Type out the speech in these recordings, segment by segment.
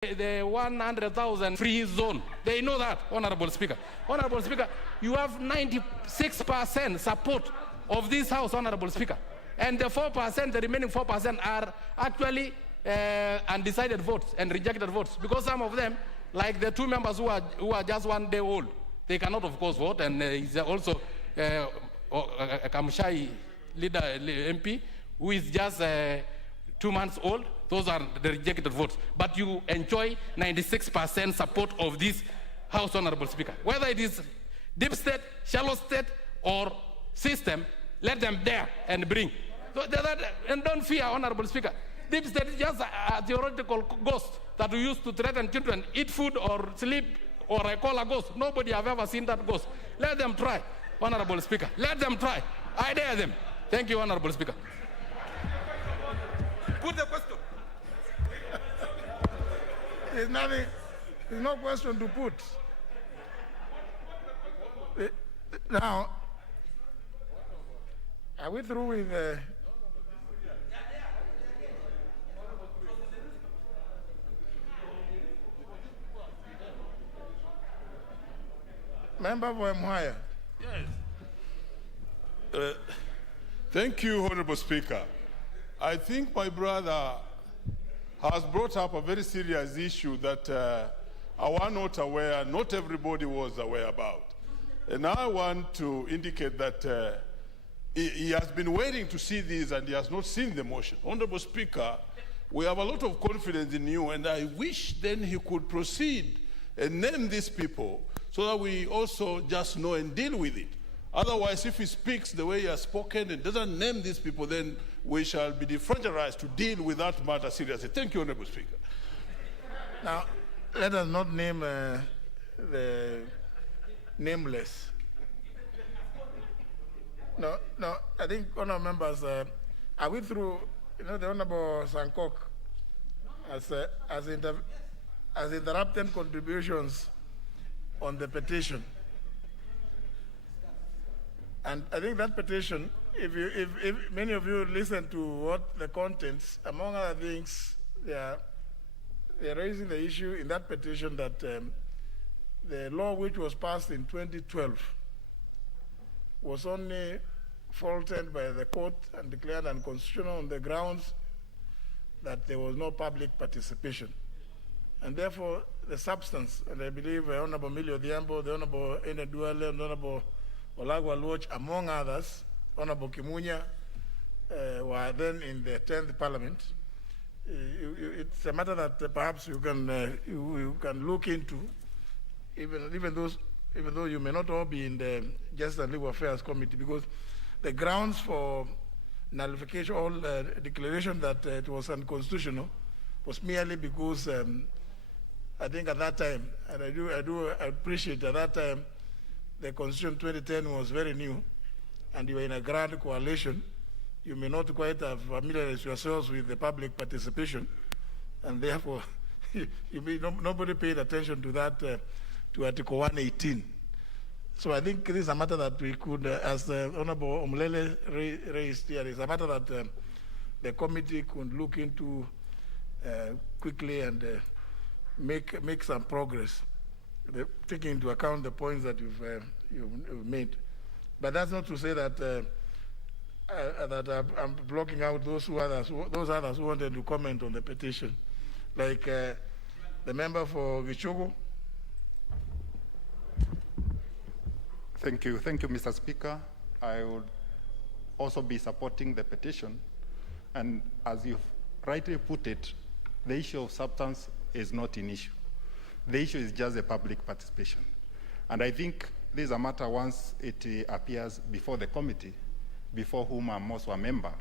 the 100,000 free zone. They know that, Honorable Speaker. Honorable Speaker, you have 96% support of this House, Honorable Speaker. And the 4%, the remaining 4% are actually undecided votes and rejected votes. Because some of them, like the two members who are just 1 day old, they cannot, of course, vote. And he's also a Kamshai leader, MP, who is just 2 months old. Those are the rejected votes. But you enjoy 96% support of this House, Honorable Speaker. Whether it is deep state, shallow state, or system, let them dare and bring. So and don't fear, Honorable Speaker. Deep state is just a theoretical ghost that we use to threaten children, eat food or sleep, or I call a ghost. Nobody have ever seen that ghost. Let them try, Honorable Speaker. Let them try. I dare them. Thank you, Honorable Speaker. Put the question. There's nothing, there's no question to put. Now, are we through with Member for Mwaya? Yes. Thank you, Honorable Speaker. I think my brother has brought up a very serious issue that I was not aware, not everybody was aware about. And I want to indicate that he has been waiting to see this and he has not seen the motion. Honorable Speaker, we have a lot of confidence in you, and I wish then he could proceed and name these people so that we also just know and deal with it. Otherwise, if he speaks the way he has spoken and doesn't name these people, then we shall be defranchised to deal with that matter seriously. Thank you, Honorable Speaker. Now, let us not name the nameless. No, I think, honorable members, are we through, the Honorable Sankok as interrupted contributions on the petition. And I think that petition, if many of you listen to what the contents, among other things, they're raising the issue in that petition that the law which was passed in 2012 was only faulted by the court and declared unconstitutional on the grounds that there was no public participation. And therefore, the substance, and I believe Honorable Millie Odhiambo, the Honorable Ene Duale, and Honorable Olagwa Luoch, among others, Honorable Kimunya, were then in the 10th Parliament. It's a matter that perhaps you can look into, even though you may not all be in the Justice and Legal Affairs Committee, because the grounds for nullification or declaration that it was unconstitutional was merely because I think at that time, and I do appreciate at that time, the Constitution 2010 was very new, and you were in a grand coalition. You may not quite have familiarized yourselves with the public participation, and therefore, nobody paid attention to that, to Article 118. So I think this is a matter that we could, as Honorable Omlele raised here, is a matter that the committee could look into quickly and make some progress, taking into account the points that you've made. But that's not to say that that I'm blocking out those others who wanted to comment on the petition, like the member for Gichugu. Thank you, Mr. Speaker. I would also be supporting the petition, and as you've rightly put it, the issue of substance is not an issue. The issue is just the public participation. And I think this is a matter once it appears before the committee, before whom I'm also a member,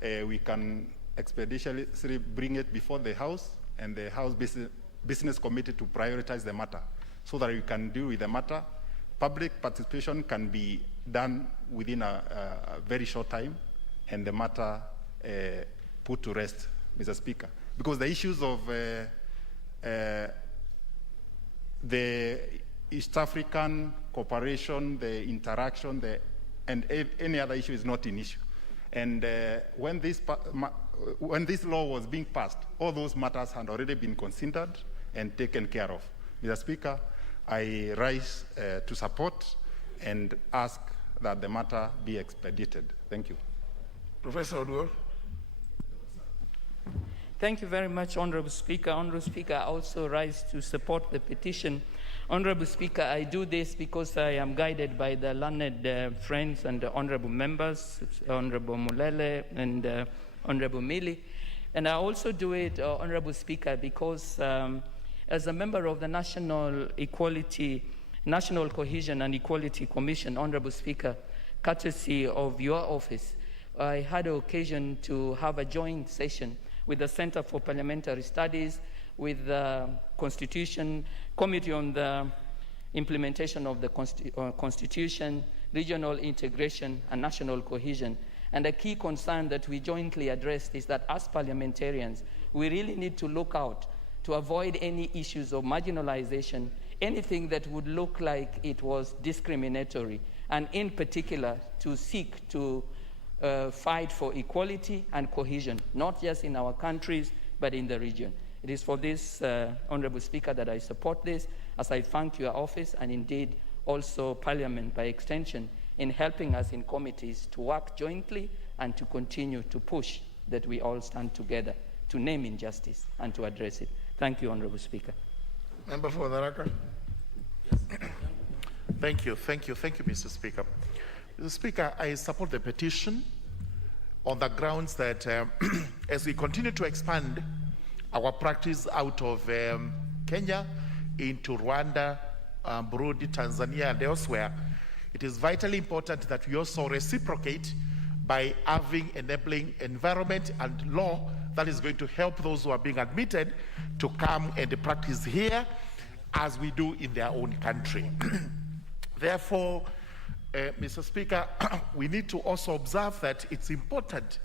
we can expeditiously bring it before the House and the House Business Committee to prioritize the matter so that we can deal with the matter. Public participation can be done within a very short time and the matter put to rest, Mr. Speaker. Because the issues of the East African cooperation, the interaction, and any other issue is not an issue. And when this when this law was being passed, all those matters had already been considered and taken care of. Mr. Speaker, I rise to support and ask that the matter be expedited. Thank you. Professor Withdrawal. Thank you very much, Honorable Speaker. Honorable Speaker, I also rise to support the petition. Honorable Speaker, I do this because I am guided by the learned friends and the honorable members, Honorable Mulele and Honorable Mili. And I also do it, Honorable Speaker, because as a member of the National Cohesion and Equality Commission, Honorable Speaker, courtesy of your office, I had an occasion to have a joint session with the Center for Parliamentary Studies, with the Constitution, Committee on the Implementation of the Constitution, Regional Integration, and National Cohesion. And a key concern that we jointly addressed is that as parliamentarians, we really need to look out to avoid any issues of marginalization, anything that would look like it was discriminatory, and in particular, to seek to fight for equality and cohesion, not just in our countries, but in the region. It is for this, Honorable Speaker, that I support this, as I thank your office and indeed also Parliament by extension in helping us in committees to work jointly and to continue to push that we all stand together to name injustice and to address it. Thank you, Honorable Speaker. Member for Tharaka. Thank you, Mr. Speaker. Mr. Speaker, I support the petition on the grounds that as we continue to expand our practice out of Kenya into Rwanda, Burundi, Tanzania, and elsewhere, it is vitally important that we also reciprocate by having enabling environment and law that is going to help those who are being admitted to come and practice here as we do in their own country. Therefore, Mr. Speaker, we need to also observe that it's important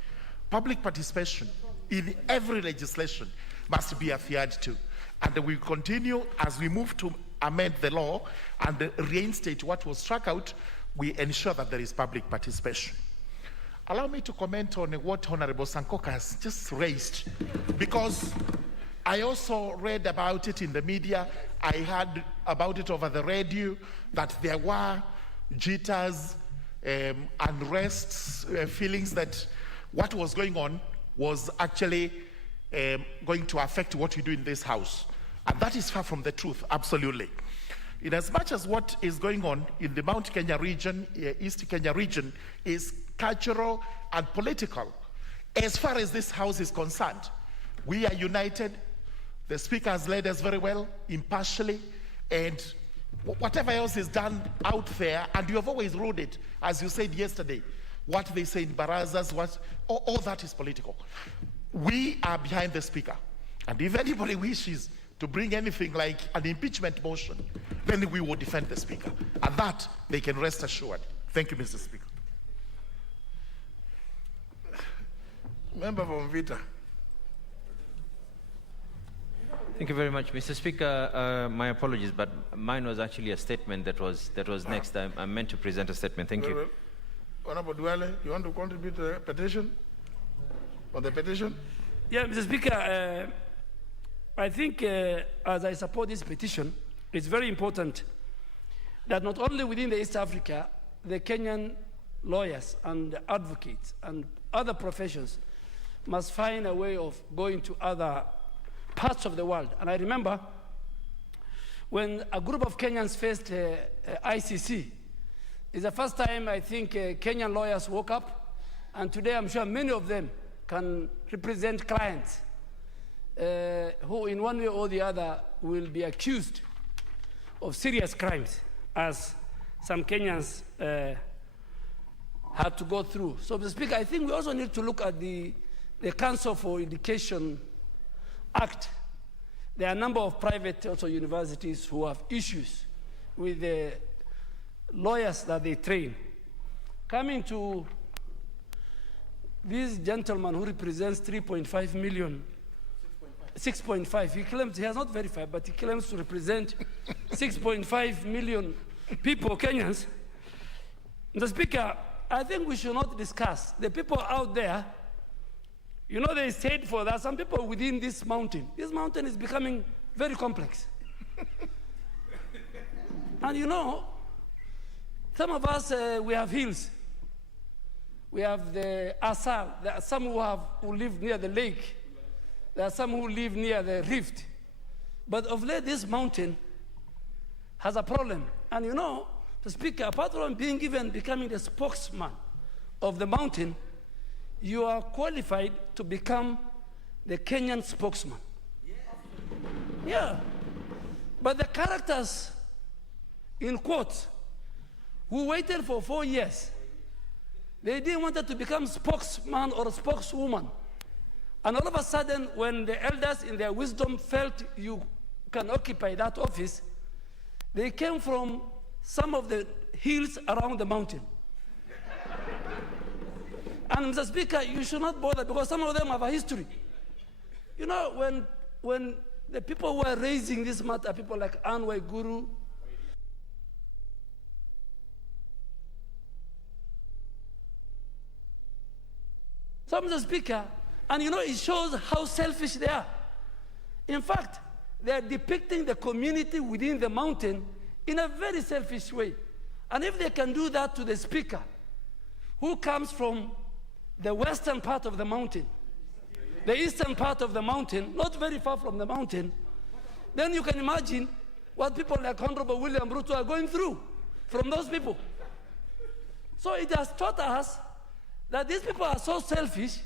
public participation in every legislation must be adhered to. And we continue as we move to amend the law and reinstate what was struck out, we ensure that there is public participation. Allow me to comment on what Honorable Sankoka has just raised, because I also read about it in the media. I heard about it over the radio, that there were jitters, unrests, feelings that what was going on was actually going to affect what we do in this house. And that is far from the truth, absolutely. In as much as what is going on in the Mount Kenya region, East Kenya region, is cultural and political, as far as this house is concerned, we are united. The Speaker has led us very well, impartially, and whatever else is done out there, and you have always ruled it, as you said yesterday, what they say in barazas, all that is political. We are behind the Speaker, and if anybody wishes to bring anything like an impeachment motion, then we will defend the Speaker, and that they can rest assured. Thank you, Mr. Speaker. Member from Vita. Thank you very much, Mr. Speaker. My apologies, but mine was actually a statement that was next. I meant to present a statement. Thank you. Honorable Duale, you want to contribute to the petition? On the petition? Yeah, Mr. Speaker, I think as I support this petition, it's very important that not only within the East Africa, the Kenyan lawyers and advocates and other professions must find a way of going to other parts of the world. And I remember when a group of Kenyans faced ICC, it's the first time I think Kenyan lawyers woke up, and today I'm sure many of them can represent clients who in one way or the other will be accused of serious crimes, as some Kenyans had to go through. So, Mr. Speaker, I think we also need to look at the Council for Education Act. There are a number of private also universities who have issues with the lawyers that they train. Coming to this gentleman who represents 3.5 million, 6.5, he claims, he has not verified, but he claims to represent 6.5 million people, Kenyans. Mr. Speaker, I think we should not discuss the people out there You know, they said for that, some people within this mountain is becoming very complex. And you know, some of us, we have hills. We have the Asal. There are some who live near the lake. There are some who live near the rift. But of late, this mountain has a problem. And you know, the speaker, apart from becoming the spokesman of the mountain, you are qualified to become the Kenyan spokesman. Yeah. But the characters, in quotes, who waited for 4 years, they didn't want to become spokesman or spokeswoman. And all of a sudden, when the elders in their wisdom felt you can occupy that office, they came from some of the hills around the mountain. And Mr. Speaker, you should not bother, because some of them have a history. You know, when the people who are raising this matter, people like Anway Guru, so Mr. Speaker, and you know, it shows how selfish they are. In fact, they are depicting the community within the mountain in a very selfish way. And if they can do that to the speaker, who comes from the western part of the mountain, the eastern part of the mountain, not very far from the mountain, then you can imagine what people like Honorable William Ruto are going through from those people. So it has taught us that these people are so selfish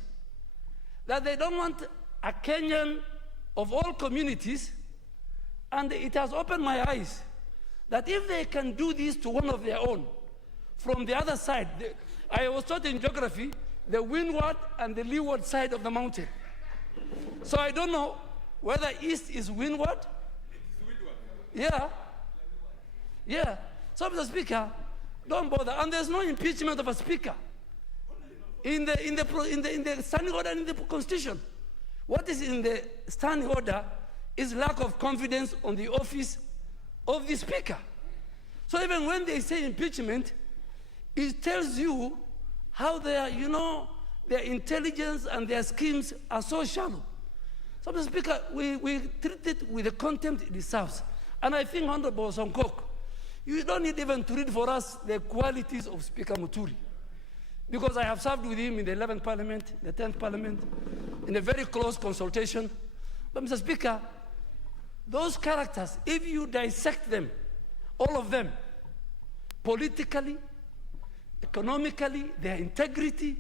that they don't want a Kenyan of all communities, and it has opened my eyes that if they can do this to one of their own, from the other side, I was taught in geography, the windward and the leeward side of the mountain. So I don't know whether east is windward. Yeah. Yeah. So, Mr. Speaker, don't bother. And there's no impeachment of a speaker in the standing order and in the Constitution. What is in the standing order is lack of confidence on the office of the speaker. So even when they say impeachment, it tells you how their intelligence and their schemes are so shallow. So, Mr. Speaker, we treat it with the contempt it deserves. And I think, Honorable Sonkok, you don't need even to read for us the qualities of Speaker Muturi, because I have served with him in the 11th Parliament, the 10th Parliament, in a very close consultation. But, Mr. Speaker, those characters, if you dissect them, all of them, politically, economically, their integrity,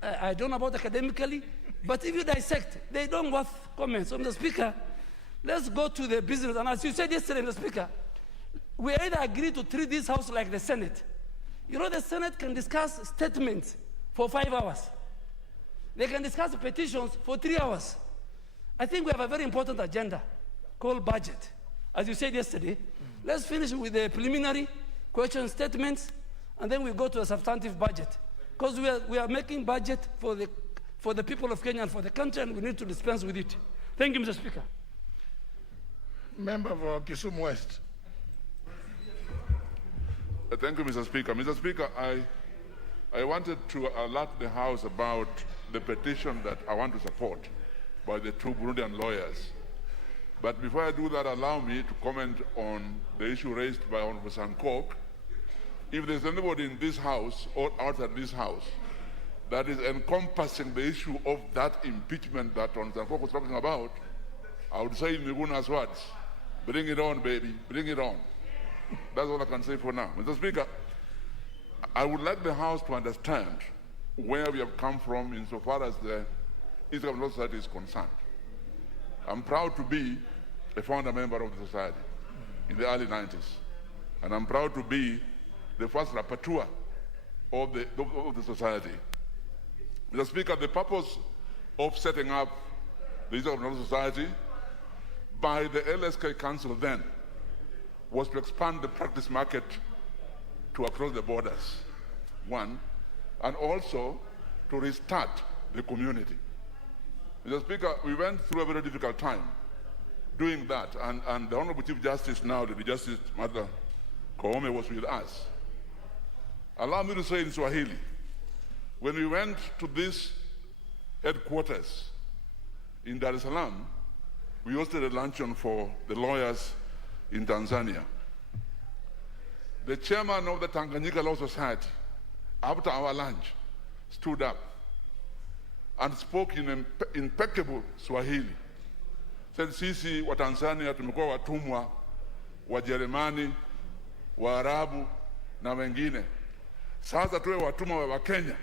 I don't know about academically, but if you dissect, they don't worth comments. So, Mr. Speaker, let's go to the business. And as you said yesterday, Mr. Speaker, we either agree to treat this House like the Senate. You know, the Senate can discuss statements for 5 hours. They can discuss petitions for 3 hours. I think we have a very important agenda called budget. As you said yesterday, let's finish with the preliminary question statements, and then we go to a substantive budget. Because we are making budget for the people of Kenya and for the country, and we need to dispense with it. Thank you, Mr. Speaker. Member for Kisumu West. Thank you, Mr. Speaker. Mr. Speaker, I wanted to alert the House about the petition that I want to support by the two Burundian lawyers. But before I do that, allow me to comment on the issue raised by Honorable Sankok. If there's anybody in this House or outside this House that is encompassing the issue of that impeachment that Honorable Sankok was talking about, I would say in Miguna's words, bring it on, baby, bring it on. That's all I can say for now. Mr. Speaker, I would like the House to understand where we have come from insofar as the Eastern Law Society is concerned. I'm proud to be a founder member of the society in the early 90s. And I'm proud to be the first rapporteur of the society. Mr. Speaker, the purpose of setting up the Eastern Law Society by the LSK Council then was to expand the practice market to across the borders, one, and also to restart the community. Mr. Speaker, we went through a very difficult time doing that, and the Honorable Chief Justice now, the Justice Martha Koome, was with us. Allow me to say in Swahili, when we went to this headquarters in Dar es Salaam, we hosted a luncheon for the lawyers in Tanzania. The chairman of the Tanganyika Law Society, after our lunch, stood up and spoke in impeccable Swahili. Said, sisi wa Tanzania tumekuwa watumwa wa Jerumani, wa Arabu na wengine. Sasa tuwe watumwa wa Kenya.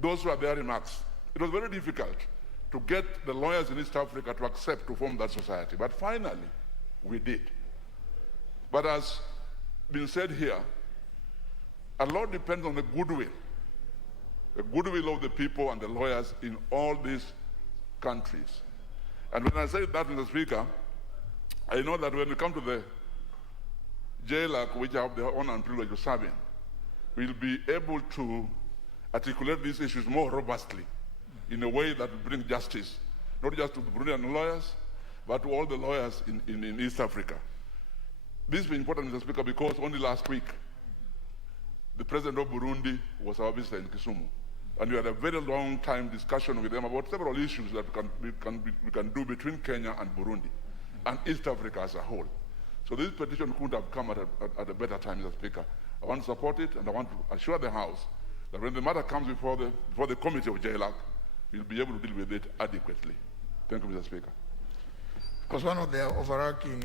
Those were their remarks. It was very difficult to get the lawyers in East Africa to accept to form that society. But finally, we did. But as been said here, a lot depends on the goodwill of the people and the lawyers in all these countries. And when I say that, Mr. Speaker, I know that when we come to the JLAC, which I have the honor and privilege of serving, we'll be able to articulate these issues more robustly in a way that will bring justice, not just to the Burundian lawyers, but to all the lawyers in East Africa. This is important, Mr. Speaker, because only last week, the president of Burundi was our visitor in Kisumu. And we had a very long time discussion with them about several issues that we can do between Kenya and Burundi and East Africa as a whole. So this petition couldn't have come at a better time, Mr. Speaker. I want to support it, and I want to assure the House that when the matter comes before the committee of JLAC, we'll be able to deal with it adequately. Thank you, Mr. Speaker. Because one of the overarching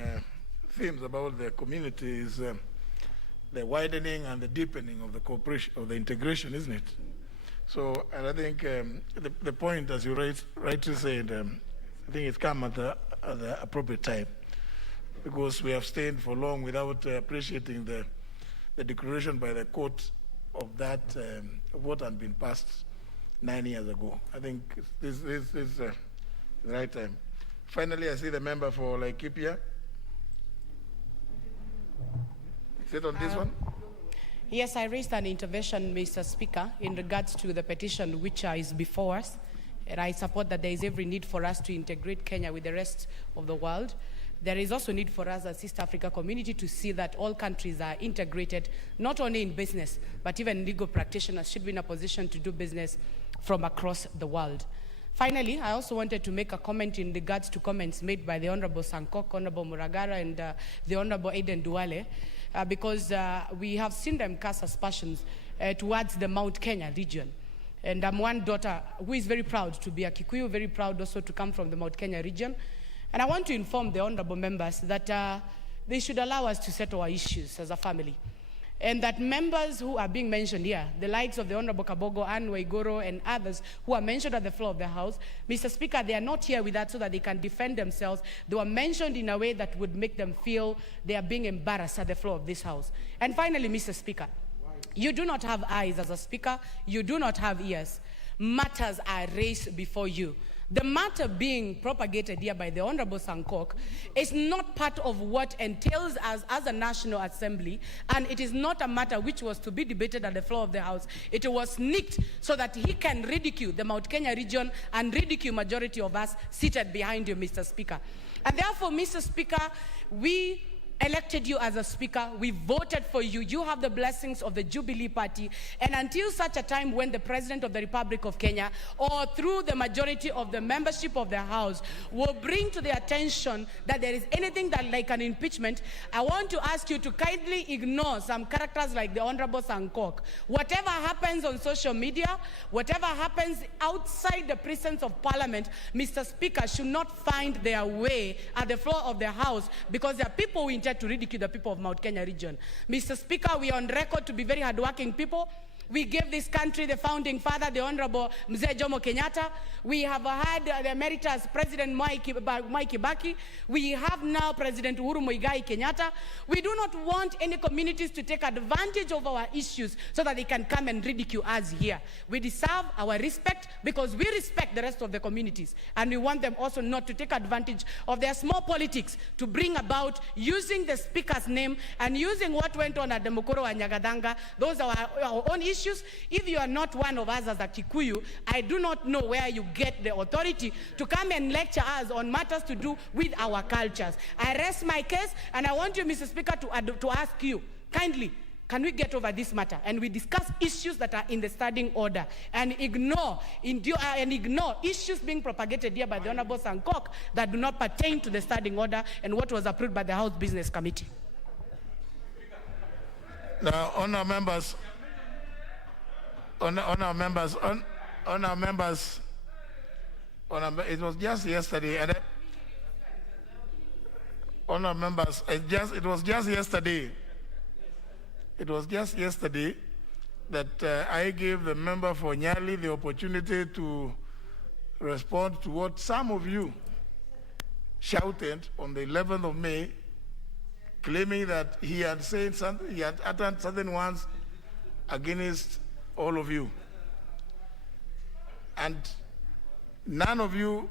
themes about the community is the widening and the deepening of the cooperation, of the integration, isn't it? So, and I think the point, as you rightly said, I think it's come at the appropriate time, because we have stayed for long without appreciating the declaration by the court of that what had been passed 9 years ago. I think this is the right time. Finally, I see the member for Laikipia. Is it on this one? Yes, I raised an intervention, Mr. Speaker, in regards to the petition which is before us. And I support that there is every need for us to integrate Kenya with the rest of the world. There is also need for us as East Africa community to see that all countries are integrated, not only in business, but even legal practitioners should be in a position to do business from across the world. Finally, I also wanted to make a comment in regards to comments made by the Honorable Sankok, Honorable Muragara, and the Honorable Aiden Duale, because we have seen them cast aspersions towards the Mount Kenya region. And I'm one daughter who is very proud to be a Kikuyu, very proud also to come from the Mount Kenya region. And I want to inform the honorable members that they should allow us to settle our issues as a family. And that members who are being mentioned here, the likes of the Honorable Kabogo, Anne Waigoro, and others who are mentioned at the floor of the House, Mr. Speaker, they are not here with us so that they can defend themselves. They were mentioned in a way that would make them feel they are being embarrassed at the floor of this House. And finally, Mr. Speaker, you do not have eyes as a speaker. You do not have ears. Matters are raised before you. The matter being propagated here by the Honorable Sankok is not part of what entails us as a National Assembly, and it is not a matter which was to be debated at the floor of the House. It was sneaked so that he can ridicule the Mount Kenya region and ridicule majority of us seated behind you, Mr. Speaker. And therefore, Mr. Speaker, we elected you as a speaker. We voted for you. You have the blessings of the Jubilee Party. And until such a time when the President of the Republic of Kenya, or through the majority of the membership of the House, will bring to their attention that there is anything that like an impeachment, I want to ask you to kindly ignore some characters like the Honorable Sankok. Whatever happens on social media, whatever happens outside the presence of Parliament, Mr. Speaker, should not find their way at the floor of the House, because there are people who intend to ridicule the people of Mount Kenya region. Mr. Speaker, we are on record to be very hardworking people. We gave this country the founding father, the Honorable Mzee Jomo Kenyatta. We have had the emeritus President Mwai Kibaki. We have now President Uhuru Muigai Kenyatta. We do not want any communities to take advantage of our issues so that they can come and ridicule us here. We deserve our respect because we respect the rest of the communities. And we want them also not to take advantage of their small politics to bring about using the speaker's name and using what went on at the Mukoro and Nyagadanga. Those are our own issues. If you are not one of us as a Kikuyu, I do not know where you get the authority to come and lecture us on matters to do with our cultures. I rest my case, and I want you, Mr. Speaker, to ask you kindly, Can we get over this matter and we discuss issues that are in the standing order and ignore issues being propagated here by the Honorable Sankok that do not pertain to the standing order and what was approved by the House Business Committee? Now, honour members, it was just yesterday. Honour members, it was just yesterday. It was just yesterday that I gave the member for Nyali the opportunity to respond to what some of you shouted on the 11th of May, claiming that he had said something, he had uttered certain ones against all of you. And none of you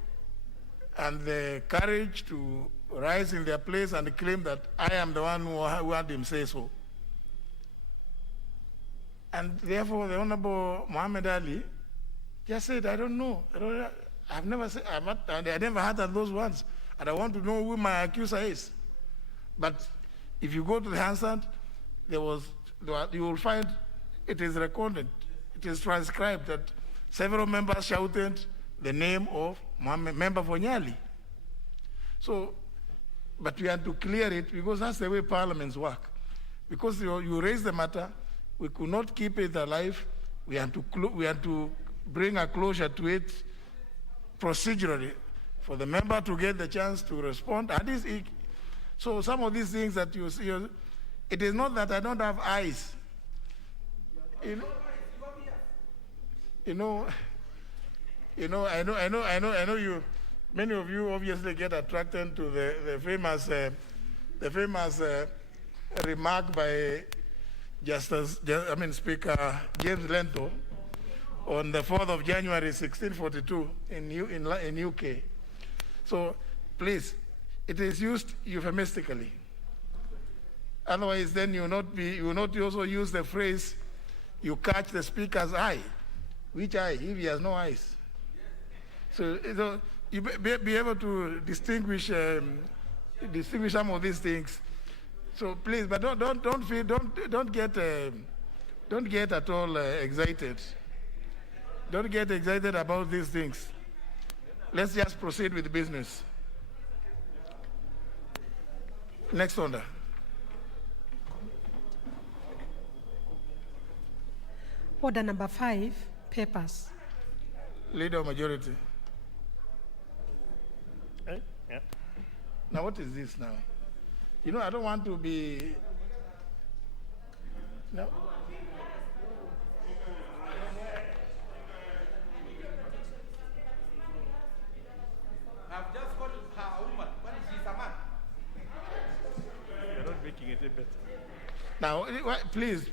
had the courage to rise in their place and claim that I am the one who had him say so. And therefore, the Honorable Muhammad Ali just said, I don't know. I've never said, I never heard of those ones. And I want to know who my accuser is. But if you go to the Hansard, you will find it is recorded, it is transcribed that several members shouted the name of member for Nyali. So, but we had to clear it because that's the way parliaments work. Because you raise the matter, we could not keep it alive. We had to bring a closure to it procedurally for the member to get the chance to respond. So some of these things that you see, it is not that I don't have eyes. I know you. Many of you obviously get attracted to the famous remark by Speaker James Lento on the 4th of January 1642 in UK. So please, it is used euphemistically. Otherwise, then you will not also use the phrase, you catch the speaker's eye. Which eye? If he has no eyes. So you be able to distinguish some of these things. So please, but don't get at all excited. Don't get excited about these things. Let's just proceed with business. Next order. Order number 5, papers. Leader of majority. Yeah. Now what is this now? You know, I don't want to be... No. I've just got her woman. What is she, Saman? You're not making it better. Now, please,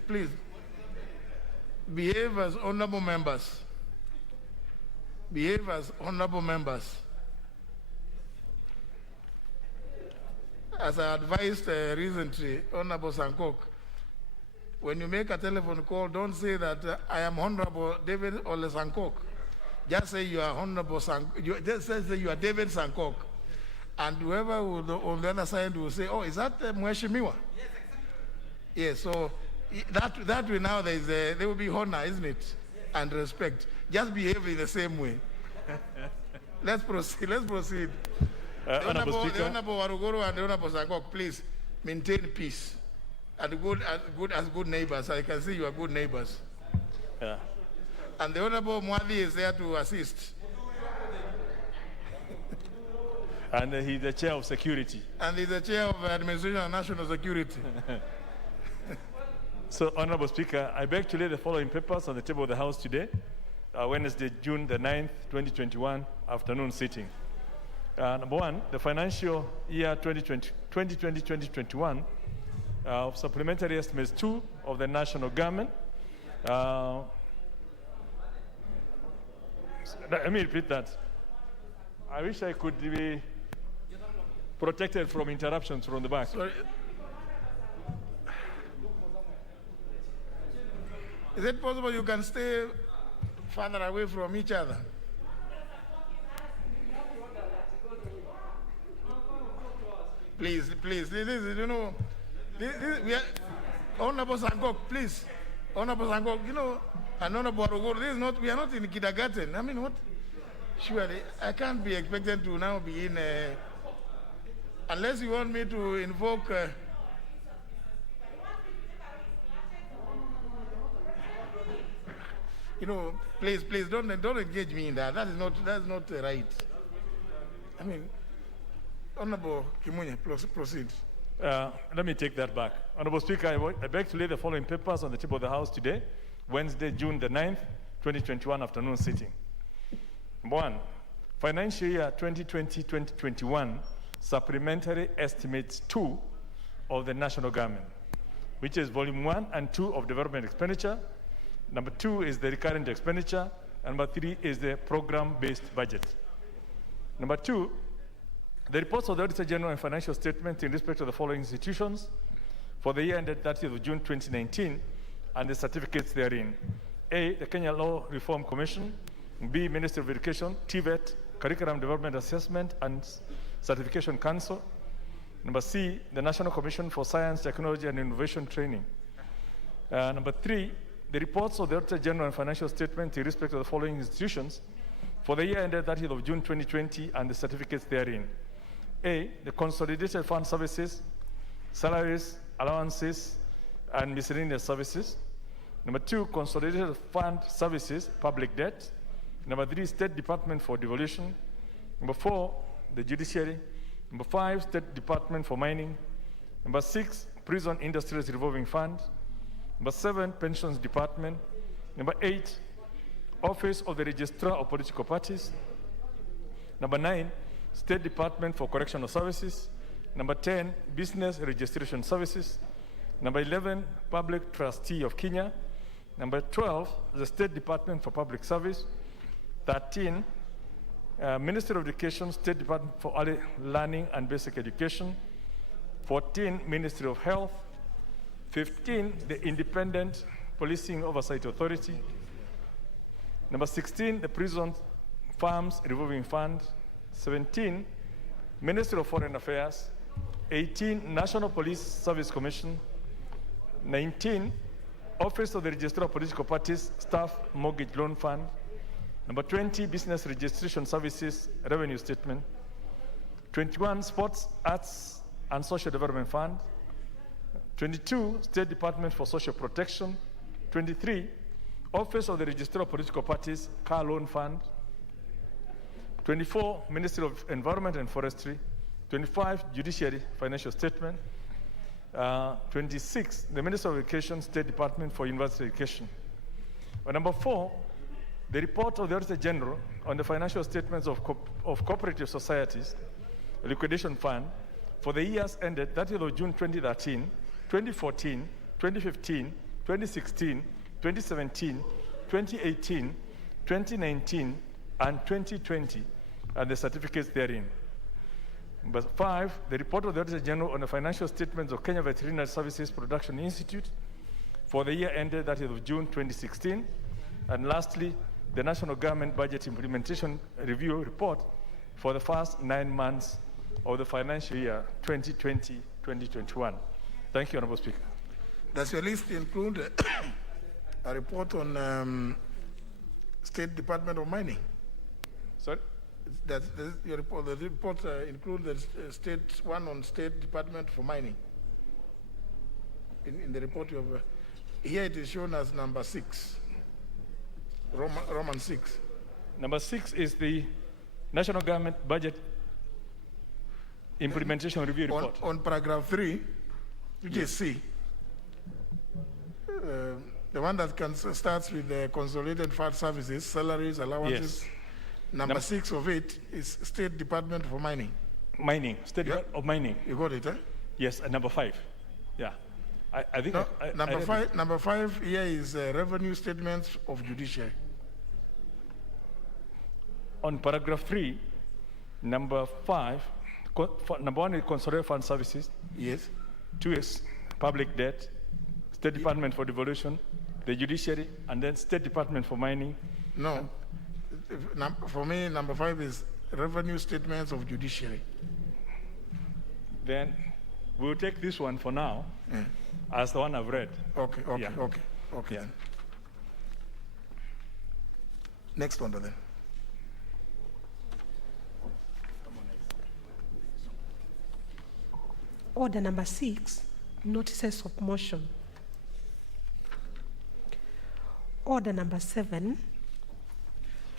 behave as honorable members. Behave as honorable members. As I advised recently, Honorable Sankok, when you make a telephone call, don't say that I am Honorable David Ole Sankok. Just say you are Honorable Sankok. Just say you are David Sankok. And whoever on the other side will say, oh, is that Mheshimiwa? Yes, exactly. Yes, so that way now there will be honor, isn't it? Yes. And respect. Just behave in the same way. Let's proceed. The Honorable Warugoro and the Honorable Sankok, please maintain peace and good neighbors. I can see you are good neighbors. Yeah. And the Honorable Mwadi is there to assist. And he's the chair of security. And he's the chair of Administration of National Security. So, Honorable Speaker, I beg to lay the following papers on the table of the House today, Wednesday, June the 9th, 2021, afternoon sitting. Number one, the financial year 2020-2021 of supplementary estimates 2 of the national government. Let me repeat that. I wish I could be protected from interruptions from the back. Sorry. Is it possible you can stay further away from each other? Please, you know, Honorable Sangok, please. Honorable Sangok, you know, and Honorable Arogoro, this is not, we are not in kindergarten. I mean, what? Surely, I can't be expected to now be in, unless you want me to invoke, you know, please, don't engage me in that. That's not right. I mean, Honorable Kimunye, proceed. Let me take that back. Honorable Speaker, I beg to lay the following papers on the table of the House today, Wednesday, June the 9th, 2021 afternoon sitting. Number 1, financial year 2020-2021 supplementary estimates 2 of the national government, which is volume 1 and 2 of development expenditure. Number 2 is the recurrent expenditure. And number 3 is the program-based budget. Number 2, the reports of the Auditor General and financial statements in respect to the following institutions for the year ended 30th of June 2019 and the certificates therein. A, the Kenya Law Reform Commission. B, Ministry of Education, TVET, Curriculum Development Assessment and Certification Council. Number C, the National Commission for Science, Technology and Innovation Training. Number 3, the reports of the Auditor General and financial statements in respect to the following institutions for the year ended 30th of June 2020 and the certificates therein. A, the Consolidated Fund Services, Salaries, Allowances, and Miscellaneous Services. Number 2, Consolidated Fund Services, Public Debt. Number 3, State Department for Devolution. Number 4, the Judiciary. Number 5, State Department for Mining. Number 6, Prison Industries Revolving Fund. Number 7, Pensions Department. Number 8, Office of the Registrar of Political Parties. Number 9, State Department for Correctional Services. Number 10, Business Registration Services. Number 11, Public Trustee of Kenya. Number 12, the State Department for Public Service. 13, Ministry of Education, State Department for Early Learning and Basic Education. 14, Ministry of Health. 15, the Independent Policing Oversight Authority. Number 16, the Prison Farms Revolving Fund. 17, Ministry of Foreign Affairs. 18, National Police Service Commission. 19, Office of the Registrar of Political Parties, Staff Mortgage Loan Fund. Number 20, Business Registration Services, Revenue Statement. 21, Sports, Arts, and Social Development Fund. 22, State Department for Social Protection. 23, Office of the Registrar of Political Parties, Car Loan Fund. 24, Ministry of Environment and Forestry. 25, Judiciary, Financial Statement. 26, the Minister of Education, State Department for University Education. Number 4, the report of the Auditor General on the financial statements of cooperative societies, liquidation fund, for the years ended 30th of June 2013, 2014, 2015, 2016, 2017, 2018, 2019, and 2020, and the certificates therein. Number 5, the report of the Auditor General on the financial statements of Kenya Veterinary Services Production Institute for the year ended 30th of June 2016. And lastly, the National Government Budget Implementation Review Report for the first 9 months of the financial year 2020-2021. Thank you, Honorable Speaker. Does your list include a report on State Department of Mining? Sorry? Does your report, the report include the state one on State Department for Mining? In the report you have, here it is shown as number 6, Roman 6. Number 6 is the National Government Budget Implementation Review Report. On paragraph 3, which is C, the one that starts with the Consolidated Fund Services, Salaries, Allowances. Yes. Number 6 of it is State Department for Mining. Mining, State Department of Mining. You got it, eh? Yes, and number 5. Yeah. I think no, number five here is revenue statements of judiciary. On paragraph 3, number 5, number 1 is Consolidated Fund Services. Yes. 2 is Public Debt, State Department for Devolution, the Judiciary, and then State Department for Mining. No. For me, number 5 is revenue statements of judiciary. Then we'll take this one for now as the one I've read. Okay. Yeah. Okay. Next one then. Order number 6, notices of motion. Order number 7,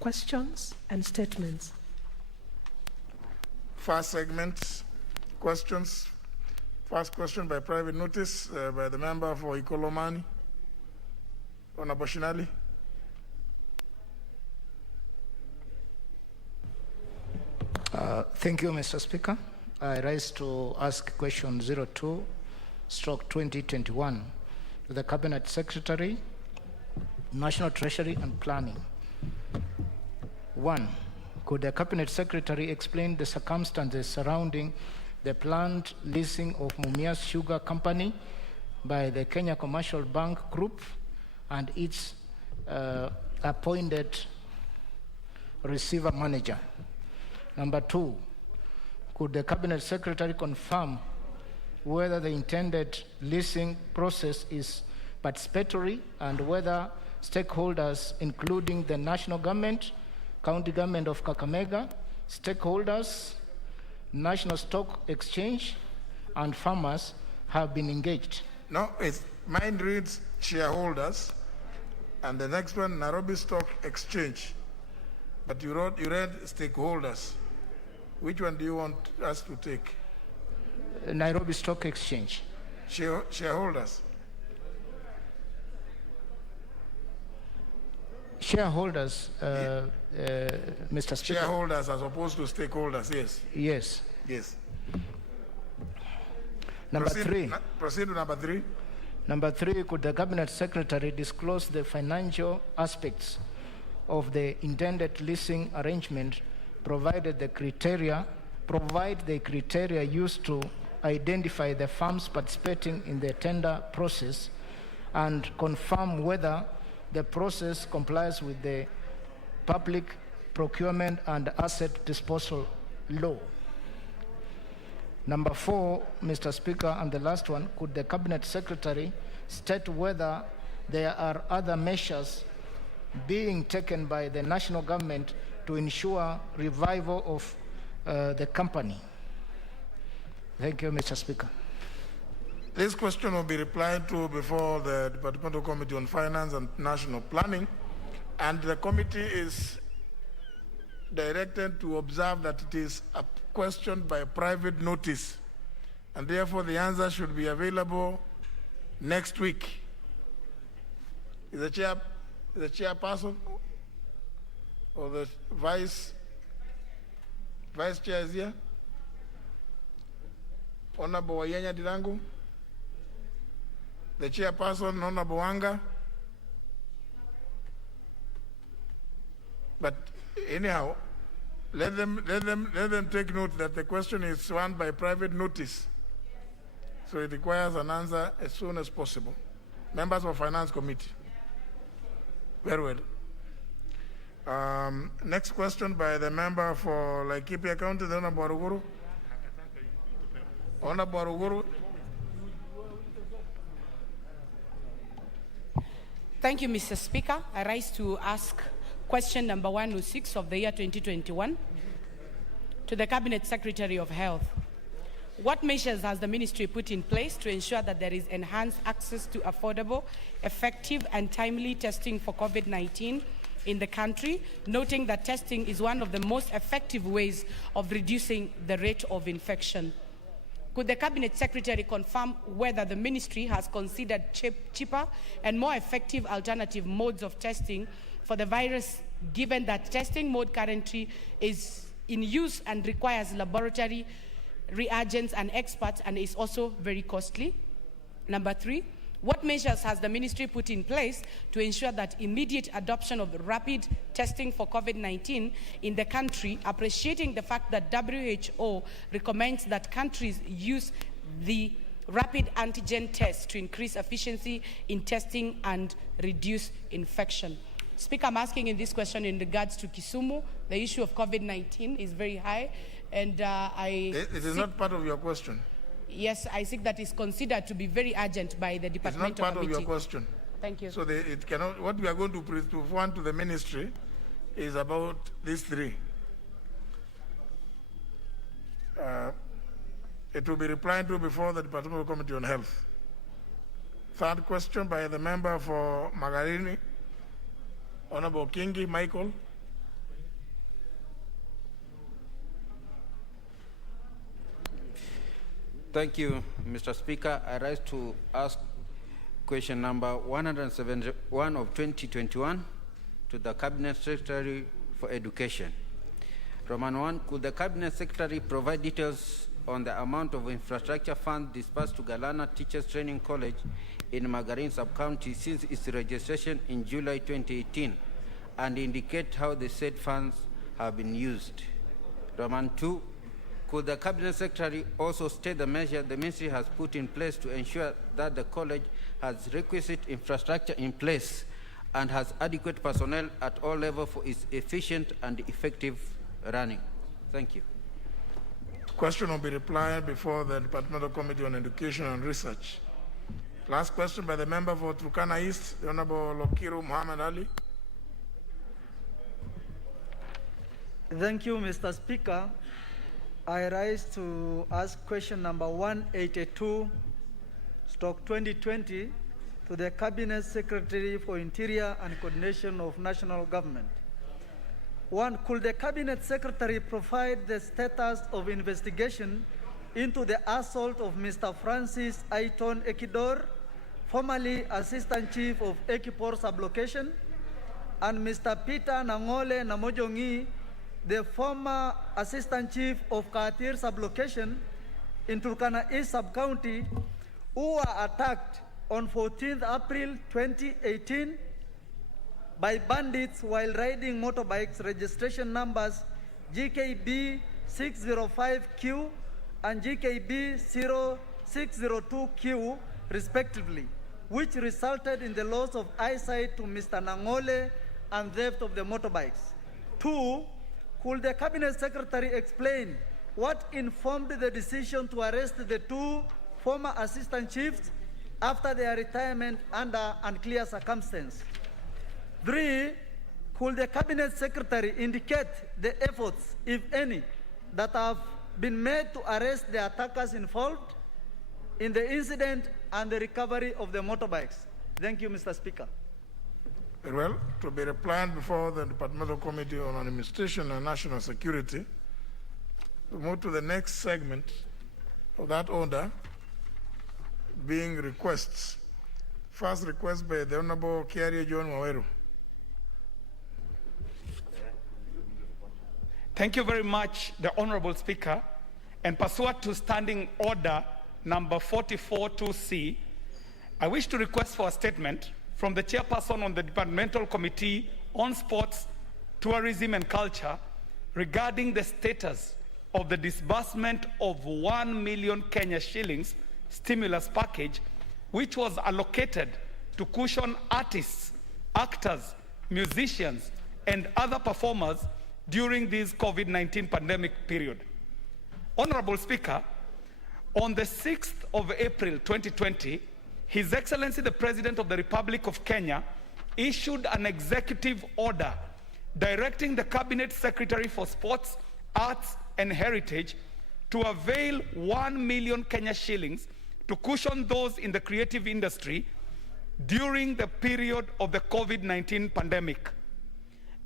questions and statements. First segment, questions. First question by private notice by the member for Ikolomani, Honorable Shinali. Thank you, Mr. Speaker. I rise to ask question 02/2021 to the Cabinet Secretary, National Treasury and Planning. 1. Could the Cabinet Secretary explain the circumstances surrounding the planned leasing of Mumias Sugar Company by the Kenya Commercial Bank Group and its appointed receiver manager? Number 2, could the Cabinet Secretary confirm whether the intended leasing process is participatory and whether stakeholders, including the national government, county government of Kakamega, stakeholders, National Stock Exchange, and farmers have been engaged? No, mine reads shareholders, and the next one, Nairobi Stock Exchange. But you read stakeholders. Which one do you want us to take? Nairobi Stock Exchange. Shareholders. Shareholders, Mr. Speaker. Shareholders as opposed to stakeholders, yes. Yes. Yes. Number 3. Proceed to number 3. Number 3, could the Cabinet Secretary disclose the financial aspects of the intended leasing arrangement, provide the criteria used to identify the firms participating in the tender process, and confirm whether the process complies with the Public Procurement and Asset Disposal Law? Number 4, Mr. Speaker, and the last one, could the Cabinet Secretary state whether there are other measures being taken by the national government to ensure revival of the company? Thank you, Mr. Speaker. This question will be replied to before the Departmental Committee on Finance and National Planning, and the committee is directed to observe that it is a question by private notice, and therefore the answer should be available next week. Is the chairperson or the vice chair is here? Honorable Wayenya Dirangu? The chairperson, Honorable Wanga? But anyhow, let them take note that the question is one by private notice. So it requires an answer as soon as possible. Members of Finance Committee. Very well. Next question by the member for Laikipia County, the Honorable Waruguru. Honorable Waruguru. Thank you, Mr. Speaker. I rise to ask question number 106 of the year 2021 to the Cabinet Secretary of Health. What measures has the ministry put in place to ensure that there is enhanced access to affordable, effective, and timely testing for COVID-19 in the country, noting that testing is one of the most effective ways of reducing the rate of infection? Could the Cabinet Secretary confirm whether the ministry has considered cheaper and more effective alternative modes of testing for the virus, given that testing mode currently is in use and requires laboratory reagents and experts and is also very costly? Number 3, what measures has the ministry put in place to ensure that immediate adoption of rapid testing for COVID-19 in the country, appreciating the fact that WHO recommends that countries use the rapid antigen test to increase efficiency in testing and reduce infection? Speaker, I'm asking in this question in regards to Kisumu. The issue of COVID-19 is very high, and It is not part of your question. Yes, I think that is considered to be very urgent by the It's departmental not part committee. of your question. Thank you. So it cannot, what we are going to forward to the ministry is about these three. It will be replied to before the Departmental Committee on Health. Third question by the member for Magarini, Honorable Kingi Michael. Thank you, Mr. Speaker. I rise to ask question number 171 of 2021 to the Cabinet Secretary for Education. Roman 1, could the Cabinet Secretary provide details on the amount of infrastructure funds disbursed to Galana Teachers Training College in Magarin Sub-County since its registration in July 2018 and indicate how the said funds have been used? Roman 2, could the Cabinet Secretary also state the measure the Ministry has put in place to ensure that the college has requisite infrastructure in place and has adequate personnel at all levels for its efficient and effective running? Thank you. Question will be replied before the Departmental Committee on Education and Research. Last question by the member for Turkana East, the Honorable Lokiru Muhammad Ali. Thank you, Mr. Speaker. I rise to ask question number 182/2020 to the Cabinet Secretary for Interior and Coordination of National Government. 1, could the Cabinet Secretary provide the status of investigation into the assault of Mr. Francis Aiton Ekidor, formerly Assistant Chief of Ekipor Sublocation, and Mr. Peter Nangole Namojongi, the former Assistant Chief of Katir Sublocation in Turkana East Sub-County, who were attacked on 14th April 2018 by bandits while riding motorbikes registration numbers GKB 605Q and GKB 0602Q respectively, which resulted in the loss of eyesight to Mr. Nangole and theft of the motorbikes. 2, could the Cabinet Secretary explain what informed the decision to arrest the 2 former Assistant Chiefs after their retirement under unclear circumstances? 3, could the Cabinet Secretary indicate the efforts, if any, that have been made to arrest the attackers involved in the incident and the recovery of the motorbikes? Thank you, Mr. Speaker. Very well. To be replied before the Departmental Committee on Administration and National Security. We move to the next segment of that order, being requests. First request by the Honorable Kiari John Waweru. Thank you very much, the Honorable Speaker. And pursuant to Standing Order number 442C, I wish to request for a statement from the Chairperson on the Departmental Committee on Sports, Tourism and Culture regarding the status of the disbursement of 1 million Kenya shillings stimulus package, which was allocated to cushion artists, actors, musicians, and other performers during this COVID-19 pandemic period. Honorable Speaker, on the 6th of April 2020, His Excellency the President of the Republic of Kenya issued an executive order directing the Cabinet Secretary for Sports, Arts and Heritage to avail 1 million Kenya shillings to cushion those in the creative industry during the period of the COVID-19 pandemic.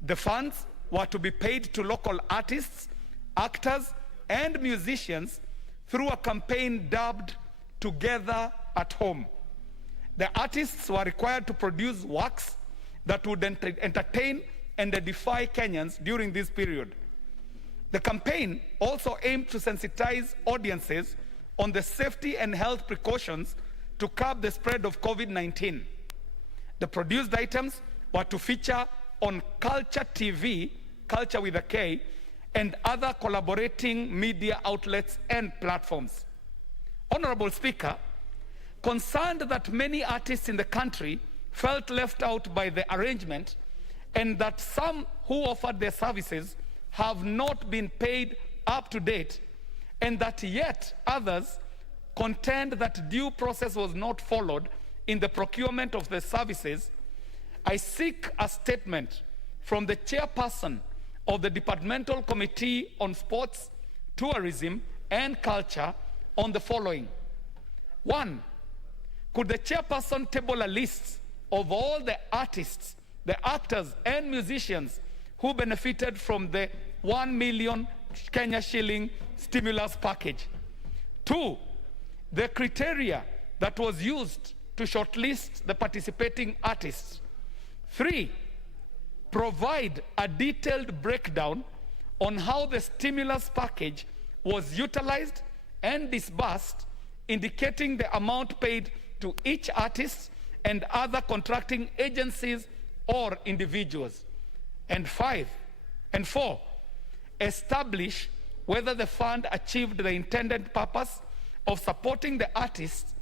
The funds were to be paid to local artists, actors, and musicians through a campaign dubbed Together at Home. The artists were required to produce works that would entertain and edify Kenyans during this period. The campaign also aimed to sensitize audiences on the safety and health precautions to curb the spread of COVID-19. The produced items were to feature on Culture TV, Culture with a K, and other collaborating media outlets and platforms. Honorable Speaker, concerned that many artists in the country felt left out by the arrangement and that some who offered their services have not been paid up to date, and that yet others contend that due process was not followed in the procurement of the services, I seek a statement from the chairperson of the Departmental Committee on Sports, Tourism and Culture on the following. 1, could the chairperson table a list of all the artists, the actors and musicians who benefited from the 1 million Kenya shilling stimulus package? 2, the criteria that was used to shortlist the participating artists. 3, provide a detailed breakdown on how the stimulus package was utilized and disbursed, indicating the amount paid to each artist and other contracting agencies or individuals. And 4, establish whether the fund achieved the intended purpose of supporting the artists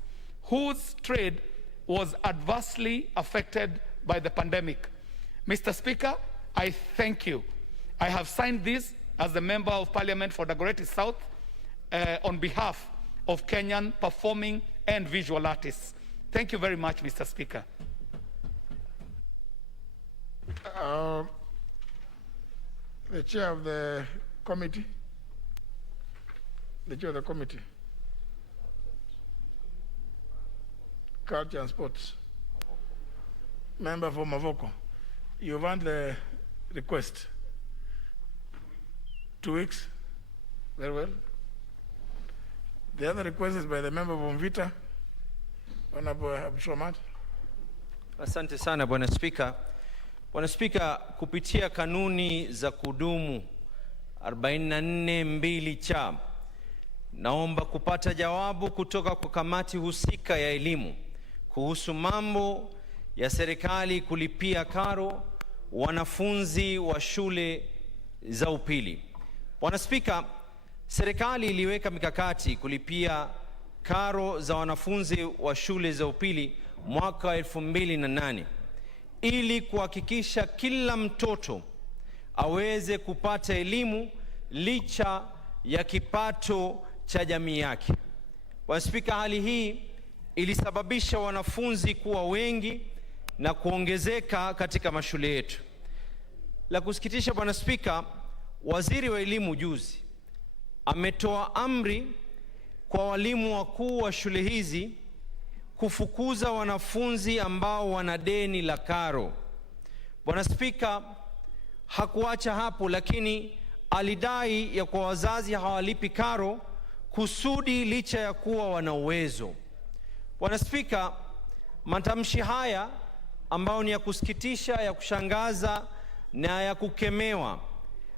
whose trade was adversely affected by the pandemic. Mr. Speaker, I thank you. I have signed this as the Member of Parliament for Dagoretti South on behalf of Kenyan performing and visual artists. Thank you very much, Mr. Speaker. The chair of the committee. The chair of the committee. Culture and Sports. Member for Mavoko. You want the request? 2 weeks? Very well. The other request is by the member from Vita, Honorable Abdulswamad. Asante sana Bwana Spika. Bwana Spika, kupitia kanuni za kudumu 44(2) cha, naomba kupata jawabu kutoka kwa kamati husika ya elimu kuhusu mambo ya serikali kulipia karo wanafunzi wa shule za upili. Bwana Spika, serikali iliweka mikakati kulipia karo za wanafunzi wa shule za upili mwaka 2008 ili kuhakikisha kila mtoto aweze kupata elimu licha ya kipato cha jamii yake. Bwana Spika, hali hii ilisababisha wanafunzi kuwa wengi na kuongezeka katika mashule yetu. La kusikitisha Bwana Spika, waziri wa elimu juzi ametoa amri kwa walimu wakuu wa shule hizi kufukuza wanafunzi ambao wana deni la karo. Bwana Spika, hakuacha hapo, lakini alidai ya kwa wazazi hawalipi karo kusudi licha ya kuwa wana uwezo. Bwana Spika, matamshi haya ambao ni ya kusikitisha, ya kushangaza na ya kukemewa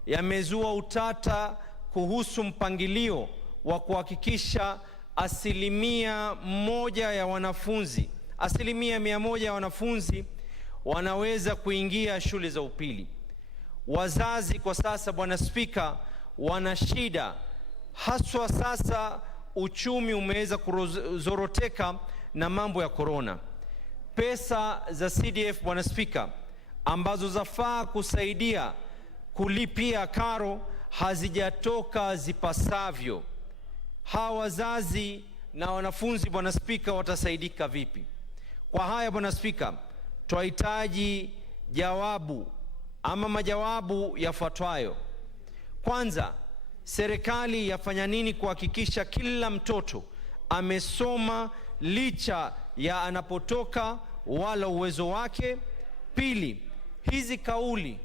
yamezua utata kuhusu mpangilio wa kuhakikisha 100% ya wanafunzi wanaweza kuingia shule za upili. Wazazi kwa sasa Bwana Spika wana shida, haswa sasa uchumi umeweza kuzoroteka na mambo ya corona. Pesa za CDF Bwana Spika ambazo zafaa kusaidia kulipia karo hazijatoka zipasavyo. Hawa wazazi na wanafunzi Bwana Spika watasaidika vipi? Kwa haya Bwana Spika, tunahitaji jawabu ama majawabu yafuatayo. Kwanza, serikali yafanya nini kuhakikisha kila mtoto amesoma licha ya anapotoka wala uwezo wake? Pili, hizi kauli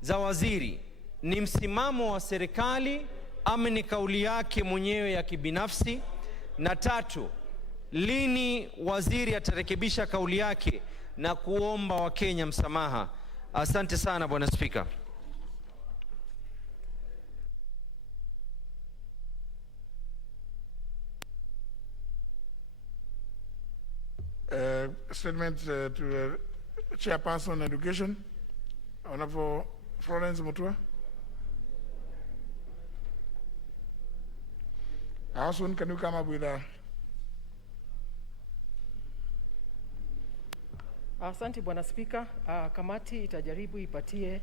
za waziri ni msimamo wa serikali ama ni kauli yake mwenyewe ya kibinafsi? Na tatu, lini waziri atarekebisha kauli yake na kuomba Wakenya msamaha? Asante sana Bwana Spika. Statement to the Chairperson Education, Honorable Florence Mutua. How soon can you come up with a... Asante Bwana Spika. Kamati itajaribu ipatie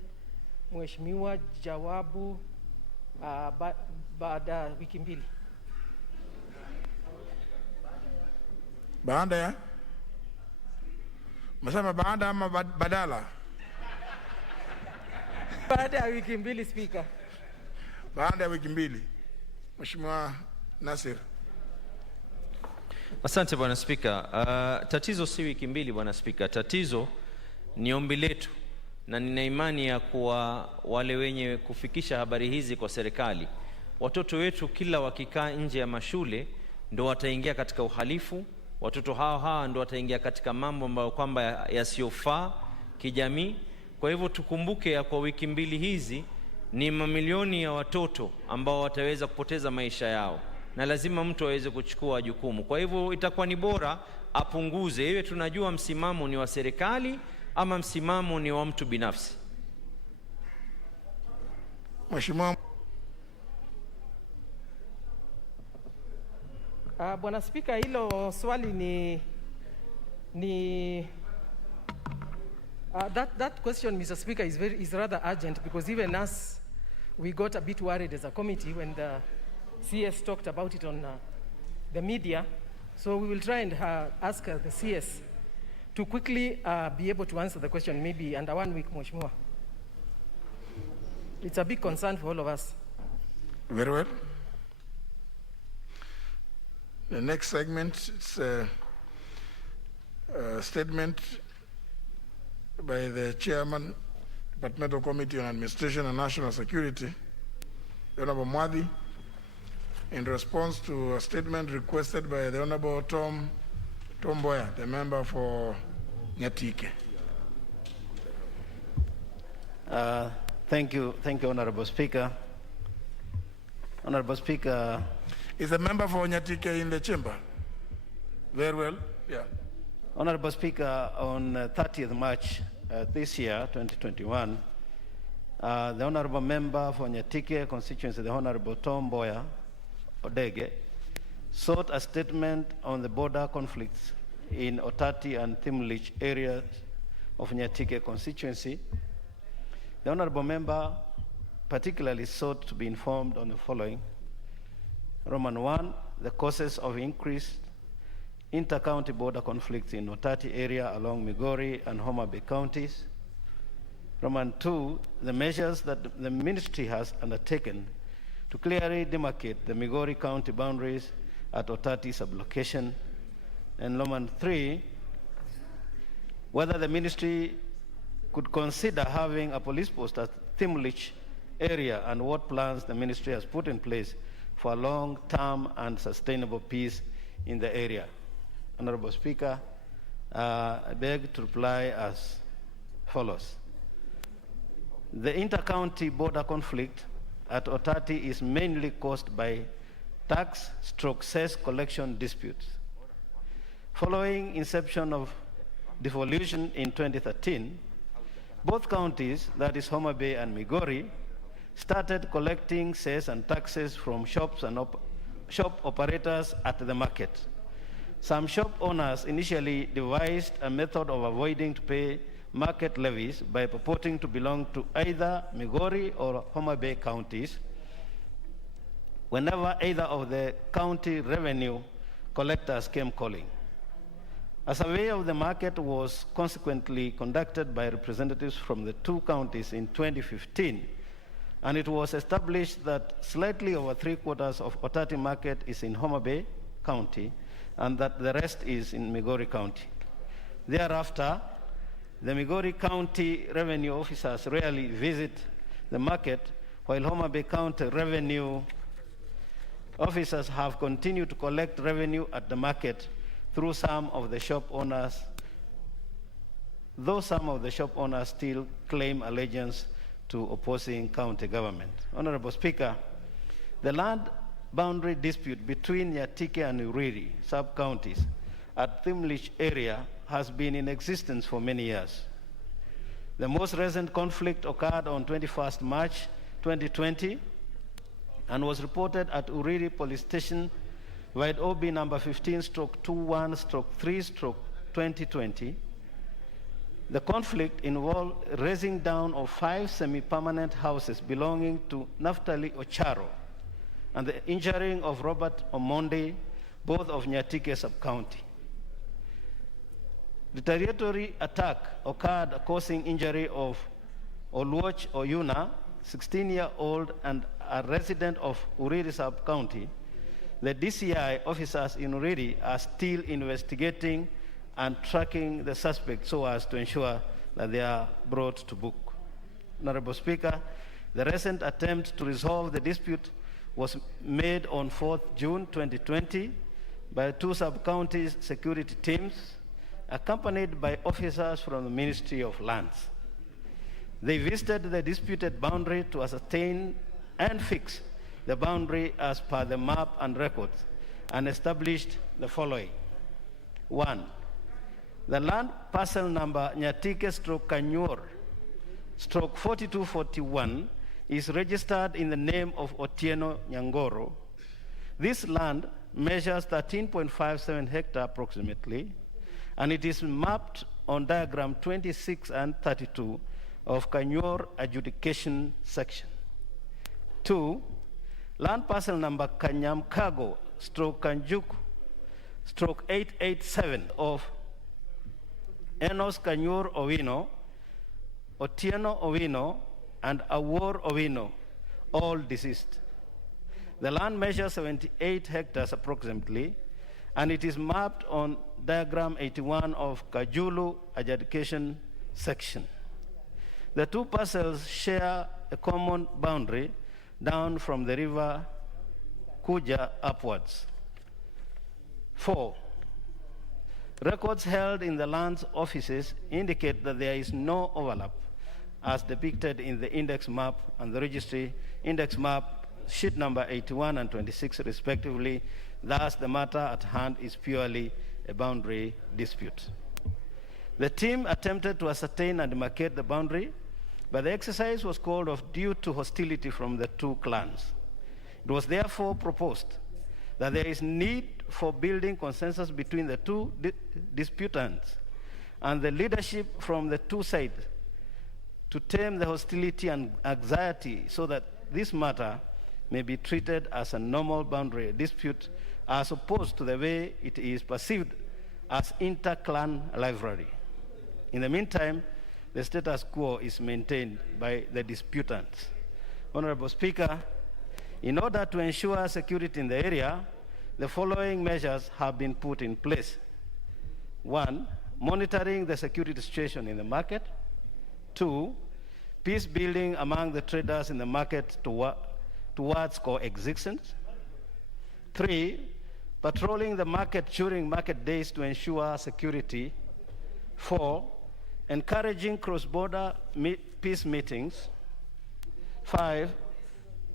mheshimiwa jawabu baada wiki mbili. Baada ya? Masema baada ama badala? Baada ya wiki mbili, Speaker. Baada ya wiki mbili. Mheshimiwa Nasir. Asante Bwana Spika. Tatizo si wiki mbili Bwana Spika. Tatizo ni ombi letu, na nina imani ya kuwa wale wenye kufikisha habari hizi kwa serikali, watoto wetu kila wakikaa nje ya mashule ndo wataingia katika uhalifu. Watoto hawa ndo wataingia katika mambo ambayo kwamba yasiyofaa kijamii. Kwa hivyo tukumbuke ya kwa wiki mbili hizi ni mamilioni ya watoto ambao wataweza kupoteza maisha yao, na lazima mtu aweze kuchukua jukumu. Kwa hivyo itakuwa ni bora apunguze, iwe tunajua msimamo ni wa serikali ama msimamo ni wa mtu binafsi. Mheshimiwa. Bwana Spika, hilo swali that question, Mr. Speaker, is rather urgent, because even us, we got a bit worried as a committee when the CS talked about it on the media. So we will try and ask the CS to quickly be able to answer the question, maybe under 1 week, Mheshimiwa. It's a big concern for all of us. Very well. The next segment is a statement by the Chairman, Departmental Committee on Administration and National Security, Honorable Mwadi, in response to a statement requested by the Honorable Tom Boya, the member for Nyatike. Thank you, Honorable Speaker. Honorable Speaker. Is a member for Nyatike in the chamber? Very well, yeah. Honorable Speaker, on 30th March this year, 2021, the Honorable Member for Nyatike constituency, the Honorable Tom Boya Odege, sought a statement on the border conflicts in Otati and Thimlich areas of Nyatike constituency. The Honorable Member particularly sought to be informed on the following. Roman 1, the causes of increased inter-county border conflicts in Otati area along Migori and Homa Bay counties. Roman 2, the measures that the ministry has undertaken to clearly demarcate the Migori County boundaries at Otati sublocation. And Roman 3, whether the ministry could consider having a police post at Thimlich area and what plans the ministry has put in place for long-term and sustainable peace in the area. Honorable Speaker, I beg to reply as follows. The inter-county border conflict at Otati is mainly caused by tax/cess collection disputes. Following inception of devolution in 2013, both counties, that is Homa Bay and Migori, started collecting cess and taxes from shops and shop operators at the market. Some shop owners initially devised a method of avoiding to pay market levies by purporting to belong to either Migori or Homa Bay counties whenever either of the county revenue collectors came calling. A survey of the market was consequently conducted by representatives from the two counties in 2015, and it was established that slightly over 3/4 of Otati market is in Homa Bay County and that the rest is in Migori County. Thereafter, the Migori County revenue officers rarely visit the market, while Homa Bay County revenue officers have continued to collect revenue at the market through some of the shop owners, though some of the shop owners still claim allegiance to opposing county government. Honorable Speaker, the land boundary dispute between Nyatike and Uriri sub-counties at Thimlich area has been in existence for many years. The most recent conflict occurred on 21st March 2020 and was reported at Uriri Police Station Wide OB number 15/21/3/2020. The conflict involved raising down of 5 semi-permanent houses belonging to Naftali Ocharo and the injuring of Robert Omondi, both of Nyatike sub-county. retaliatory attack occurred causing injury of Oluoch Oyuna, 16-year-old and a resident of Uriri sub-county. The DCI officers in Uriri are still investigating and tracking the suspect so as to ensure that they are brought to book. Honorable Speaker, the recent attempt to resolve the dispute was made on 4th June 2020 by 2 sub-county security teams accompanied by officers from the Ministry of Lands. They visited the disputed boundary to ascertain and fix the boundary as per the map and records and established the following. 1. The land parcel number Nyatike/Kanyur/4241 is registered in the name of Otieno Nyangoro. This land measures 13.57 hectares approximately, and it is mapped on diagram 26 and 32 of Kanyur adjudication section. 2. Land parcel number Kanyamkago/Kanjuk/887 of Enos Kanyur Owino, Otieno Owino, and Awor Owino, all deceased. The land measures 78 hectares approximately, and it is mapped on diagram 81 of Kajulu adjudication section. The 2 parcels share a common boundary down from the river Kuja upwards. 4. Records held in the land's offices indicate that there is no overlap as depicted in the index map and the registry index map sheet number 81 and 26 respectively. Thus, the matter at hand is purely a boundary dispute. The team attempted to ascertain and demarcate the boundary, but the exercise was called off due to hostility from the 2 clans. It was therefore proposed that there is need for building consensus between the 2 disputants and the leadership from the 2 sides to tame the hostility and anxiety so that this matter may be treated as a normal boundary dispute as opposed to the way it is perceived as inter-clan rivalry. In the meantime, the status quo is maintained by the disputants. Honorable Speaker, in order to ensure security in the area, the following measures have been put in place. 1, monitoring the security situation in the market. 2, peace building among the traders in the market towards coexistence. 3, patrolling the market during market days to ensure security. 4, encouraging cross-border peace meetings. 5,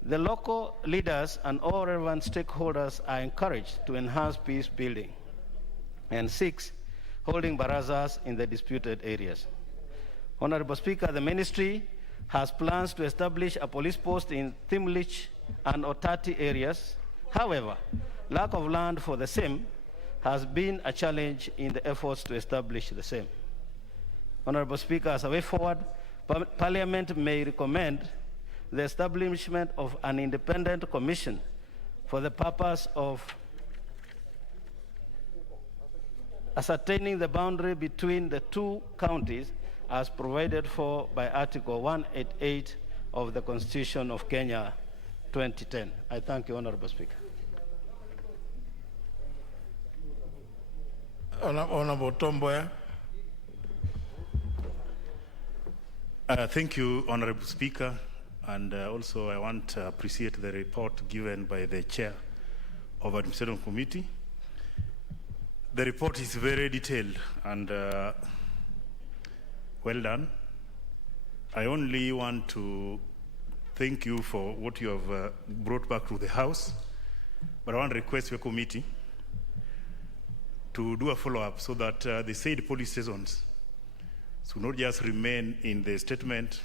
the local leaders and all relevant stakeholders are encouraged to enhance peace building. And 6, holding barazas in the disputed areas. Honorable Speaker, the ministry has plans to establish a police post in Thimlich and Otati areas. However, lack of land for the same has been a challenge in the efforts to establish the same. Honorable Speaker, as a way forward, Parliament may recommend the establishment of an independent commission for the purpose of ascertaining the boundary between the 2 counties as provided for by Article 188 of the Constitution of Kenya 2010. I thank you, Honorable Speaker. Honorable Tomboya. Thank you, Honorable Speaker. And also I want to appreciate the report given by the Chair of the Administration Committee. The report is very detailed and well done. I only want to thank you for what you have brought back to the House, but I want to request your committee to do a follow-up so that the said police stations should not just remain in the statement,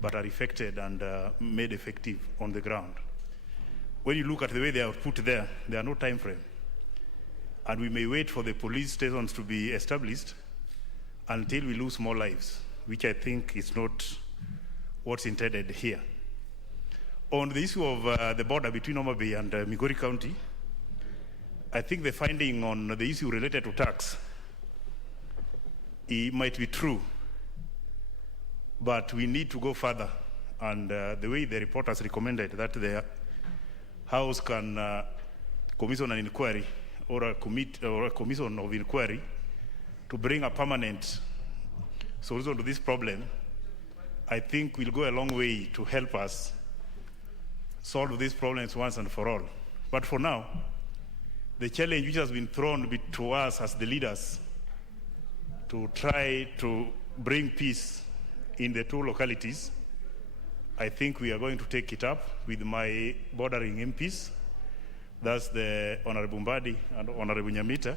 but are effected and made effective on the ground. When you look at the way they are put there are no time frame. And we may wait for the police stations to be established until we lose more lives, which I think is not what's intended here. On the issue of the border between Homa Bay and Migori County, I think the finding on the issue related to tax it might be true, but we need to go further. And the way the report has recommended that the House can commission an inquiry or a commission of inquiry to bring a permanent solution to this problem, I think will go a long way to help us solve these problems once and for all. But for now, the challenge which has been thrown to us as the leaders to try to bring peace in the two localities, I think we are going to take it up with my bordering MPs, that's the Honorable Mbadi and Honorable Nyamita,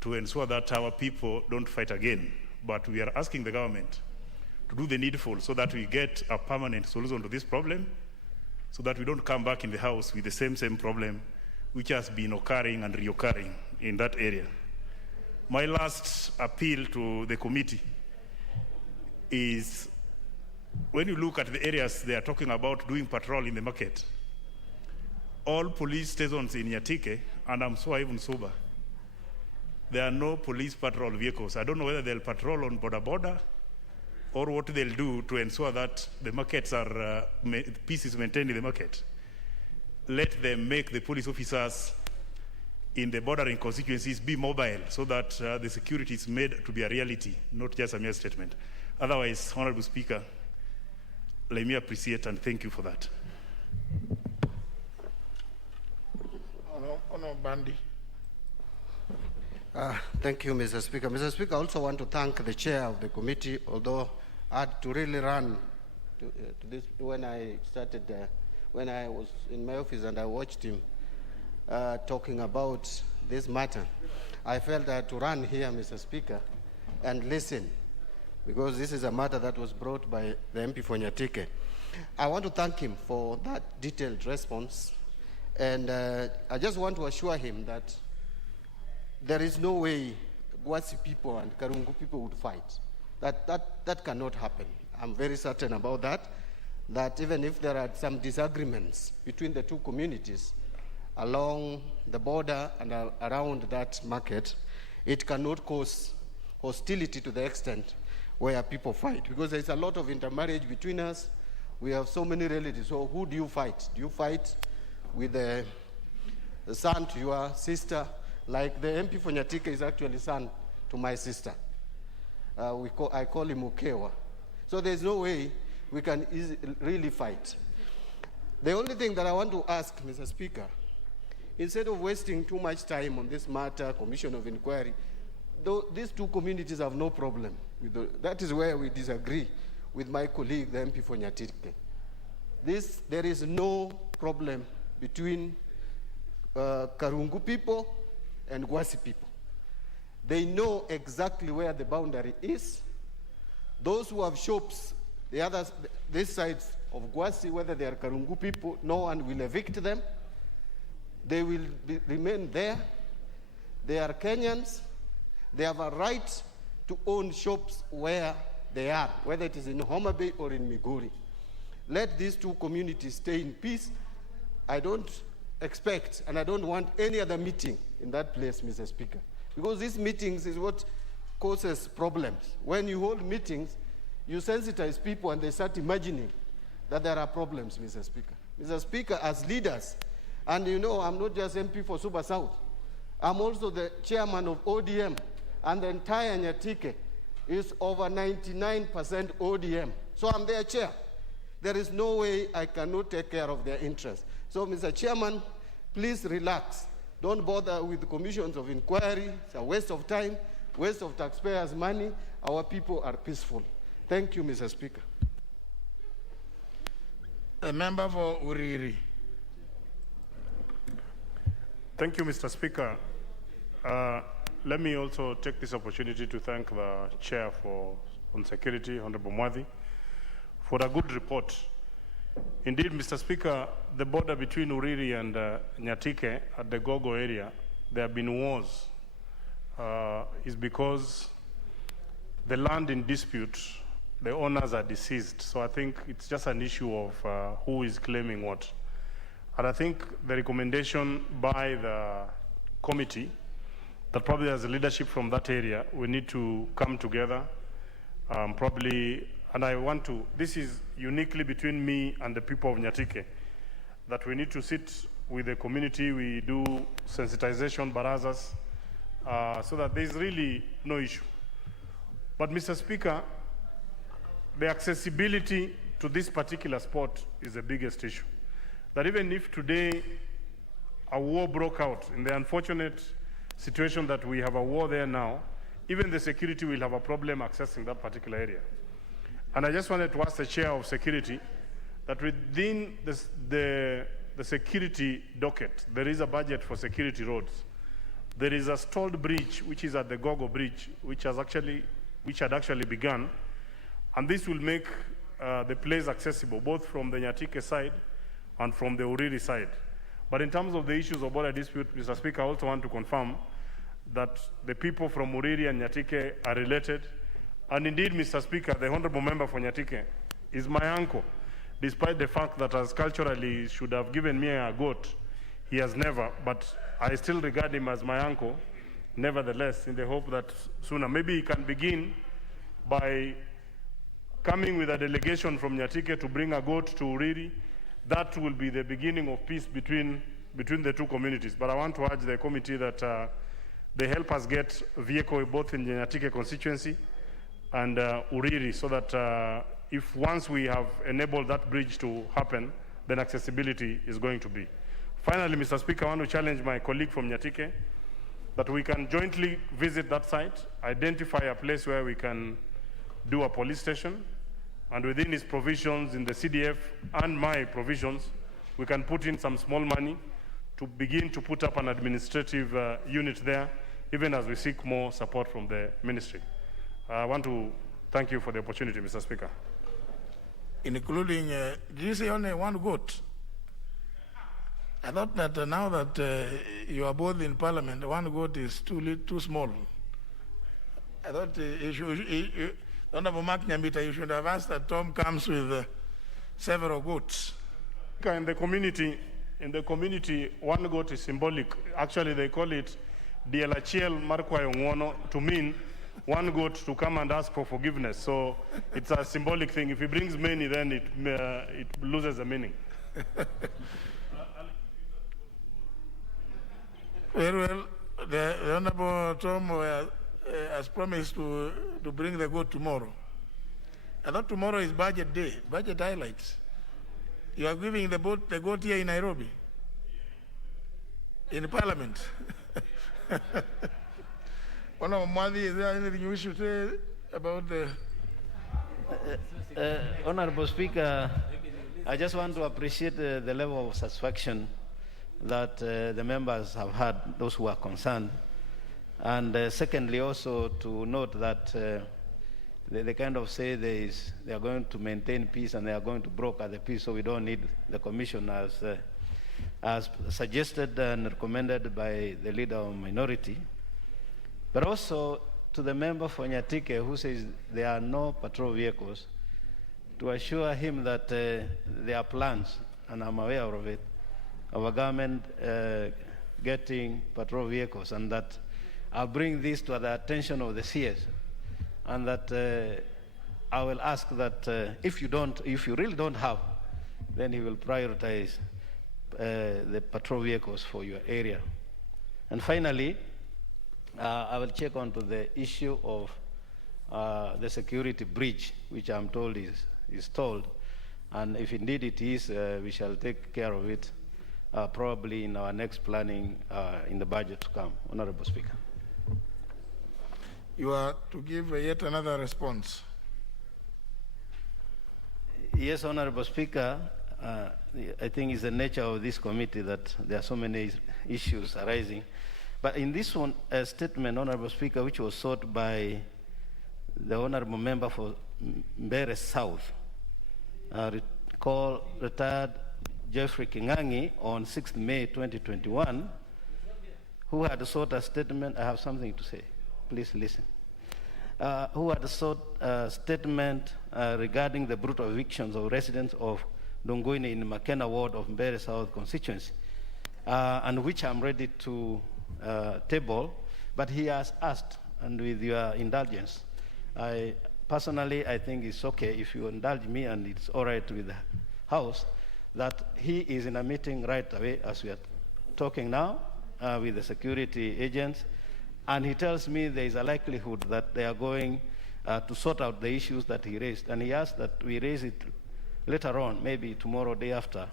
to ensure that our people don't fight again. But we are asking the government to do the needful so that we get a permanent solution to this problem, so that we don't come back in the House with the same problem which has been occurring and reoccurring in that area. My last appeal to the committee is, when you look at the areas they are talking about doing patrol in the market, all police stations in Nyatike, and I'm sure even Suba, there are no police patrol vehicles. I don't know whether they'll patrol on border or what they'll do to ensure that the markets are, peace is maintained in the market. Let them make the police officers in the bordering constituencies be mobile so that the security is made to be a reality, not just a mere statement. Otherwise, Honorable Speaker, let me appreciate and thank you for that. Honorable Bandi. Thank you, Mr. Speaker. Mr. Speaker, I also want to thank the chair of the committee, although I had to really run to this when I started, when I was in my office and I watched him talking about this matter. I felt I had to run here, Mr. Speaker, and listen, because this is a matter that was brought by the MP for Nyatike. I want to thank him for that detailed response, and I just want to assure him that there is no way Gwasi people and Karungu people would fight. That cannot happen. I'm very certain about that, that even if there are some disagreements between the two communities along the border and around that market, it cannot cause hostility to the extent where people fight, because there's a lot of intermarriage between us. We have so many relatives. So who do you fight? Do you fight with the son to your sister? Like the MP for Nyatike is actually son to my sister. I call him Ukewa. So there's no way we can really fight. The only thing that I want to ask, Mr. Speaker, instead of wasting too much time on this matter, commission of inquiry, though these two communities have no problem with that is where we disagree with my colleague, the MP for Nyatike. There is no problem between Karungu people and Gwasi people. They know exactly where the boundary is. Those who have shops, this side of Gwasi, whether they are Karungu people, no one will evict them. They will remain there. They are Kenyans. They have a right to own shops where they are, whether it is in Homa Bay or in Migori. Let these two communities stay in peace. I don't expect, and I don't want any other meeting in that place, Mr. Speaker, because these meetings is what causes problems. When you hold meetings, you sensitize people and they start imagining that there are problems, Mr. Speaker. Mr. Speaker, as leaders, and you know I'm not just MP for Suba South, I'm also the chairman of ODM, and the entire Nyatike is over 99% ODM. So I'm their chair. There is no way I cannot take care of their interests. So, Mr. Chairman, please relax. Don't bother with the commissions of inquiry. It's a waste of time, waste of taxpayers' money. Our people are peaceful. Thank you, Mr. Speaker. A member for Uriri. Thank you, Mr. Speaker. Let me also take this opportunity to thank the Chair on Security, Honorable Mwadhi, for a good report. Indeed, Mr. Speaker, the border between Uriri and Nyatike at the Gogo area, there have been wars, is because the land in dispute, the owners are deceased. So I think it's just an issue of who is claiming what. And I think the recommendation by the committee that probably as a leadership from that area, we need to come together, probably, and I want to, this is uniquely between me and the people of Nyatike, that we need to sit with the community, we do sensitization barazas, so that there's really no issue. But Mr. Speaker, the accessibility to this particular sport is the biggest issue. That even if today a war broke out, in the unfortunate situation that we have a war there now, even the security will have a problem accessing that particular area. And I just wanted to ask the chair of security that within the security docket, there is a budget for security roads. There is a stalled bridge, which is at the Gogo Bridge, which had actually begun. And this will make the place accessible, both from the Nyatike side and from the Uriri side. But in terms of the issues of border dispute, Mr. Speaker, I also want to confirm that the people from Uriri and Nyatike are related. And indeed, Mr. Speaker, the honorable member for Nyatike is my uncle, despite the fact that as culturally he should have given me a goat, he has never, but I still regard him as my uncle, nevertheless, in the hope that sooner, maybe he can begin by coming with a delegation from Nyatike to bring a goat to Uriri. That will be the beginning of peace between the two communities. But I want to urge the committee that they help us get a vehicle both in the Nyatike constituency and Uriri, so that if once we have enabled that bridge to happen, then accessibility is going to be. Finally, Mr. Speaker, I want to challenge my colleague from Nyatike that we can jointly visit that site, identify a place where we can do a police station, and within his provisions in the CDF and my provisions, we can put in some small money to begin to put up an administrative unit there, even as we seek more support from the ministry. I want to thank you for the opportunity, Mr. Speaker. Including, did you say only one goat? I thought that now that you are both in Parliament, one goat is too small. I thought Honorable Mark Nyambita, you should have asked that Tom comes with several goats. In the community, one goat is symbolic. Actually, they call it Dielachiel Markwayongono, to mean one goat to come and ask for forgiveness. So it's a symbolic thing. If he brings many, then it loses the meaning. Very well. The Honorable Tom has promised to bring the goat tomorrow. I thought tomorrow is budget day, budget highlights. You are giving the goat here in Nairobi, in Parliament. Honorable Mwadi, is there anything you wish to say about the... Honorable Speaker, I just want to appreciate the level of satisfaction that the members have had, those who are concerned. And secondly, also to note that they kind of say they are going to maintain peace and they are going to broker the peace, so we don't need the commission as suggested and recommended by the leader of minority. But also to the member for Nyatike who says there are no patrol vehicles, to assure him that there are plans, and I'm aware of it, of a government getting patrol vehicles, and that I'll bring this to the attention of the CS, and that I will ask that if you really don't have, then he will prioritize the patrol vehicles for your area. And finally, I will check onto the issue of the security bridge, which I'm told is stalled. And if indeed it is, we shall take care of it probably in our next planning in the budget to come. Honorable Speaker. You are to give yet another response. Yes, Honorable Speaker. I think it's the nature of this committee that there are so many issues arising. But in this one statement, Honorable Speaker, which was sought by the Honorable Member for Mbere South, retired Jeffrey Kingangi on 6th May 2021, who had sought a statement. I have something to say. Please listen. Who had sought a statement regarding the brutal evictions of residents of Dongoine in Makena ward of Mbere South constituency, and which I'm ready to table But he has asked, and with your indulgence, personally, I think it's okay if you indulge me and it's all right with the House, that he is in a meeting right away as we are talking now with the security agents, and he tells me there is a likelihood that they are going to sort out the issues that he raised. And he asked that we raise it later on, maybe tomorrow, day after,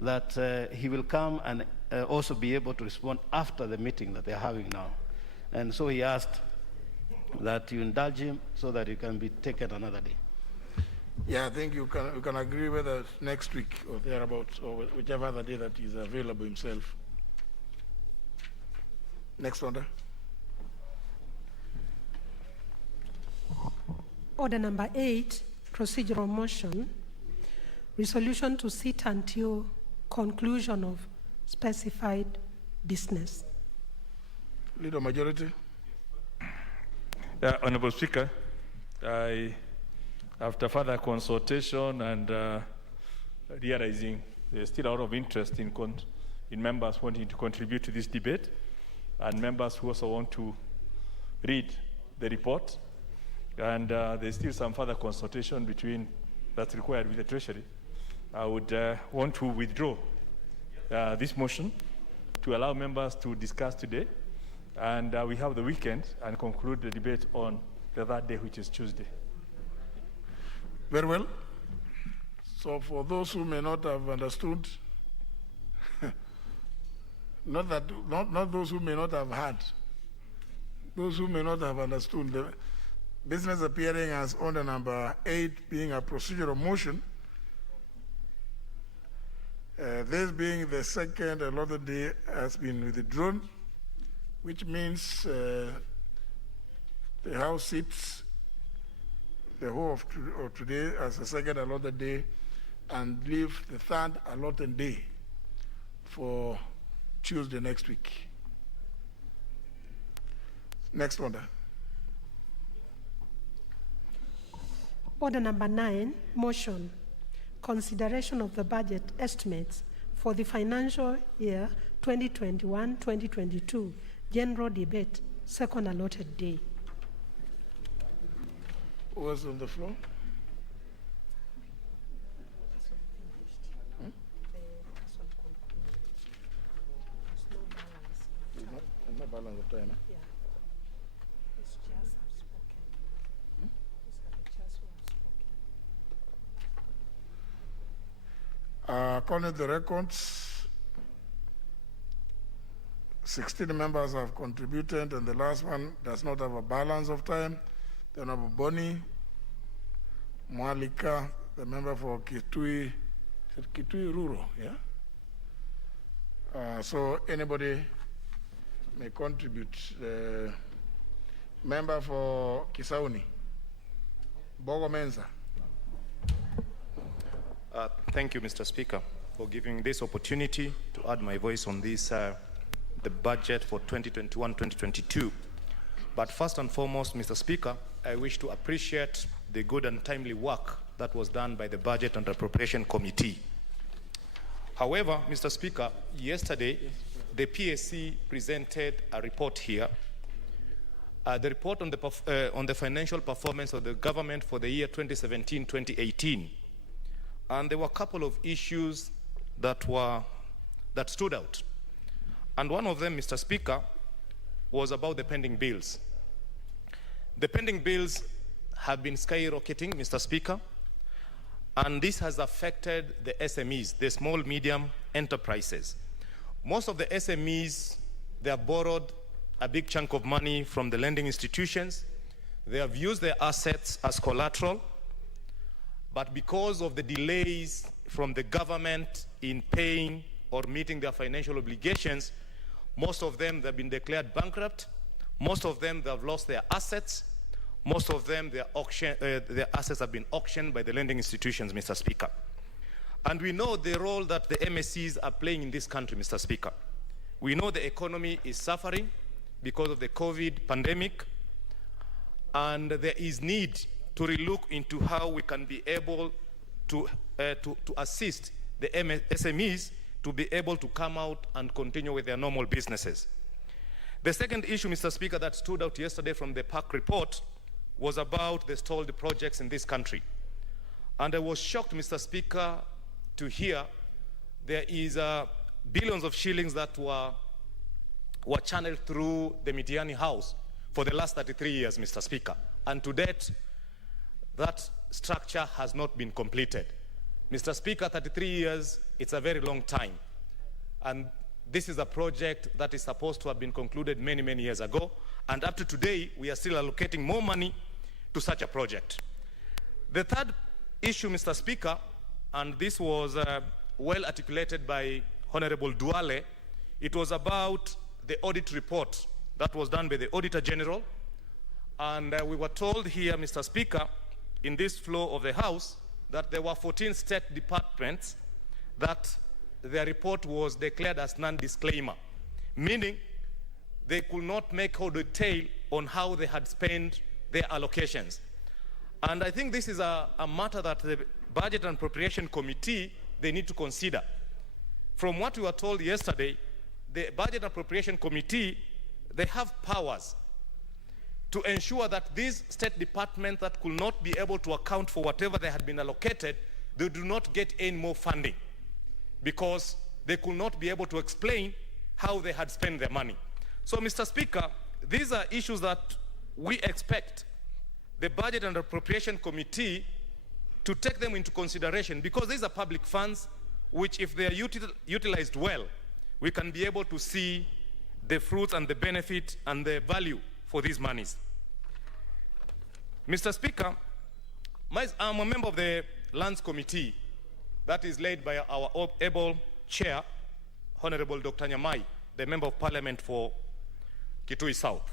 that he will come and also be able to respond after the meeting that they're having now. And so he asked that you indulge him so that it can be taken another day. Yeah, I think you can agree whether it's next week or thereabouts, or whichever other day that is available himself. Next order. Order number 8, procedural motion, resolution to sit until conclusion of specified business. Leader majority. Honorable Speaker, after further consultation and realizing there's still a lot of interest in members wanting to contribute to this debate, and members who also want to read the report, and there's still some further consultation that's required with the Treasury, I would want to withdraw this motion to allow members to discuss today, and we have the weekend and conclude the debate on the third day, which is Tuesday. Very well. So for those who may not have understood, not those who may not have heard, those who may not have understood, the business appearing as order number 8 being a procedural motion, this being the second allotted day has been withdrawn, which means the House sits the whole of today as a second allotted day and leave the third allotted day for Tuesday next week. Next order. Order number 9, motion, consideration of the budget estimates for the financial year 2021-2022, general debate, second allotted day. Who was on the floor? There's no balance of time. Yeah. These chairs have spoken. These are the chairs who have spoken. According to the records, 16 members have contributed, and the last one does not have a balance of time. The Honorable Boni Mwalika, the member for Kitui Rural, yeah? So anybody may contribute. The member for Kisauni, Bogo Menza. Thank you, Mr. Speaker, for giving this opportunity to add my voice on this, the budget for 2021-2022. But first and foremost, Mr. Speaker, I wish to appreciate the good and timely work that was done by the Budget and Appropriation Committee. However, Mr. Speaker, yesterday, the PSC presented a report here, the report on the financial performance of the government for the year 2017-2018. And there were a couple of issues that stood out. And one of them, Mr. Speaker, was about the pending bills. The pending bills have been skyrocketing, Mr. Speaker, and this has affected the SMEs, the small, medium enterprises. Most of the SMEs, they have borrowed a big chunk of money from the lending institutions. They have used their assets as collateral, but because of the delays from the government in paying or meeting their financial obligations, most of them have been declared bankrupt. Most of them, they have lost their assets. Most of them, their assets have been auctioned by the lending institutions, Mr. Speaker. And we know the role that the MSCs are playing in this country, Mr. Speaker. We know the economy is suffering because of the COVID pandemic, and there is need to relook into how we can be able to assist the SMEs to be able to come out and continue with their normal businesses. The second issue, Mr. Speaker, that stood out yesterday from the PAC report was about the stalled projects in this country. And I was shocked, Mr. Speaker, to hear there is billions of shillings that were channeled through the Midiani House for the last 33 years, Mr. Speaker. And to date, that structure has not been completed. Mr. Speaker, 33 years, it's a very long time. And this is a project that is supposed to have been concluded many, many years ago. And up to today, we are still allocating more money to such a project. The third issue, Mr. Speaker, and this was well articulated by Honorable Duale, it was about the audit report that was done by the Auditor General. And we were told here, Mr. Speaker, in this floor of the House, that there were 14 state departments that their report was declared as non-disclaimer, meaning they could not make a detail on how they had spent their allocations. And I think this is a matter that the Budget and Appropriation Committee, they need to consider. From what we were told yesterday, the Budget and Appropriation Committee, they have powers to ensure that these state departments that could not be able to account for whatever they had been allocated, they do not get any more funding because they could not be able to explain how they had spent their money. So, Mr. Speaker, these are issues that we expect the Budget and Appropriation Committee to take them into consideration, because these are public funds which, if they are utilized well, we can be able to see the fruits and the benefit and the value for these monies. Mr. Speaker, I'm a member of the Lands Committee that is led by our able chair, Honorable Dr. Nyamai, the Member of Parliament for Kitui South.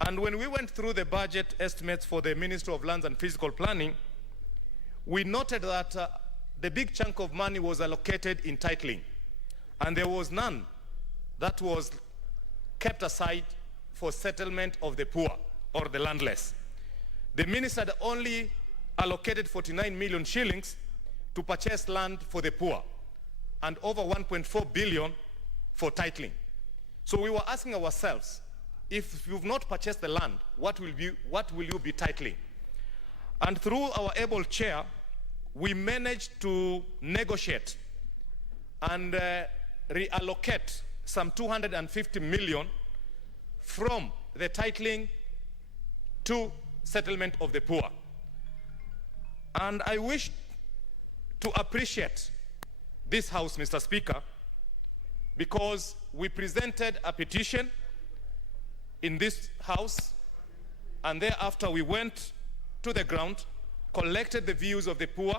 And when we went through the budget estimates for the Ministry of Lands and Physical Planning, we noted that the big chunk of money was allocated in titling, and there was none that was kept aside for settlement of the poor or the landless. The minister had only allocated 49 million shillings to purchase land for the poor and over 1.4 billion for titling. So we were asking ourselves, if you've not purchased the land, what will you be titling? And through our able chair, we managed to negotiate and reallocate some 250 million from the titling to settlement of the poor. And I wish to appreciate this House, Mr. Speaker, because we presented a petition in this House, and thereafter we went to the ground, collected the views of the poor,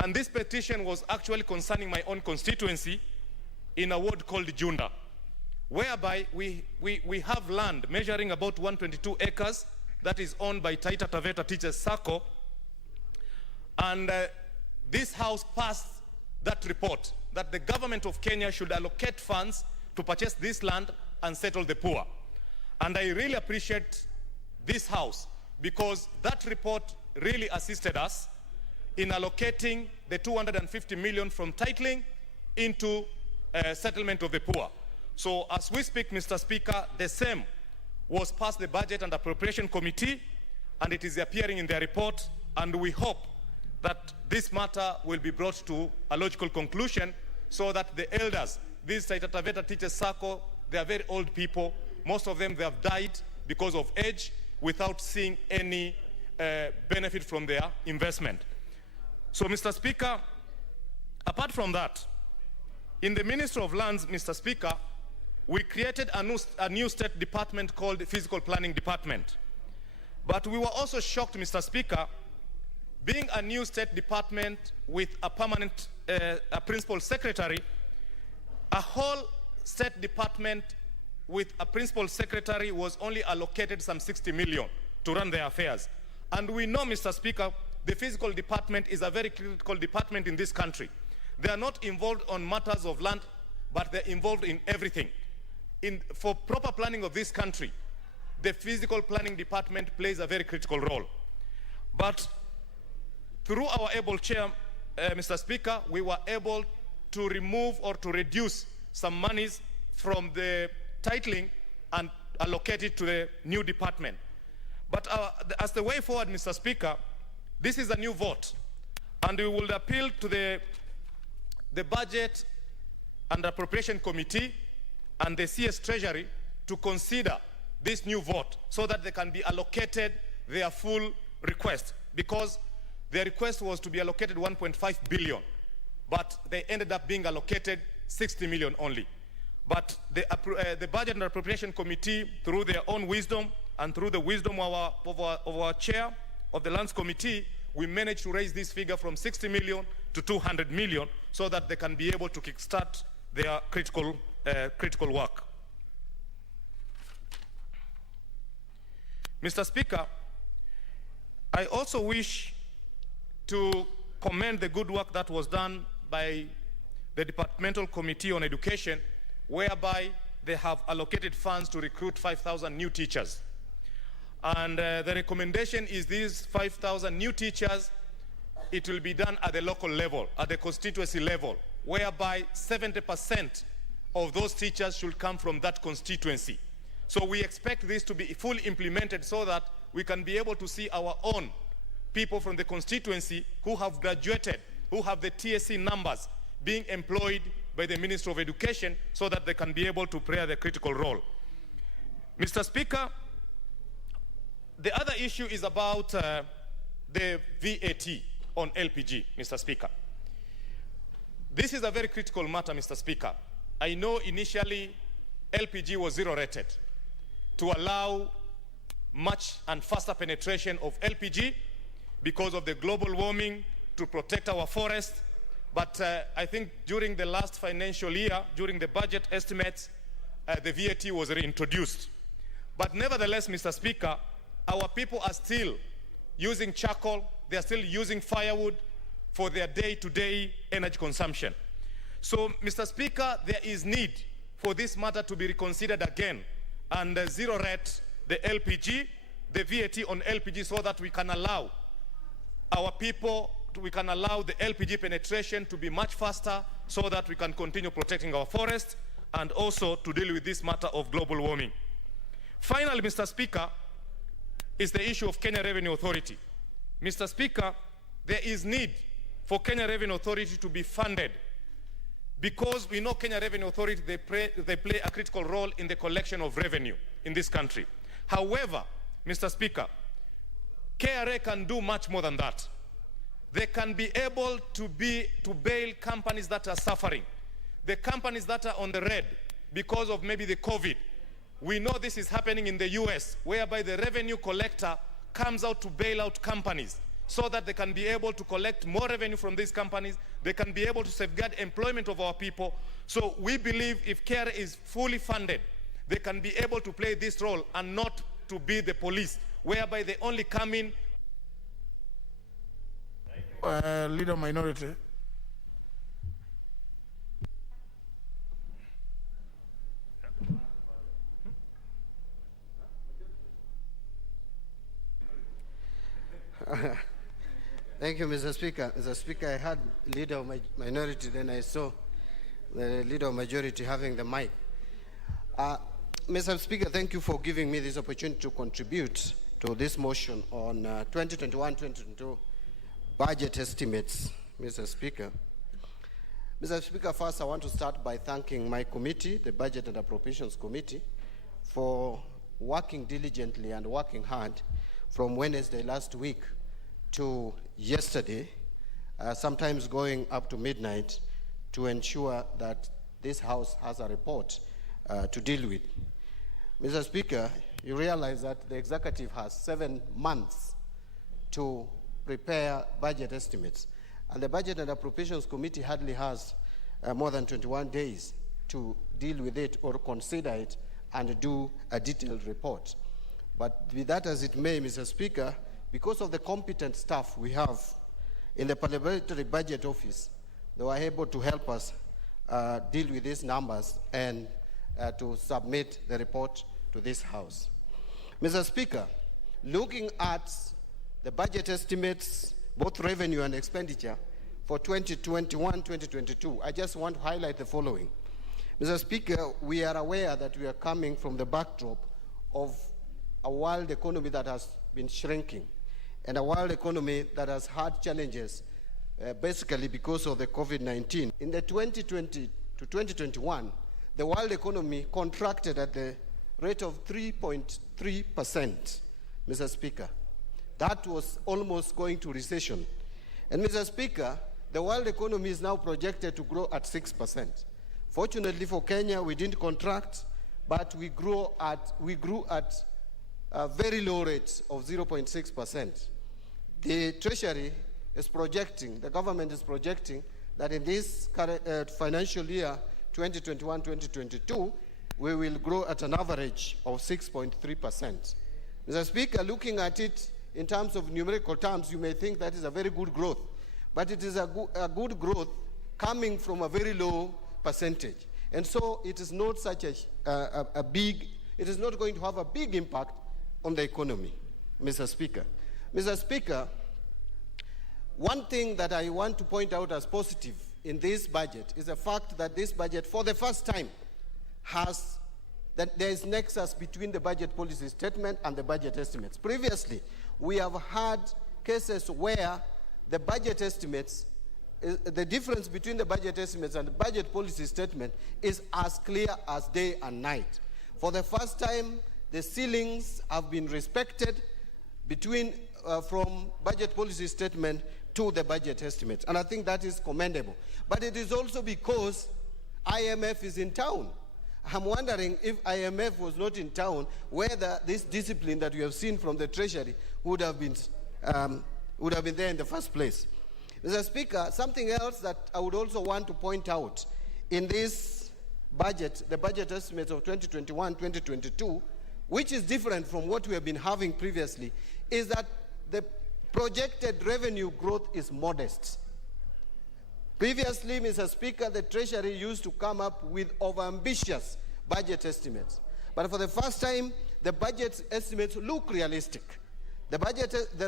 and this petition was actually concerning my own constituency in a ward called Junda, whereby we have land measuring about 122 acres that is owned by Taita Taveta Teachers Sacco, and this House passed that report that the government of Kenya should allocate funds to purchase this land and settle the poor. And I really appreciate this House, because that report really assisted us in allocating the 250 million from titling into settlement of the poor. So as we speak, Mr. Speaker, the same was passed the Budget and Appropriation Committee, and it is appearing in their report, and we hope that this matter will be brought to a logical conclusion so that the elders, these Taita Taveta Teachers Sacco, they are very old people. Most of them, they have died because of age without seeing any benefit from their investment. So, Mr. Speaker, apart from that, in the Ministry of Lands, Mr. Speaker, we created a new state department called the Physical Planning Department. But we were also shocked, Mr. Speaker, being a new state department with a permanent a principal secretary, a whole state department with a principal secretary was only allocated some 60 million to run their affairs. And we know, Mr. Speaker, the physical department is a very critical department in this country. They are not involved on matters of land, but they're involved in everything. For proper planning of this country, the physical planning department plays a very critical role. But through our able chair, Mr. Speaker, we were able to remove or to reduce some monies from the titling and allocate it to the new department. But as the way forward, Mr. Speaker, this is a new vote, and we will appeal to the Budget and Appropriation Committee and the CS Treasury to consider this new vote so that they can be allocated their full request, because their request was to be allocated 1.5 billion, but they ended up being allocated 60 million only. But the Budget and Appropriation Committee, through their own wisdom and through the wisdom of our chair of the Lands Committee, we managed to raise this figure from 60 million to 200 million so that they can be able to kickstart their critical work. Mr. Speaker, I also wish to commend the good work that was done by the Departmental Committee on Education, whereby they have allocated funds to recruit 5,000 new teachers. And the recommendation is these 5,000 new teachers, it will be done at the local level, at the constituency level, whereby 70% of those teachers should come from that constituency. So we expect this to be fully implemented so that we can be able to see our own people from the constituency who have graduated, who have the TSC numbers, being employed by the Ministry of Education so that they can be able to play the critical role. Mr. Speaker, the other issue is about the VAT on LPG, Mr. Speaker. This is a very critical matter, Mr. Speaker. I know initially LPG was zero rated to allow much and faster penetration of LPG because of the global warming, to protect our forests. But I think during the last financial year, during the budget estimates, the VAT was reintroduced. But nevertheless, Mr. Speaker, our people are still using charcoal, they are still using firewood for their day-to-day energy consumption. So, Mr. Speaker, there is need for this matter to be reconsidered again and zero rate the LPG, the VAT on LPG, so that we can allow our people, we can allow the LPG penetration to be much faster so that we can continue protecting our forests and also to deal with this matter of global warming. Finally, Mr. Speaker, is the issue of Kenya Revenue Authority. Mr. Speaker, there is need for Kenya Revenue Authority to be funded because we know Kenya Revenue Authority, they play a critical role in the collection of revenue in this country. However, Mr. Speaker, KRA can do much more than that. They can be able to bail companies that are suffering, the companies that are on the red because of maybe the COVID. We know this is happening in the US, whereby the revenue collector comes out to bail out companies so that they can be able to collect more revenue from these companies, they can be able to safeguard employment of our people. So we believe if KRA is fully funded, they can be able to play this role and not to be the police, whereby they only come in. Leader Minority. Thank you, Mr. Speaker. Mr. Speaker, I had Leader of Minority, then I saw the Leader of Majority having the mic. Mr. Speaker, thank you for giving me this opportunity to contribute to this motion on 2021-2022 budget estimates, Mr. Speaker. Mr. Speaker, first I want to start by thanking my committee, the Budget and Appropriations Committee, for working diligently and working hard from Wednesday last week to yesterday, sometimes going up to midnight, to ensure that this House has a report to deal with. Mr. Speaker, you realize that the executive has 7 months to prepare budget estimates, and the Budget and Appropriations Committee hardly has more than 21 days to deal with it or consider it and do a detailed report. But be that as it may, Mr. Speaker, because of the competent staff we have in the Parliamentary Budget Office, they were able to help us deal with these numbers and to submit the report to this House. Mr. Speaker, looking at the budget estimates, both revenue and expenditure, for 2021-2022, I just want to highlight the following. Mr. Speaker, we are aware that we are coming from the backdrop of a world economy that has been shrinking and a world economy that has had challenges basically because of the COVID-19. In the 2020 to 2021, the world economy contracted at the rate of 3.3%, Mr. Speaker. That was almost going to recession. And Mr. Speaker, the world economy is now projected to grow at 6%. Fortunately for Kenya, we didn't contract, but we grew at a very low rate of 0.6%. The Treasury is projecting, the government is projecting that in this current, financial year, 2021-2022, we will grow at an average of 6.3%. Mr. Speaker, looking at it in terms of numerical terms, you may think that is a very good growth, but it is a good growth coming from a very low percentage. And so it is not such it is not going to have a big impact on the economy, Mr. Speaker. Mr. Speaker, one thing that I want to point out as positive in this budget is the fact that this budget, for the first time, that there is nexus between the budget policy statement and the budget estimates. Previously, we have had cases where the budget estimates, the difference between the budget estimates and the budget policy statement is as clear as day and night. For the first time, the ceilings have been respected between from budget policy statement to the budget estimates, and I think that is commendable. But it is also because IMF is in town. I'm wondering if IMF was not in town, whether this discipline that we have seen from the Treasury would have been there in the first place. Mr. Speaker, something else that I would also want to point out in this budget, the budget estimates of 2021-2022, which is different from what we have been having previously, is that the projected revenue growth is modest. Previously, Mr. Speaker, the Treasury used to come up with overambitious budget estimates. But for the first time, the budget estimates look realistic. The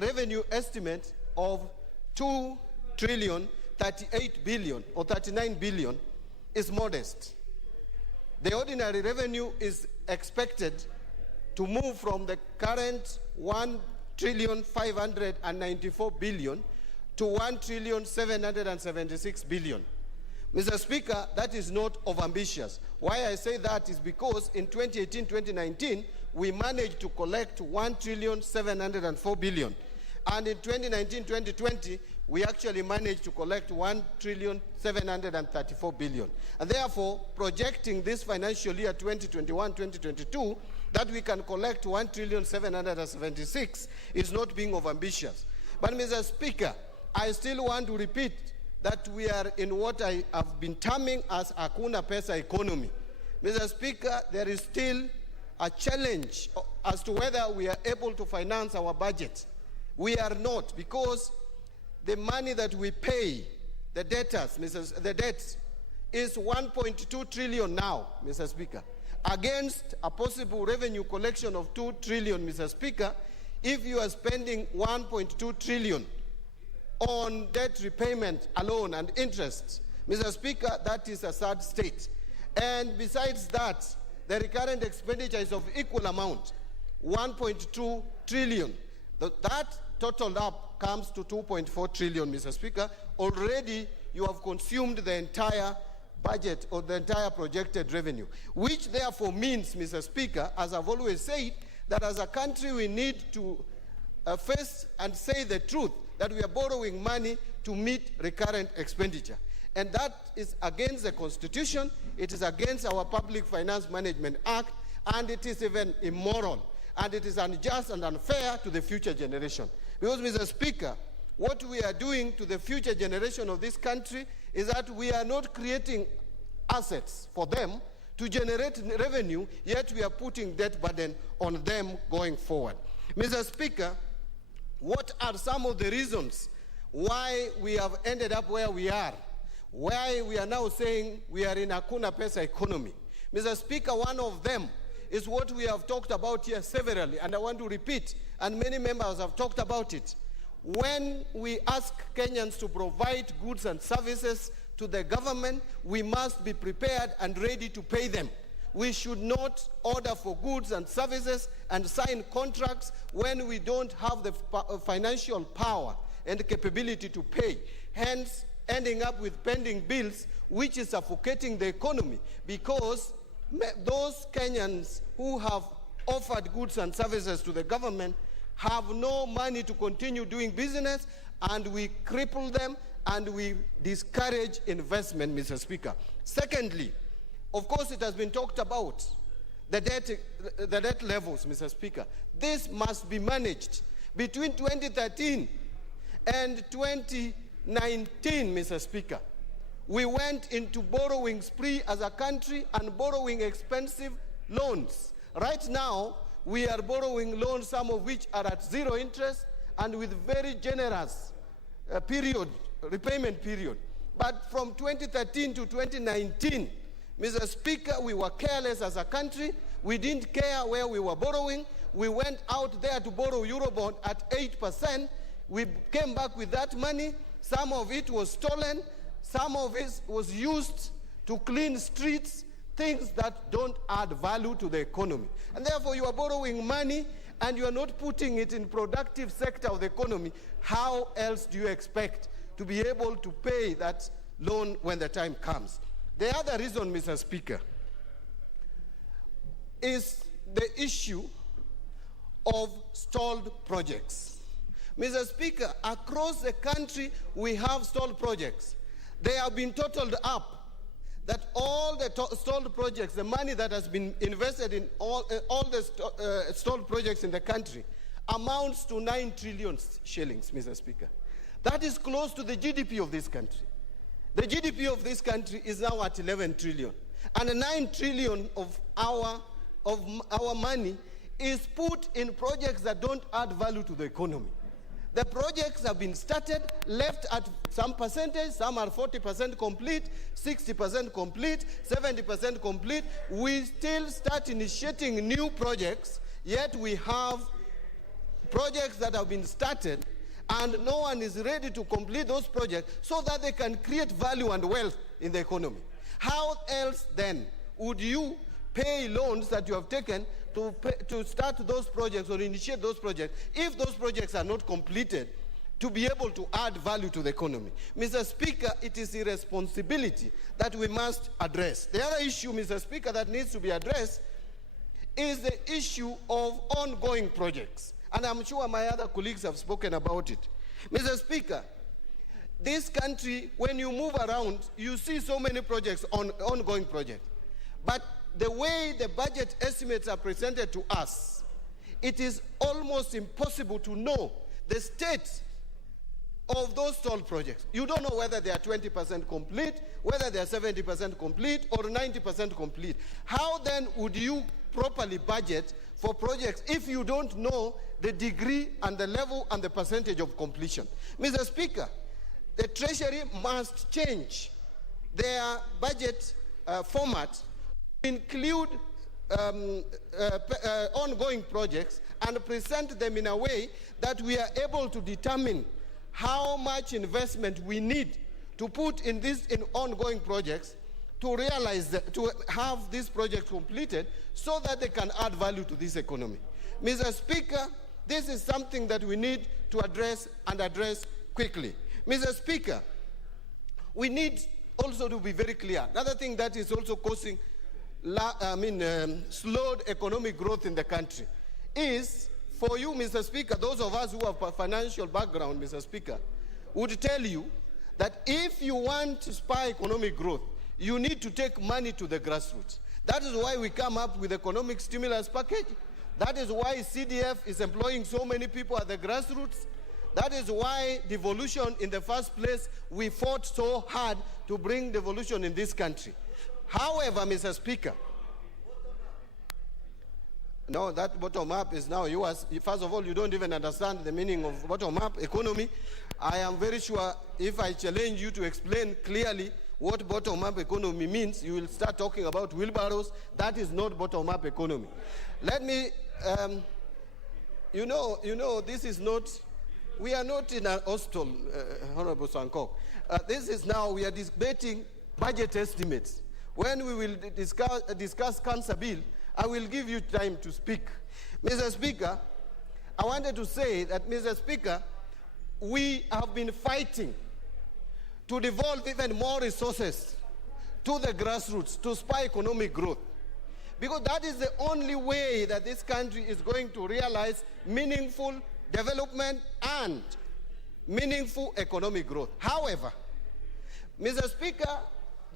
revenue estimate of 2,038 billion or 39 billion is modest. The ordinary revenue is expected to move from the current 1,594 billion to 1,776 billion. Mr. Speaker, that is not overambitious. Why I say that is because in 2018-2019, we managed to collect 1,704 billion. And in 2019-2020, we actually managed to collect 1,734 billion. And therefore, projecting this financial year 2021-2022, that we can collect 1,776 is not being overambitious. But Mr. Speaker, I still want to repeat that we are in what I have been terming as Hakuna Pesa economy. Mr. Speaker, there is still a challenge as to whether we are able to finance our budget. We are not, because the money that we pay, the debtors, the debts, is 1.2 trillion now, Mr. Speaker, against a possible revenue collection of 2 trillion, Mr. Speaker. If you are spending 1.2 trillion on debt repayment alone and interest, Mr. Speaker, that is a sad state. And besides that, the recurrent expenditure is of equal amount, 1.2 trillion. That totaled up comes to 2.4 trillion, Mr. Speaker. Already you have consumed the entire budget or the entire projected revenue, which therefore means, Mr. Speaker, as I've always said, that as a country we need to face and say the truth that we are borrowing money to meet recurrent expenditure. And that is against the Constitution, it is against our Public Finance Management Act, and it is even immoral, and it is unjust and unfair to the future generation. Because, Mr. Speaker, what we are doing to the future generation of this country is that we are not creating assets for them to generate revenue, yet we are putting debt burden on them going forward. Mr. Speaker, what are some of the reasons why we have ended up where we are? Why we are now saying we are in a Hakuna Pesa economy? Mr. Speaker, one of them is what we have talked about here severally, and I want to repeat, and many members have talked about it. When we ask Kenyans to provide goods and services to the government, we must be prepared and ready to pay them. We should not order for goods and services and sign contracts when we don't have the financial power and capability to pay. Hence, ending up with pending bills, which is suffocating the economy, because those Kenyans who have offered goods and services to the government have no money to continue doing business, and we cripple them and we discourage investment, Mr. Speaker. Secondly, of course, it has been talked about the debt levels, Mr. Speaker. This must be managed. Between 2013 and 2019, Mr. Speaker, we went into borrowing spree as a country and borrowing expensive loans. Right now, we are borrowing loans, some of which are at zero interest and with very generous repayment period. But from 2013 to 2019, Mr. Speaker, we were careless as a country. We didn't care where we were borrowing. We went out there to borrow Eurobond at 8%. We came back with that money. Some of it was stolen. Some of it was used to clean streets, things that don't add value to the economy. And therefore, you are borrowing money and you are not putting it in productive sector of the economy. How else do you expect to be able to pay that loan when the time comes? The other reason, Mr. Speaker, is the issue of stalled projects. Mr. Speaker, across the country, we have stalled projects. They have been totaled up, that all the stalled projects, the money that has been invested in all the stalled projects in the country, amounts to 9 trillion shillings, Mr. Speaker. That is close to the GDP of this country. The GDP of this country is now at 11 trillion. And 9 trillion of our money is put in projects that don't add value to the economy. The projects have been started, left at some percentage, some are 40% complete, 60% complete, 70% complete. We still start initiating new projects, yet we have projects that have been started and no one is ready to complete those projects so that they can create value and wealth in the economy. How else then would you pay loans that you have taken to start those projects or initiate those projects if those projects are not completed to be able to add value to the economy? Mr. Speaker, it is a responsibility that we must address. The other issue, Mr. Speaker, that needs to be addressed is the issue of ongoing projects. And I'm sure my other colleagues have spoken about it. Mr. Speaker, this country, when you move around, you see so many projects, ongoing projects. But the way the budget estimates are presented to us, it is almost impossible to know the state of those stalled projects. You don't know whether they are 20% complete, whether they are 70% complete, or 90% complete. How then would you properly budget for projects if you don't know the degree and the level and the percentage of completion? Mr. Speaker, the Treasury must change their budget format, include ongoing projects and present them in a way that we are able to determine how much investment we need to put in ongoing projects to realize to have these projects completed so that they can add value to this economy. Mr. Speaker, this is something that we need to address and address quickly. Mr. Speaker, we need also to be very clear. Another thing that is also causing slowed economic growth in the country is, for you, Mr. Speaker, those of us who have a financial background, Mr. Speaker, would tell you that if you want to spur economic growth, you need to take money to the grassroots. That is why we come up with economic stimulus package. That is why CDF is employing so many people at the grassroots. That is why devolution in the first place, we fought so hard to bring devolution in this country. However, Mr. Speaker, no, that bottom-up is now yours. First of all, you don't even understand the meaning of bottom-up economy. I am very sure if I challenge you to explain clearly what bottom-up economy means, you will start talking about wheelbarrows. That is not bottom-up economy. Let me, this is not We are not in a hostel, Honorable Sankok. This is now, we are debating budget estimates. When we will discuss cancer bill, I will give you time to speak. Mr. Speaker, I wanted to say that, Mr. Speaker, we have been fighting to devolve even more resources to the grassroots to spur economic growth. Because that is the only way that this country is going to realize meaningful development and meaningful economic growth. However, Mr. Speaker,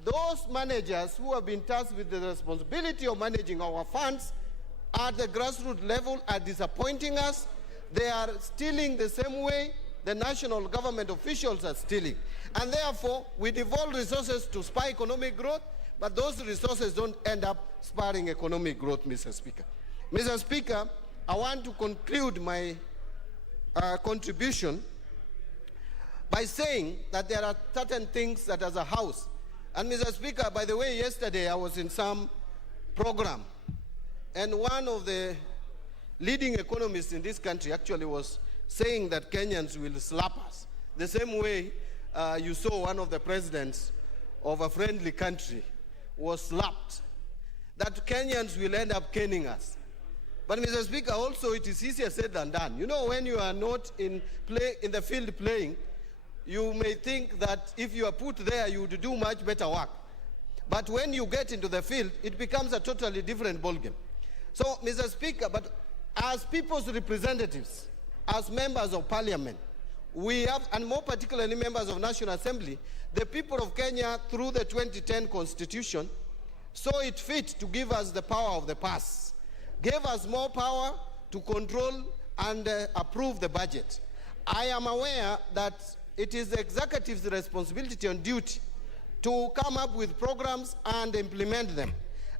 those managers who have been tasked with the responsibility of managing our funds at the grassroots level are disappointing us. They are stealing the same way the national government officials are stealing. And therefore, we devolve resources to spur economic growth, but those resources don't end up spurring economic growth, Mr. Speaker. Mr. Speaker, I want to conclude my contribution by saying that there are certain things that as a House, and Mr. Speaker, by the way, yesterday I was in some program, and one of the leading economists in this country actually was saying that Kenyans will slap us. The same way you saw one of the presidents of a friendly country was slapped, that Kenyans will end up caning us. But Mr. Speaker, also it is easier said than done. You know, when you are not in the field playing, you may think that if you are put there, you would do much better work. But when you get into the field, it becomes a totally different ballgame. So, Mr. Speaker, but as people's representatives, as members of parliament, we have, and more particularly members of National Assembly, the people of Kenya, through the 2010 Constitution, saw it fit to give us the power of the purse, gave us more power to control and approve the budget. I am aware that it is the executive's responsibility and duty to come up with programs and implement them,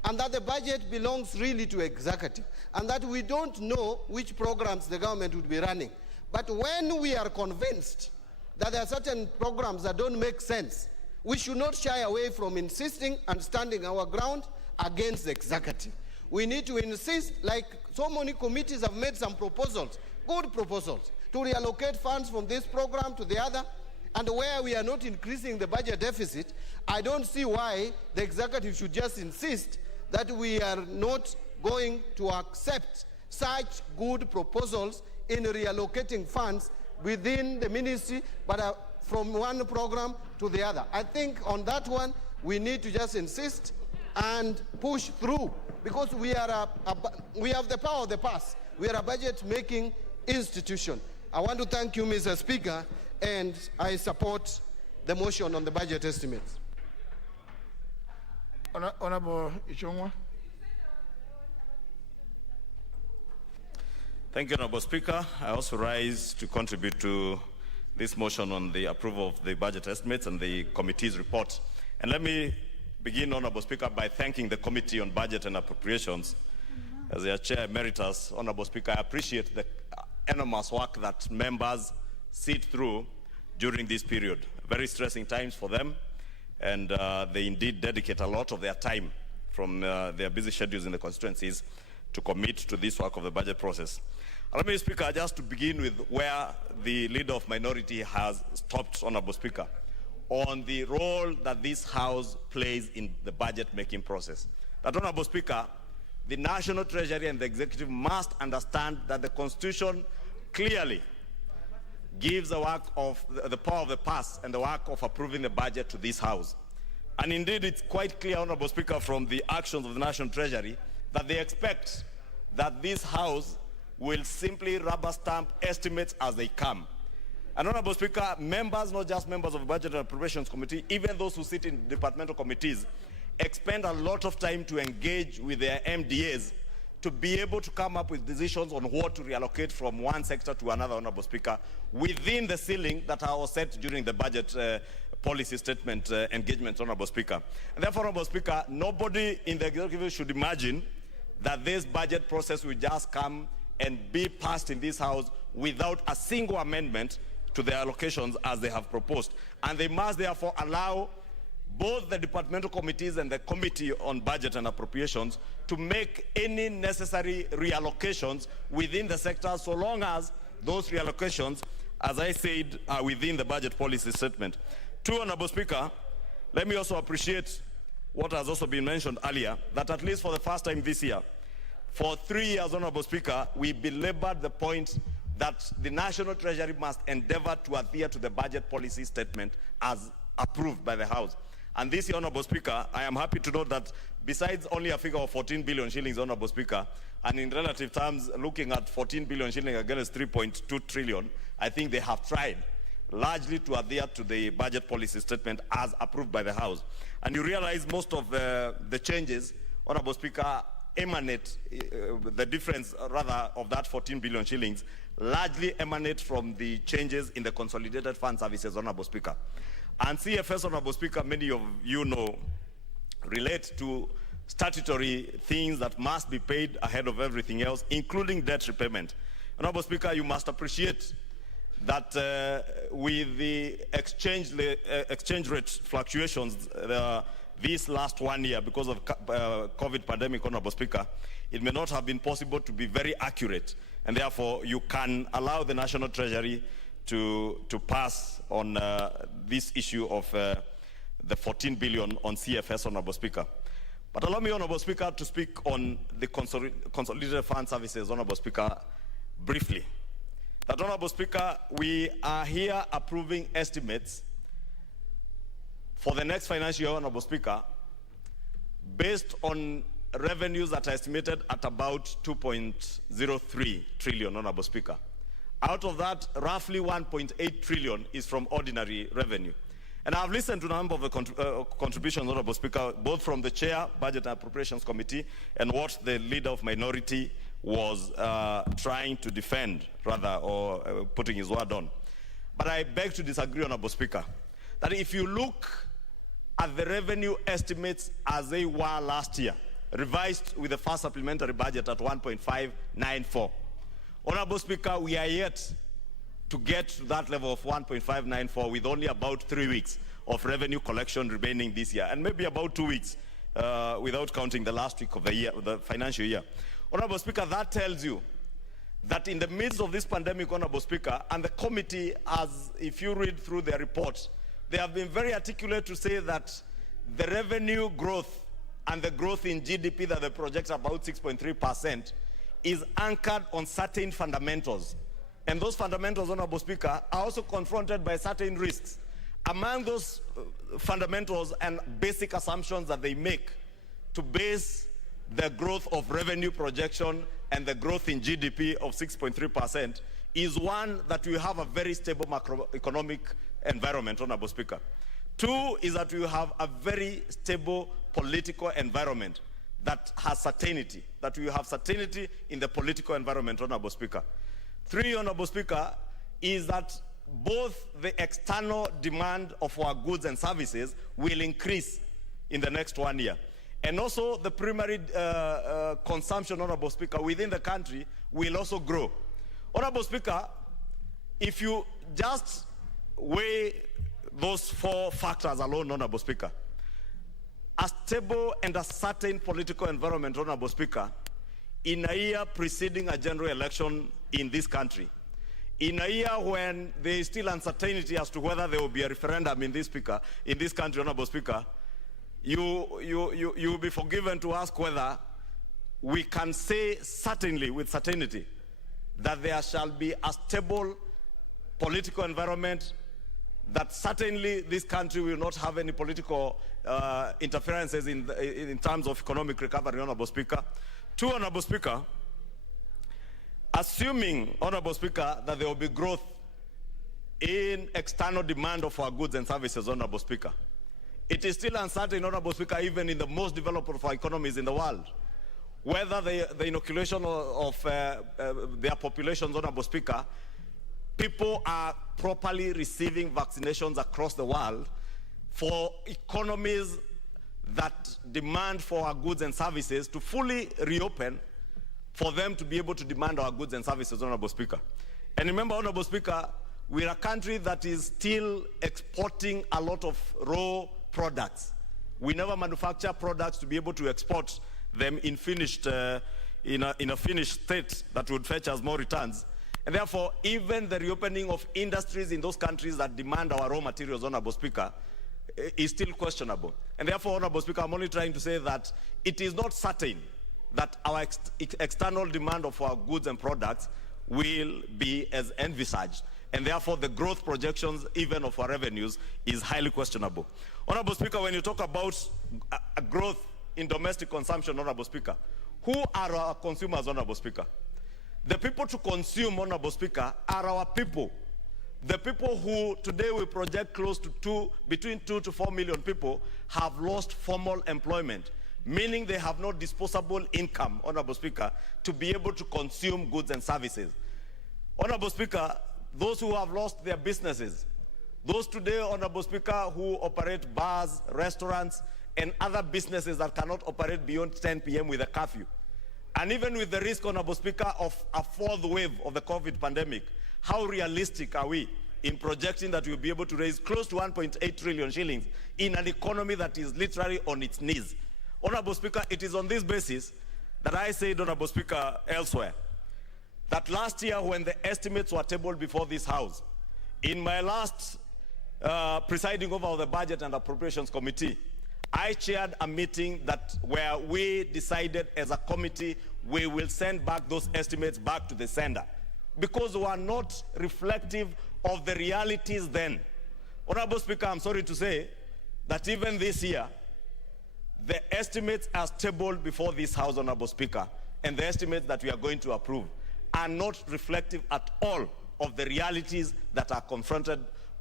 and that the budget belongs really to executive, and that we don't know which programs the government would be running. But when we are convinced that there are certain programs that don't make sense, we should not shy away from insisting and standing our ground against the executive. We need to insist, like so many committees have made some proposals, good proposals, to reallocate funds from this program to the other, and where we are not increasing the budget deficit, I don't see why the executive should just insist that we are not going to accept such good proposals in reallocating funds within the ministry, but from one program to the other. I think on that one, we need to just insist and push through, because we have the power of the purse. We are a budget-making institution. I want to thank you, Mr. Speaker, and I support the motion on the budget estimates. Honorable Ichung'wa. Thank you, Honorable Speaker. I also rise to contribute to this motion on the approval of the budget estimates and the committee's report. And let me begin, Honorable Speaker, by thanking the Committee on Budget and Appropriations. As their Chair Emeritus, Honorable Speaker, I appreciate the enormous work that members sit through during this period. Very stressing times for them, and they indeed dedicate a lot of their time from their busy schedules in the constituencies to commit to this work of the budget process. Let me, Speaker, just to begin with where the Leader of Minority has stopped, Honorable Speaker, on the role that this House plays in the budget-making process. That, Honorable Speaker, the National Treasury and the Executive must understand that the Constitution clearly gives the work of the power of the purse and the work of approving the budget to this House. And indeed, it's quite clear, Honorable Speaker, from the actions of the National Treasury that they expect that this House will simply rubber stamp estimates as they come. And Honorable Speaker, members, not just members of the Budget and Appropriations Committee, even those who sit in departmental committees, expend a lot of time to engage with their MDAs to be able to come up with decisions on what to reallocate from one sector to another, Honorable Speaker, within the ceiling that was set during the budget policy statement engagement, Honorable Speaker. And therefore, Honorable Speaker, nobody in the executive should imagine that this budget process will just come and be passed in this House without a single amendment to the allocations as they have proposed. And they must therefore allow both the departmental committees and the Committee on Budget and Appropriations to make any necessary reallocations within the sector, so long as those reallocations as I said, are within the budget policy statement. Two, Honorable Speaker, let me also appreciate what has also been mentioned earlier, that at least for the first time this year, for 3 years, Honorable Speaker, we belabored the point that the National Treasury must endeavor to adhere to the budget policy statement as approved by the House. And this year, Honorable Speaker, I am happy to note that besides only a figure of 14 billion shillings, Honorable Speaker, and in relative terms, looking at 14 billion shillings against 3.2 trillion, I think they have tried largely to adhere to the budget policy statement as approved by the House. And you realize most of the changes, Honorable Speaker, emanate, the difference rather of that 14 billion shillings, largely emanate from the changes in the consolidated fund services, Honorable Speaker. And CFS, Honorable Speaker, many of you know, relate to statutory things that must be paid ahead of everything else, including debt repayment. Honorable Speaker, you must appreciate that with the exchange rate fluctuations this last 1 year because of COVID pandemic, Honorable Speaker, it may not have been possible to be very accurate, and therefore you can allow the National Treasury to pass on this issue of the 14 billion on CFS, Honorable Speaker. But allow me, Honorable Speaker, to speak on the consolidated fund services, Honorable Speaker, briefly. That, Honorable Speaker, we are here approving estimates for the next financial year, Honorable Speaker, based on revenues that are estimated at about 2.03 trillion, Honorable Speaker. Out of that, roughly 1.8 trillion is from ordinary revenue. And I've listened to a number of the contributions, Honorable Speaker, both from the Chair, Budget and Appropriations Committee, and what the Leader of Minority was trying to defend, rather, or putting his word on. But I beg to disagree, Honorable Speaker, that if you look at the revenue estimates as they were last year, revised with the first supplementary budget at 1.594, Honorable Speaker, we are yet to get to that level of 1.594 with only about 3 weeks of revenue collection remaining this year, and maybe about 2 weeks without counting the last week of the year, the financial year. Honorable Speaker, that tells you that in the midst of this pandemic, Honorable Speaker, and the committee has, if you read through their report, they have been very articulate to say that the revenue growth and the growth in GDP that they project about 6.3% is anchored on certain fundamentals. And those fundamentals, Honorable Speaker, are also confronted by certain risks. Among those fundamentals and basic assumptions that they make to base the growth of revenue projection and the growth in GDP of 6.3% is one that we have a very stable macroeconomic environment, Honorable Speaker. Two is that we have a very stable political environment that has certainty, that we have certainty in the political environment, Honorable Speaker. Three, Honorable Speaker, is that both the external demand of our goods and services will increase in the next 1 year. And also the primary consumption, Honorable Speaker, within the country will also grow. Honorable Speaker, if you just weigh those four factors alone, Honorable Speaker, a stable and a certain political environment, Honorable Speaker, in a year preceding a general election in this country, in a year when there is still uncertainty as to whether there will be a referendum in this country, Honorable Speaker, you will be forgiven to ask whether we can say certainly, with certainty, that there shall be a stable political environment, that certainly this country will not have any political interferences in terms of economic recovery, Honorable Speaker. Two, Honorable Speaker, assuming, Honorable Speaker, that there will be growth in external demand of our goods and services, Honorable Speaker, it is still uncertain, Honorable Speaker, even in the most developed of our economies in the world, whether the inoculation of their populations, Honorable Speaker, people are properly receiving vaccinations across the world for economies that demand for our goods and services to fully reopen, for them to be able to demand our goods and services, Honorable Speaker. And remember, Honorable Speaker, we're a country that is still exporting a lot of raw products. We never manufacture products to be able to export them in finished, in a finished state that would fetch us more returns. And therefore, even the reopening of industries in those countries that demand our raw materials, Honorable Speaker, is still questionable. And therefore, Honorable Speaker, I'm only trying to say that it is not certain that our external demand of our goods and products will be as envisaged. And therefore, the growth projections, even of our revenues, is highly questionable. Honorable Speaker, when you talk about a growth in domestic consumption, Honorable Speaker, who are our consumers, Honorable Speaker? The people to consume, Honorable Speaker, are our people. The people who today we project close to between 2 to 4 million people have lost formal employment, meaning they have no disposable income, Honorable Speaker, to be able to consume goods and services. Honorable Speaker, those who have lost their businesses, those today, Honorable Speaker, who operate bars, restaurants, and other businesses that cannot operate beyond 10 p.m. with a curfew. And even with the risk, Honorable Speaker, of a fourth wave of the COVID pandemic, how realistic are we in projecting that we'll be able to raise close to 1.8 trillion shillings in an economy that is literally on its knees? Honorable Speaker, it is on this basis that I said, Honorable Speaker, elsewhere, that last year when the estimates were tabled before this House, in my last presiding over the Budget and Appropriations Committee, I chaired a meeting where we decided as a committee we will send back those estimates back to the sender because they were not reflective of the realities then. Honorable Speaker, I'm sorry to say that even this year, the estimates as tabled before this House, Honorable Speaker, and the estimates that we are going to approve are not reflective at all of the realities that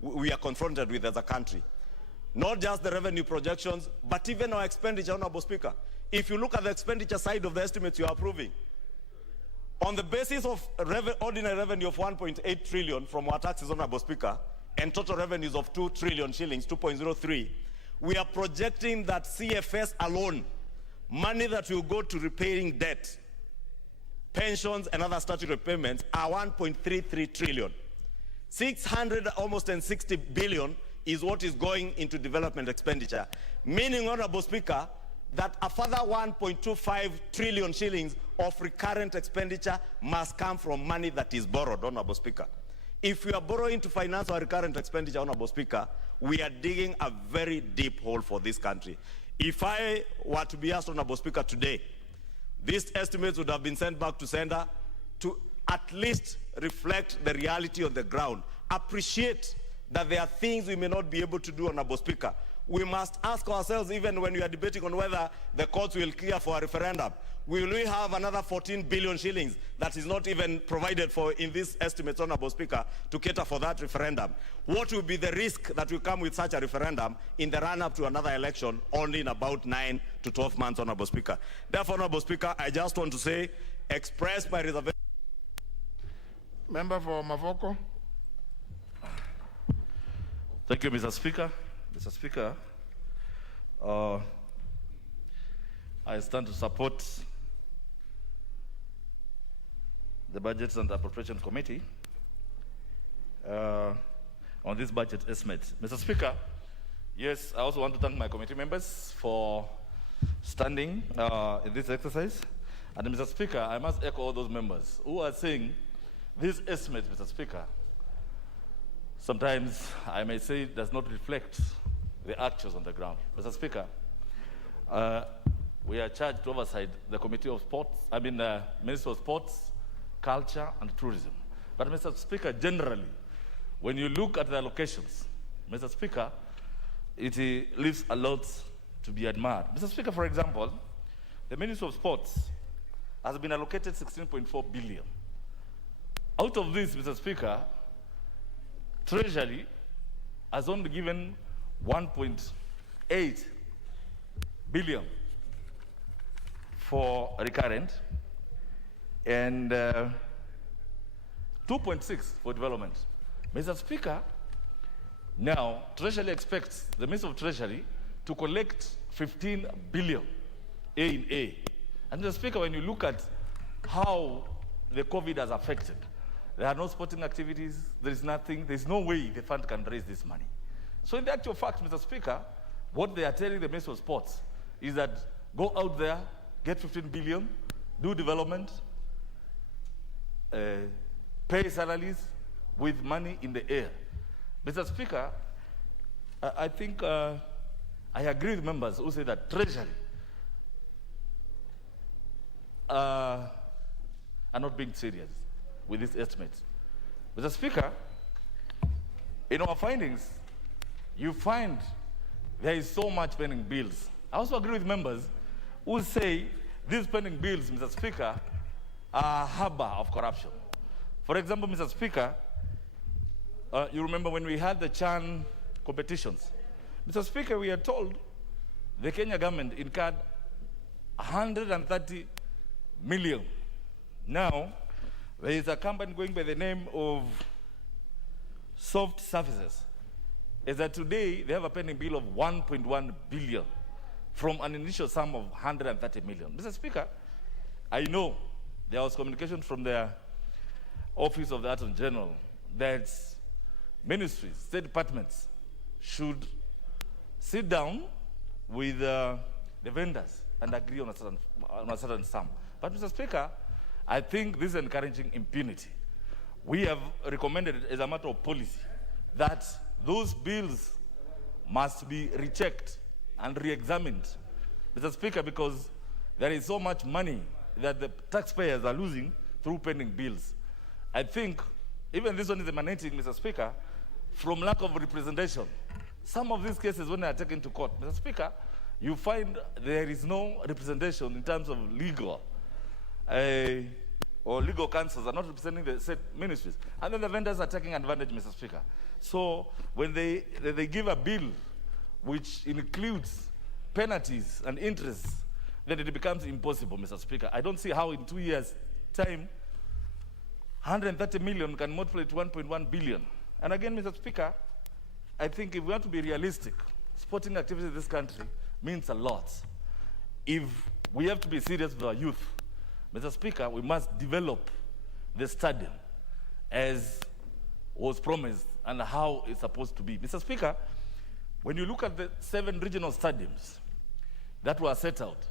we are confronted with as a country. Not just the revenue projections, but even our expenditure, Honorable Speaker. If you look at the expenditure side of the estimates you are approving, on the basis of ordinary revenue of 1.8 trillion from our taxes, Honorable Speaker, and total revenues of 2 trillion shillings, 2.03, we are projecting that CFS alone, money that will go to repaying debt, pensions and other statutory payments, are 1.33 trillion. 660 billion is what is going into development expenditure, meaning, Honorable Speaker, that a further 1.25 trillion shillings of recurrent expenditure must come from money that is borrowed, Honorable Speaker. If we are borrowing to finance our recurrent expenditure, Honorable Speaker, we are digging a very deep hole for this country. If I were to be asked, Honorable Speaker, today, these estimates would have been sent back to sender to at least reflect the reality on the ground. Appreciate that there are things we may not be able to do, Honorable Speaker. We must ask ourselves, even when we are debating on whether the courts will clear for a referendum, will we have another 14 billion shillings that is not even provided for in these estimates, Honorable Speaker, to cater for that referendum? What will be the risk that will come with such a referendum in the run-up to another election only in about 9 to 12 months, Honorable Speaker? Therefore, Honorable Speaker, I just want to say, express my reservation. Member for Mavoko. Thank you, Mr. Speaker. Mr. Speaker, I stand to support the Budgets and Appropriations Committee on this budget estimate. Mr. Speaker, yes, I also want to thank my committee members for standing in this exercise. And Mr. Speaker, I must echo all those members who are saying this estimate, Mr. Speaker, sometimes I may say does not reflect the actuals on the ground. Mr. Speaker, we are charged to oversight the Committee of Sports, Ministry of Sports, Culture and Tourism. But Mr. Speaker, generally, when you look at the allocations, Mr. Speaker, it leaves a lot to be admired. Mr. Speaker, for example, the Ministry of Sports has been allocated 16.4 billion. Out of this, Mr. Speaker, Treasury has only given 1.8 billion for recurrent and 2.6 for development. Mr. Speaker, now Treasury expects the Minister of Treasury to collect 15 billion A in A. And Mr. Speaker, when you look at how the COVID has affected, there are no sporting activities, there is nothing, there's no way the fund can raise this money. So in the actual fact, Mr. Speaker, what they are telling the Minister of Sports is that go out there, get 15 billion, do development, pay salaries with money in the air. Mr. Speaker, I think I agree with members who say that Treasury are not being serious with these estimates. Mr. Speaker, in our findings, you find there is so much pending bills. I also agree with members who say these pending bills, Mr. Speaker, are a harbor of corruption. For example, Mr. Speaker, you remember when we had the Chan competitions. Mr. Speaker, we are told the Kenya government incurred 130 million. Now, there is a company going by the name of Soft Services. Is that today they have a pending bill of 1.1 billion from an initial sum of 130 million. Mr. Speaker, I know there was communication from the Office of the Attorney General that ministries, state departments should sit down with the vendors and agree on a certain sum. But Mr. Speaker, I think this is encouraging impunity. We have recommended as a matter of policy that those bills must be rechecked and re-examined, Mr. Speaker, because there is so much money that the taxpayers are losing through pending bills. I think even this one is emanating, Mr. Speaker, from lack of representation. Some of these cases, when they are taken to court, Mr. Speaker, you find there is no representation in terms of legal or legal counsels are not representing the state ministries. And then the vendors are taking advantage, Mr. Speaker. So when they give a bill which includes penalties and interests, then it becomes impossible, Mr. Speaker. I don't see how in 2 years' time, 130 million can multiply to 1.1 billion. And again, Mr. Speaker, I think if we want to be realistic, sporting activity in this country means a lot. If we have to be serious with our youth, Mr. Speaker, we must develop the stadium as was promised and how it's supposed to be. Mr. Speaker, when you look at the 7 regional stadiums that were set out,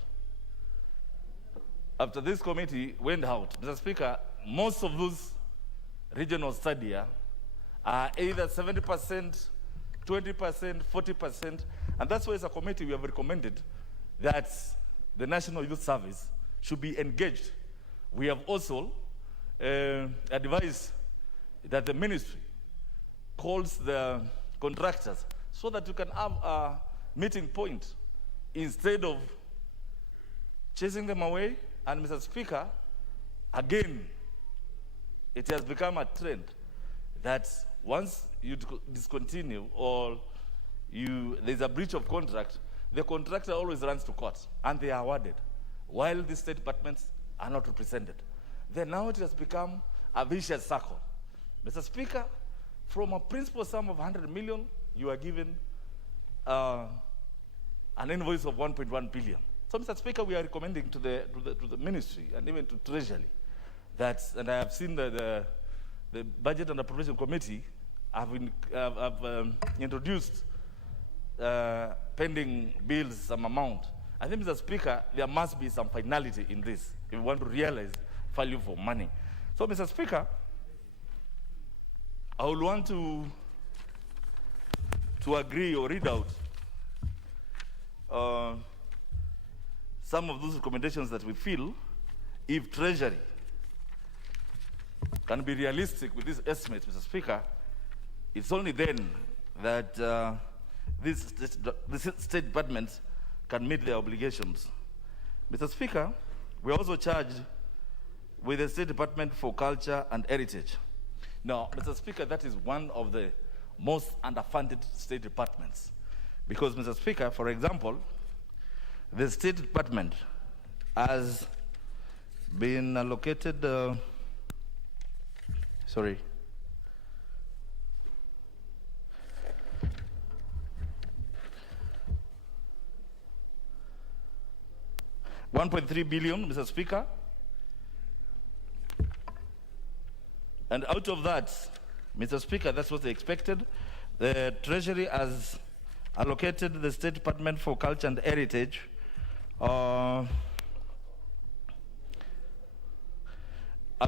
after this committee went out, Mr. Speaker, most of those regional stadia are either 70%, 20%, 40%, and that's why as a committee we have recommended that the National Youth Service should be engaged. We have also advised that the ministry calls the contractors so that you can have a meeting point instead of chasing them away. And Mr. Speaker, again, it has become a trend that once you discontinue or there's a breach of contract, the contractor always runs to court and they are awarded, while the state departments are not represented. Then now it has become a vicious circle. Mr. Speaker, from a principal sum of 100 million, you are given an invoice of 1.1 billion. So, Mr. Speaker, we are recommending to the ministry and even to Treasury that, and I have seen the Budget and Appropriation Committee have introduced pending bills some amount. I think, Mr. Speaker, there must be some finality in this if we want to realize value for money. So, Mr. Speaker, I would want to agree or read out some of those recommendations that we feel, if Treasury can be realistic with these estimates, Mr. Speaker, it's only then that these state departments can meet their obligations. Mr. Speaker, we are also charged with the State Department for Culture and Heritage. Now, Mr. Speaker, that is one of the most underfunded state departments. Because, Mr. Speaker, for example, the State Department has been allocated, sorry, $1.3 billion, Mr. Speaker. And out of that, Mr. Speaker, that's what they expected. The Treasury has allocated the State Department for Culture and Heritage have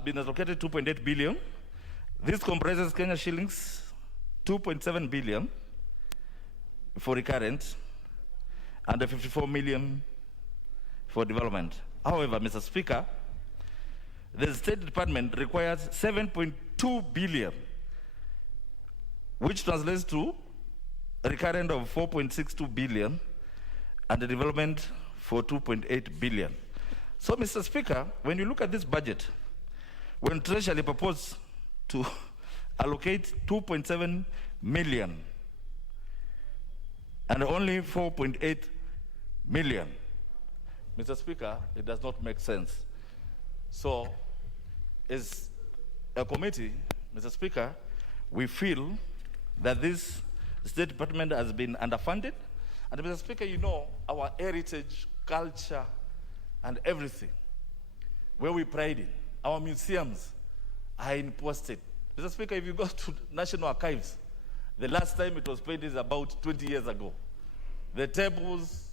been allocated 2.8 billion. This comprises Kenya shillings 2.7 billion for recurrent and 54 million for development. However, Mr. Speaker, the State Department requires 7.2 billion, which translates to a recurrent of 4.62 billion and a development for 2.8 billion. So, Mr. Speaker, when you look at this budget, when Treasury proposed to allocate 2.7 million and only 4.8 million, Mr. Speaker, it does not make sense. So, as a committee, Mr. Speaker, we feel that this State Department has been underfunded. And Mr. Speaker, you know, our heritage, culture, and everything, where we pride in, our museums are in poor state. Mr. Speaker, if you go to National Archives, the last time it was paid is about 20 years ago. The tables,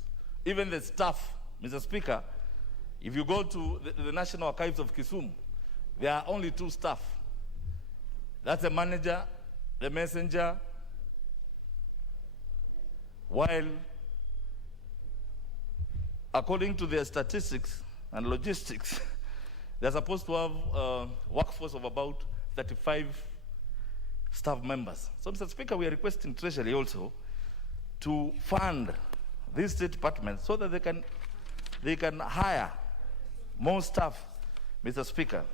even the staff, Mr. Speaker, if you go to the National Archives of Kisumu, there are only 2 staff. That's the manager, the messenger, while according to their statistics and logistics, they're supposed to have a workforce of about 35 staff members. So, Mr. Speaker, we are requesting Treasury also to fund this State Department so that they can hire more staff, Mr. Speaker.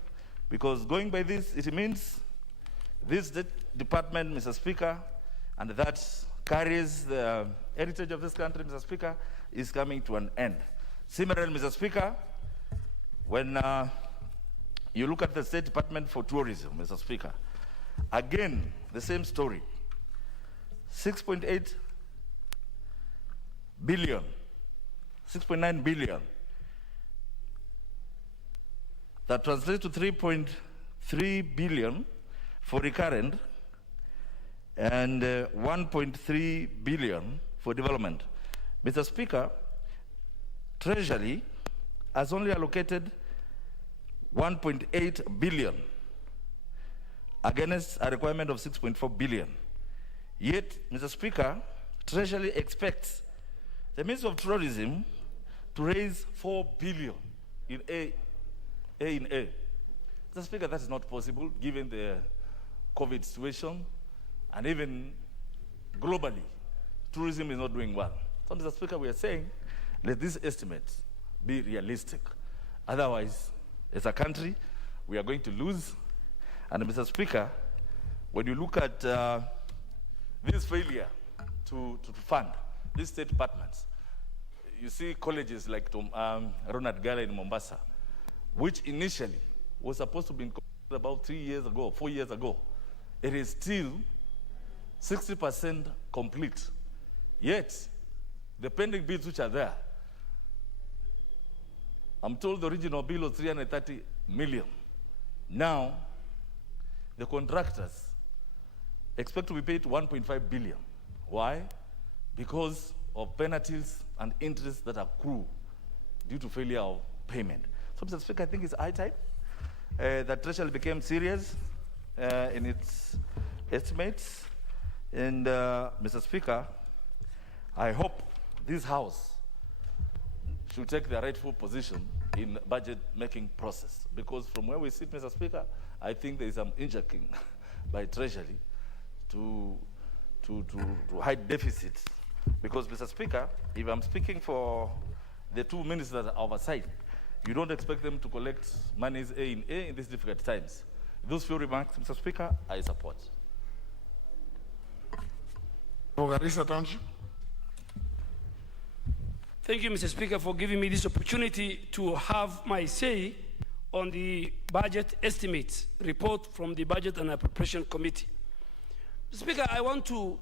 Because going by this, it means this State Department, Mr. Speaker, and that carries the heritage of this country, Mr. Speaker, is coming to an end. Similarly, Mr. Speaker, when you look at the State Department for Tourism, Mr. Speaker, again, the same story. 6.8 billion, 6.9 billion. That translates to 3.3 billion for recurrent and 1.3 billion for development. Mr. Speaker, Treasury has only allocated 1.8 billion against a requirement of 6.4 billion. Yet, Mr. Speaker, Treasury expects the Minister of Tourism to raise 4 billion in A in A. Mr. Speaker, that is not possible given the COVID situation, and even globally, tourism is not doing well. So, Mr. Speaker, we are saying, let these estimates be realistic. Otherwise, as a country, we are going to lose. And Mr. Speaker, when you look at this failure to fund these state departments, you see colleges like Ronald Gala in Mombasa, which initially was supposed to be completed about 3 years ago, 4 years ago. It is still 60% complete. Yet, the pending bills which are there, I'm told the original bill was 330 million. Now, the contractors expect to be paid 1.5 billion. Why? Because of penalties and interest that accrue due to failure of payment. So, Mr. Speaker, I think it's high time that Treasury became serious in its estimates. And, Mr. Speaker, I hope this House should take the rightful position in budget-making process. Because from where we sit, Mr. Speaker, I think there is some injecting by Treasury to hide deficits. Because, Mr. Speaker, if I'm speaking for the 2 ministers that are oversight, you don't expect them to collect monies in these difficult times. Those few remarks, Mr. Speaker, I support. Thank you, Mr. Speaker, for giving me this opportunity to have my say on the budget estimates report from the Budget and Appropriation Committee. Mr. Speaker, I want to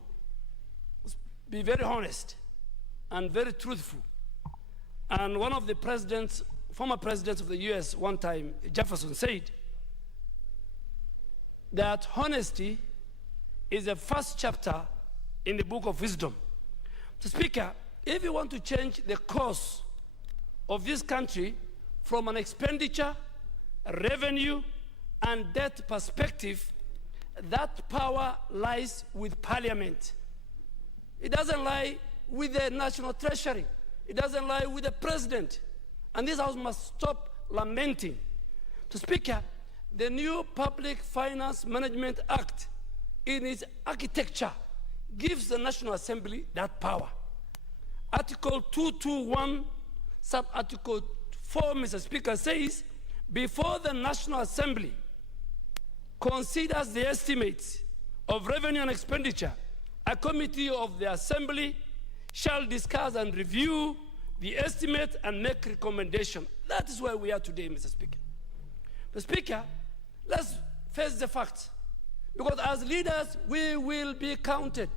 be very honest and very truthful. And one of the former presidents of the US one time, Jefferson, said that honesty is the first chapter in the book of wisdom. Mr. Speaker, if you want to change the course of this country from an expenditure, revenue, and debt perspective, that power lies with Parliament. It doesn't lie with the National Treasury. It doesn't lie with the President. And this House must stop lamenting. Mr. Speaker, the new Public Finance Management Act, in its architecture, gives the National Assembly that power. Article 221, sub-article 4, Mr. Speaker, says, before the National Assembly considers the estimates of revenue and expenditure, a committee of the Assembly shall discuss and review the estimate and make recommendation. That is where we are today, Mr. Speaker. Mr. Speaker, let's face the facts. Because as leaders, we will be counted.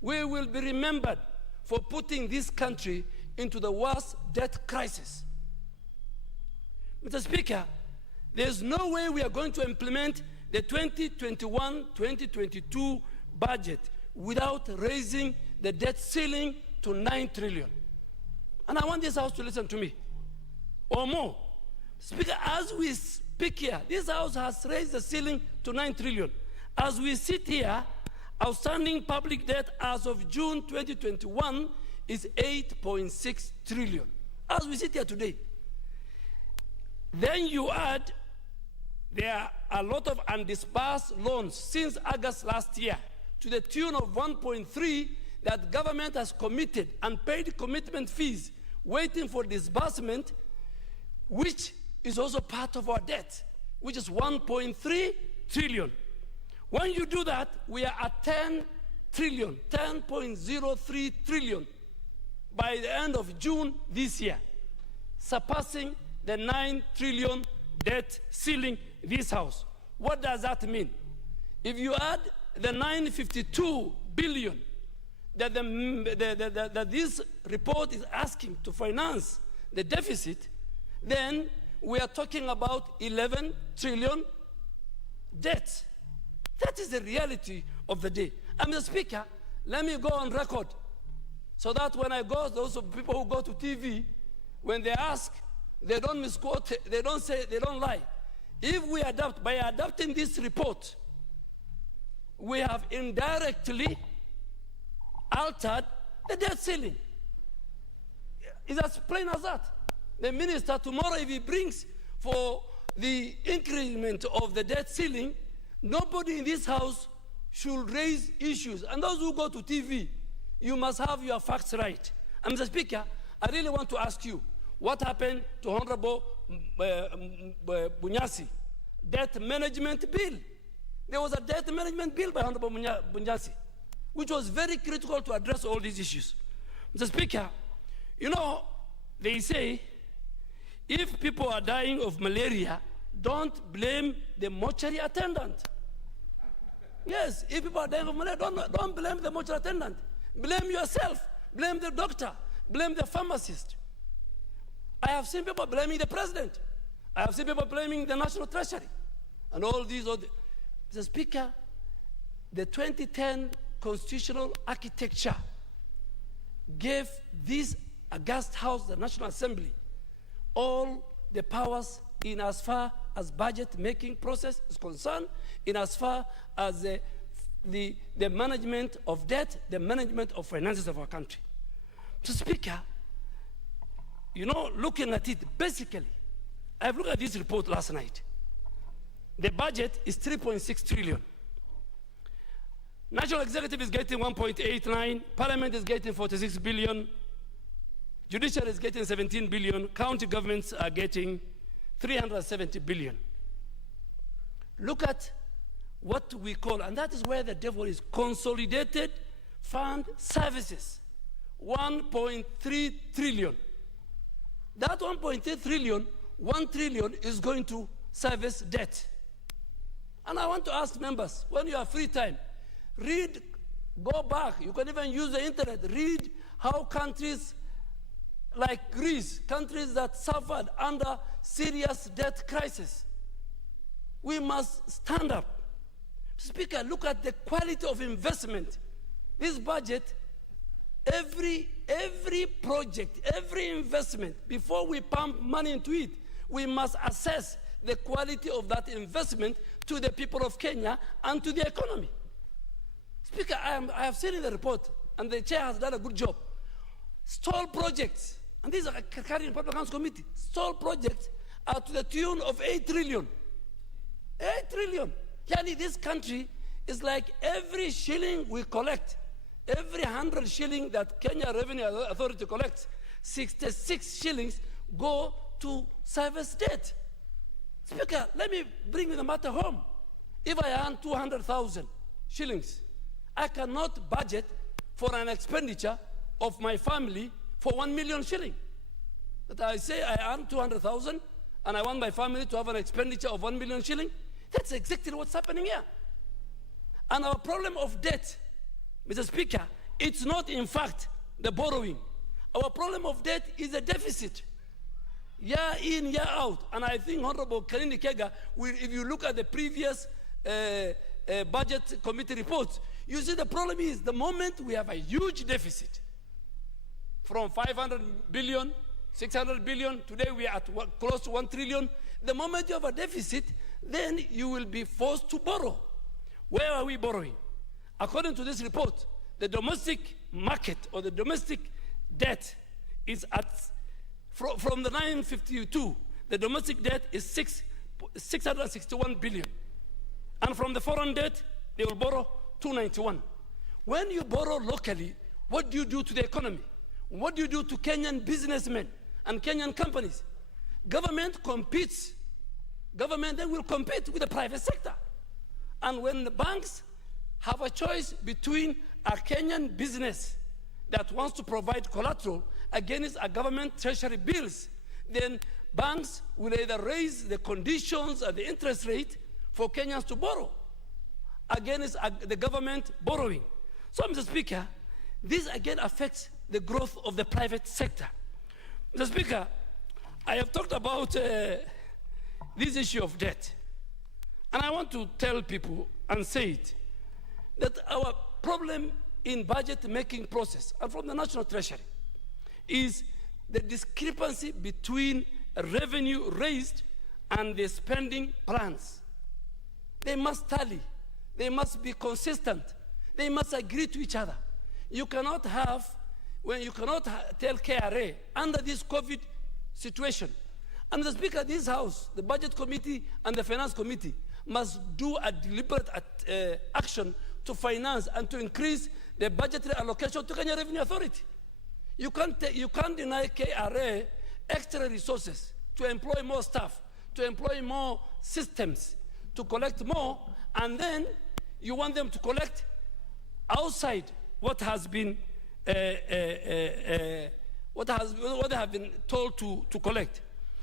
We will be remembered for putting this country into the worst debt crisis. Mr. Speaker, there's no way we are going to implement the 2021-2022 budget without raising the debt ceiling to 9 trillion. And I want this House to listen to me, or more. Speaker, as we speak here, this House has raised the ceiling to 9 trillion. As we sit here, outstanding public debt as of June 2021 is 8.6 trillion. As we sit here today. Then you add, there are a lot of undisbursed loans since August last year to the tune of 1.3 that government has committed and paid commitment fees waiting for disbursement, which is also part of our debt, which is 1.3 trillion. When you do that, we are at 10 trillion, 10.03 trillion by the end of June this year, surpassing the 9 trillion debt ceiling this House. What does that mean? If you add the 952 billion that this report is asking to finance the deficit, then we are talking about 11 trillion debt. That is the reality of the day. And Mr. Speaker, let me go on record so that when I go, those people who go to TV, when they ask, they don't misquote, they don't say, they don't lie. If we adapt, by adopting this report, we have indirectly altered the debt ceiling. It's as plain as that. The minister tomorrow, if he brings for the increment of the debt ceiling, nobody in this House should raise issues. And those who go to TV, you must have your facts right. And Mr. Speaker, I really want to ask you, what happened to Honorable Bunyasi? Debt management bill. There was a debt management bill by Honorable Bunyasi, which was very critical to address all these issues. Mr. Speaker, you know, they say, if people are dying of malaria, don't blame the mortuary attendant. Yes, if people are dying of malaria, don't blame the mortuary attendant. Blame yourself. Blame the doctor. Blame the pharmacist. I have seen people blaming the president. I have seen people blaming the National Treasury. And all these other. Mr. Speaker, the 2010 constitutional architecture gave this august House, the National Assembly, all the powers in as far as budget making process is concerned, in as far as the management of debt, the management of finances of our country. Mr. Speaker, you know, looking at it, basically, I've looked at this report last night. The budget is 3.6 trillion. National Executive is getting 1.89, Parliament is getting 46 billion, Judiciary is getting 17 billion, county governments are getting 370 billion. Look at what we call, and that is where the devil is, consolidated fund services, 1.3 trillion. That 1.3 trillion, 1 trillion is going to service debt. And I want to ask members, when you have free time, read, go back, you can even use the internet, read how countries like Greece, countries that suffered under serious debt crisis. We must stand up. Speaker, look at the quality of investment. This budget, every project, every investment, before we pump money into it, we must assess the quality of that investment to the people of Kenya and to the economy. Speaker, I have seen in the report, and the chair has done a good job. Stall projects, and these are carried in Public Accounts Committee, stall projects are to the tune of 8 trillion. 8 trillion. Yani this country is like every shilling we collect, every 100 shilling that Kenya Revenue Authority collects, 66 shillings go to service debt. Speaker, let me bring the matter home. If I earn 200,000 shillings, I cannot budget for an expenditure of my family for 1 million shilling. That I say I earn 200,000 and I want my family to have an expenditure of 1 million shilling. That's exactly what's happening here. And our problem of debt, Mr. Speaker, it's not in fact the borrowing. Our problem of debt is a deficit. Year in, year out. And I think Honorable Kanini Kega, if you look at the previous budget committee reports, you see the problem is the moment we have a huge deficit, from 500 billion, 600 billion, today we are at close to 1 trillion. The moment you have a deficit, then you will be forced to borrow. Where are we borrowing? According to this report, the domestic market or the domestic debt is at, from the 952, the domestic debt is 661 billion. And from the foreign debt, they will borrow 291. When you borrow locally, what do you do to the economy? What do you do to Kenyan businessmen and Kenyan companies? Government competes. Government then will compete with the private sector. And when the banks have a choice between a Kenyan business that wants to provide collateral against a government treasury bills, then banks will either raise the conditions and the interest rate for Kenyans to borrow against the government borrowing. So, Mr. Speaker, this again affects the growth of the private sector. Mr. Speaker, I have talked about this issue of debt. And I want to tell people and say it, that our problem in budget making process and from the National Treasury is the discrepancy between revenue raised and the spending plans. They must tally. They must be consistent. They must agree to each other. You cannot have, when you cannot tell KRA under this COVID situation, and the Speaker of this House, the Budget Committee and the Finance Committee must do a deliberate action to finance and to increase the budgetary allocation to Kenya Revenue Authority. You can't deny KRA extra resources to employ more staff, to employ more systems, to collect more, and then you want them to collect outside what has been what they have been told to collect.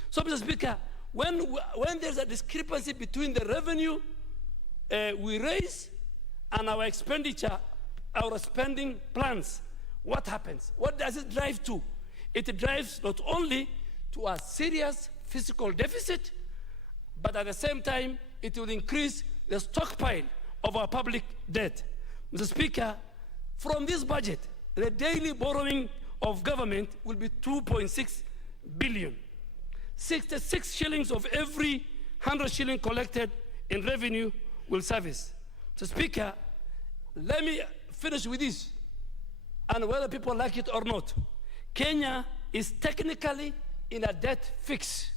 So, Mr. Speaker, when there's a discrepancy between the revenue we raise and our expenditure, our spending plans, what happens? What does it drive to? It drives not only to a serious fiscal deficit, but at the same time, it will increase the stockpile of our public debt. Mr. Speaker, from this budget, the daily borrowing of government will be 2.6 billion. 66 shillings of every 100 shilling collected in revenue will service. So, Speaker, let me finish with this. And whether people like it or not, Kenya is technically in a debt fix.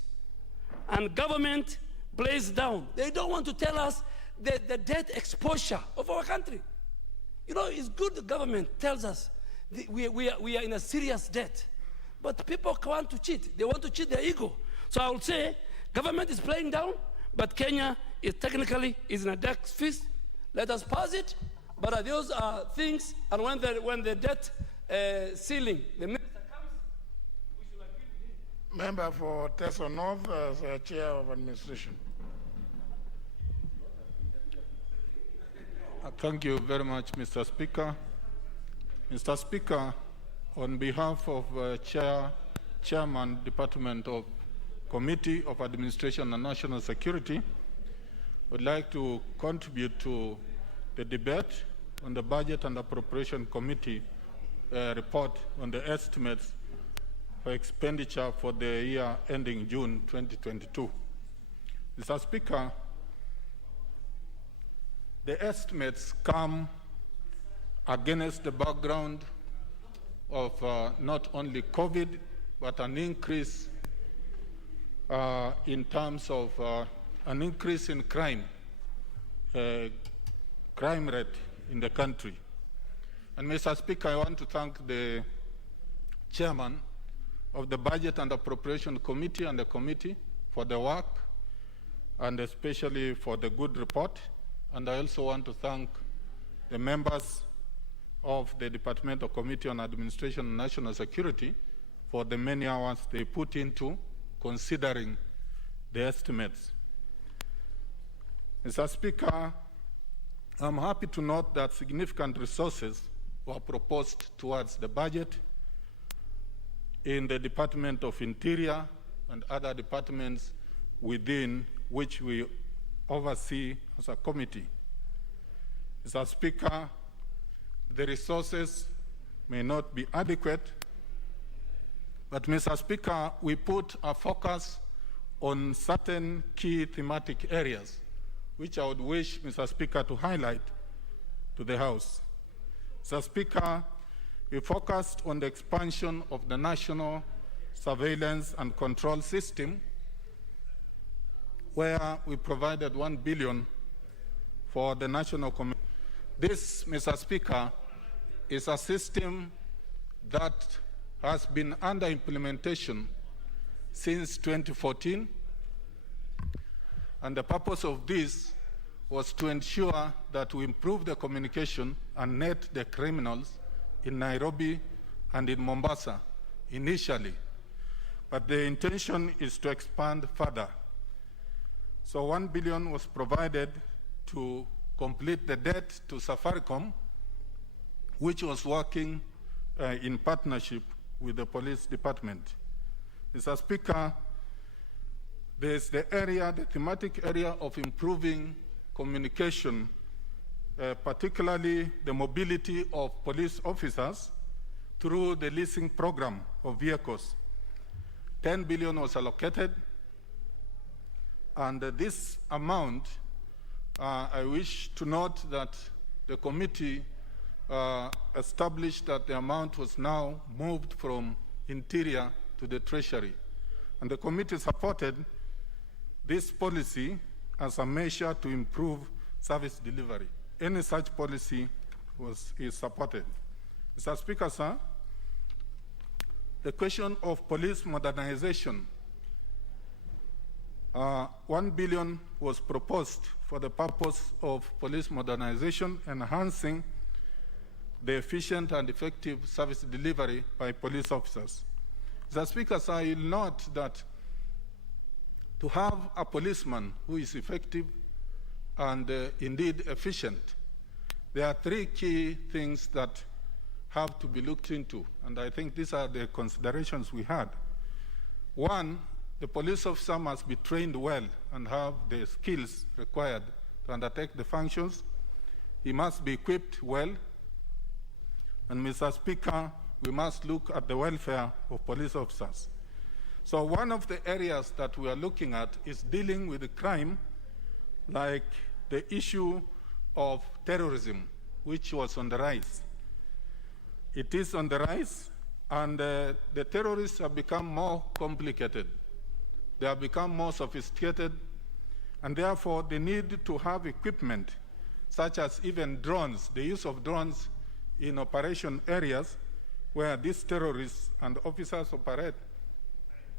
And government plays down. They don't want to tell us the debt exposure of our country. You know, it's good the government tells us we are in a serious debt. But people want to cheat. They want to cheat their ego. So I would say government is playing down, but Kenya is technically in a debt fix. Let us pass it. But those are things, and when the debt ceiling, the minister comes, we should agree with him. Member for Teso North as Chair of Administration. Thank you very much, Mr. Speaker. Mr. Speaker, on behalf of Chairman, Department of Committee of Administration and National Security, I would like to contribute to the debate on the Budget and Appropriation Committee report on the estimates for expenditure for the year ending June 2022. Mr. Speaker, the estimates come against the background of not only COVID, but an increase in terms of an increase in crime rate in the country. And Mr. Speaker, I want to thank the chairman of the Budget and Appropriation Committee and the committee for the work, and especially for the good report. And I also want to thank the members of the Departmental Committee on Administration and National Security for the many hours they put into considering the estimates. Mr. Speaker, I'm happy to note that significant resources were proposed towards the budget in the Department of Interior and other departments within which we oversee as a committee. Mr. Speaker, the resources may not be adequate, but Mr. Speaker, we put a focus on certain key thematic areas, which I would wish, Mr. Speaker, to highlight to the House. Mr. Speaker, we focused on the expansion of the national surveillance and control system, where we provided 1 billion for the national committee. This, Mr. Speaker, is a system that has been under implementation since 2014, and the purpose of this was to ensure that we improve the communication and net the criminals in Nairobi and in Mombasa initially, but the intention is to expand further. So 1 billion was provided to complete the debt to Safaricom, which was working in partnership with the police department. Mr. Speaker, there's the thematic area of improving communication, particularly the mobility of police officers through the leasing program of vehicles. 10 billion was allocated, and this amount, I wish to note that the committee established that the amount was now moved from Interior to the Treasury. And the committee supported this policy as a measure to improve service delivery. Any such policy is supported. Mr. Speaker, sir, the question of police modernization, 1 billion was proposed for the purpose of police modernization, enhancing the efficient and effective service delivery by police officers. Mr. Speaker, sir, you'll note that to have a policeman who is effective and indeed efficient, there are 3 key things that have to be looked into, and I think these are the considerations we had. 1, the police officer must be trained well and have the skills required to undertake the functions. He must be equipped well. And Mr. Speaker, we must look at the welfare of police officers. So one of the areas that we are looking at is dealing with the crime, like the issue of terrorism, which was on the rise. It is on the rise, and the terrorists have become more complicated. They have become more sophisticated, and therefore they need to have equipment, such as even drones, the use of drones in operation areas where these terrorists and officers operate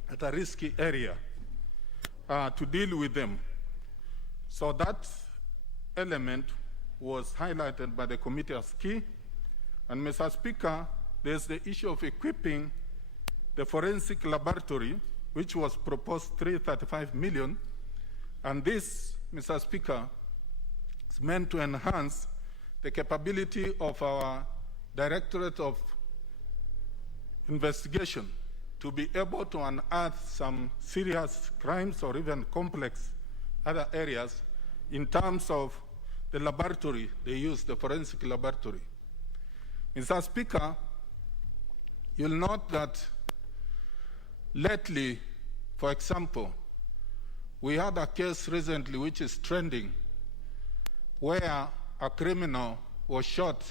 at a risky area to deal with them. So that element was highlighted by the committee as key. And Mr. Speaker, there's the issue of equipping the forensic laboratory, which was proposed 335 million. And this, Mr. Speaker, is meant to enhance the capability of our Directorate of Investigation to be able to unearth some serious crimes or even complex other areas in terms of the laboratory they use, the forensic laboratory. Mr. Speaker, you'll note that lately, for example, We had a case recently which is trending where a criminal was shot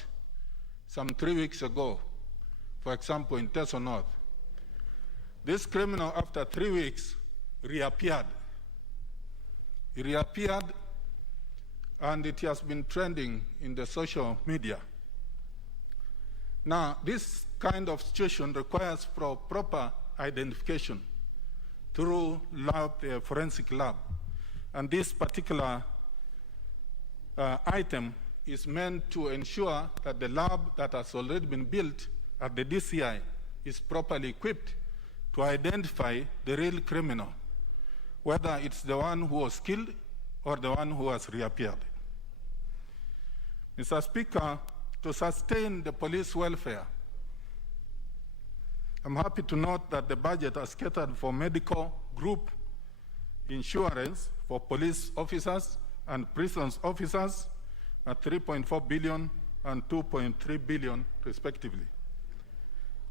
some 3 weeks ago, for example, in Teso North. This criminal, after 3 weeks, reappeared. He reappeared, and it has been trending in the social media. Now, this kind of situation requires proper identification through forensic lab. And this particular item is meant to ensure that the lab that has already been built at the DCI is properly equipped to identify the real criminal, whether it's the one who was killed or the one who has reappeared. Mr. Speaker, to sustain the police welfare, I'm happy to note that the budget has catered for medical group insurance for police officers and prisons officers at 3.4 billion and 2.3 billion respectively.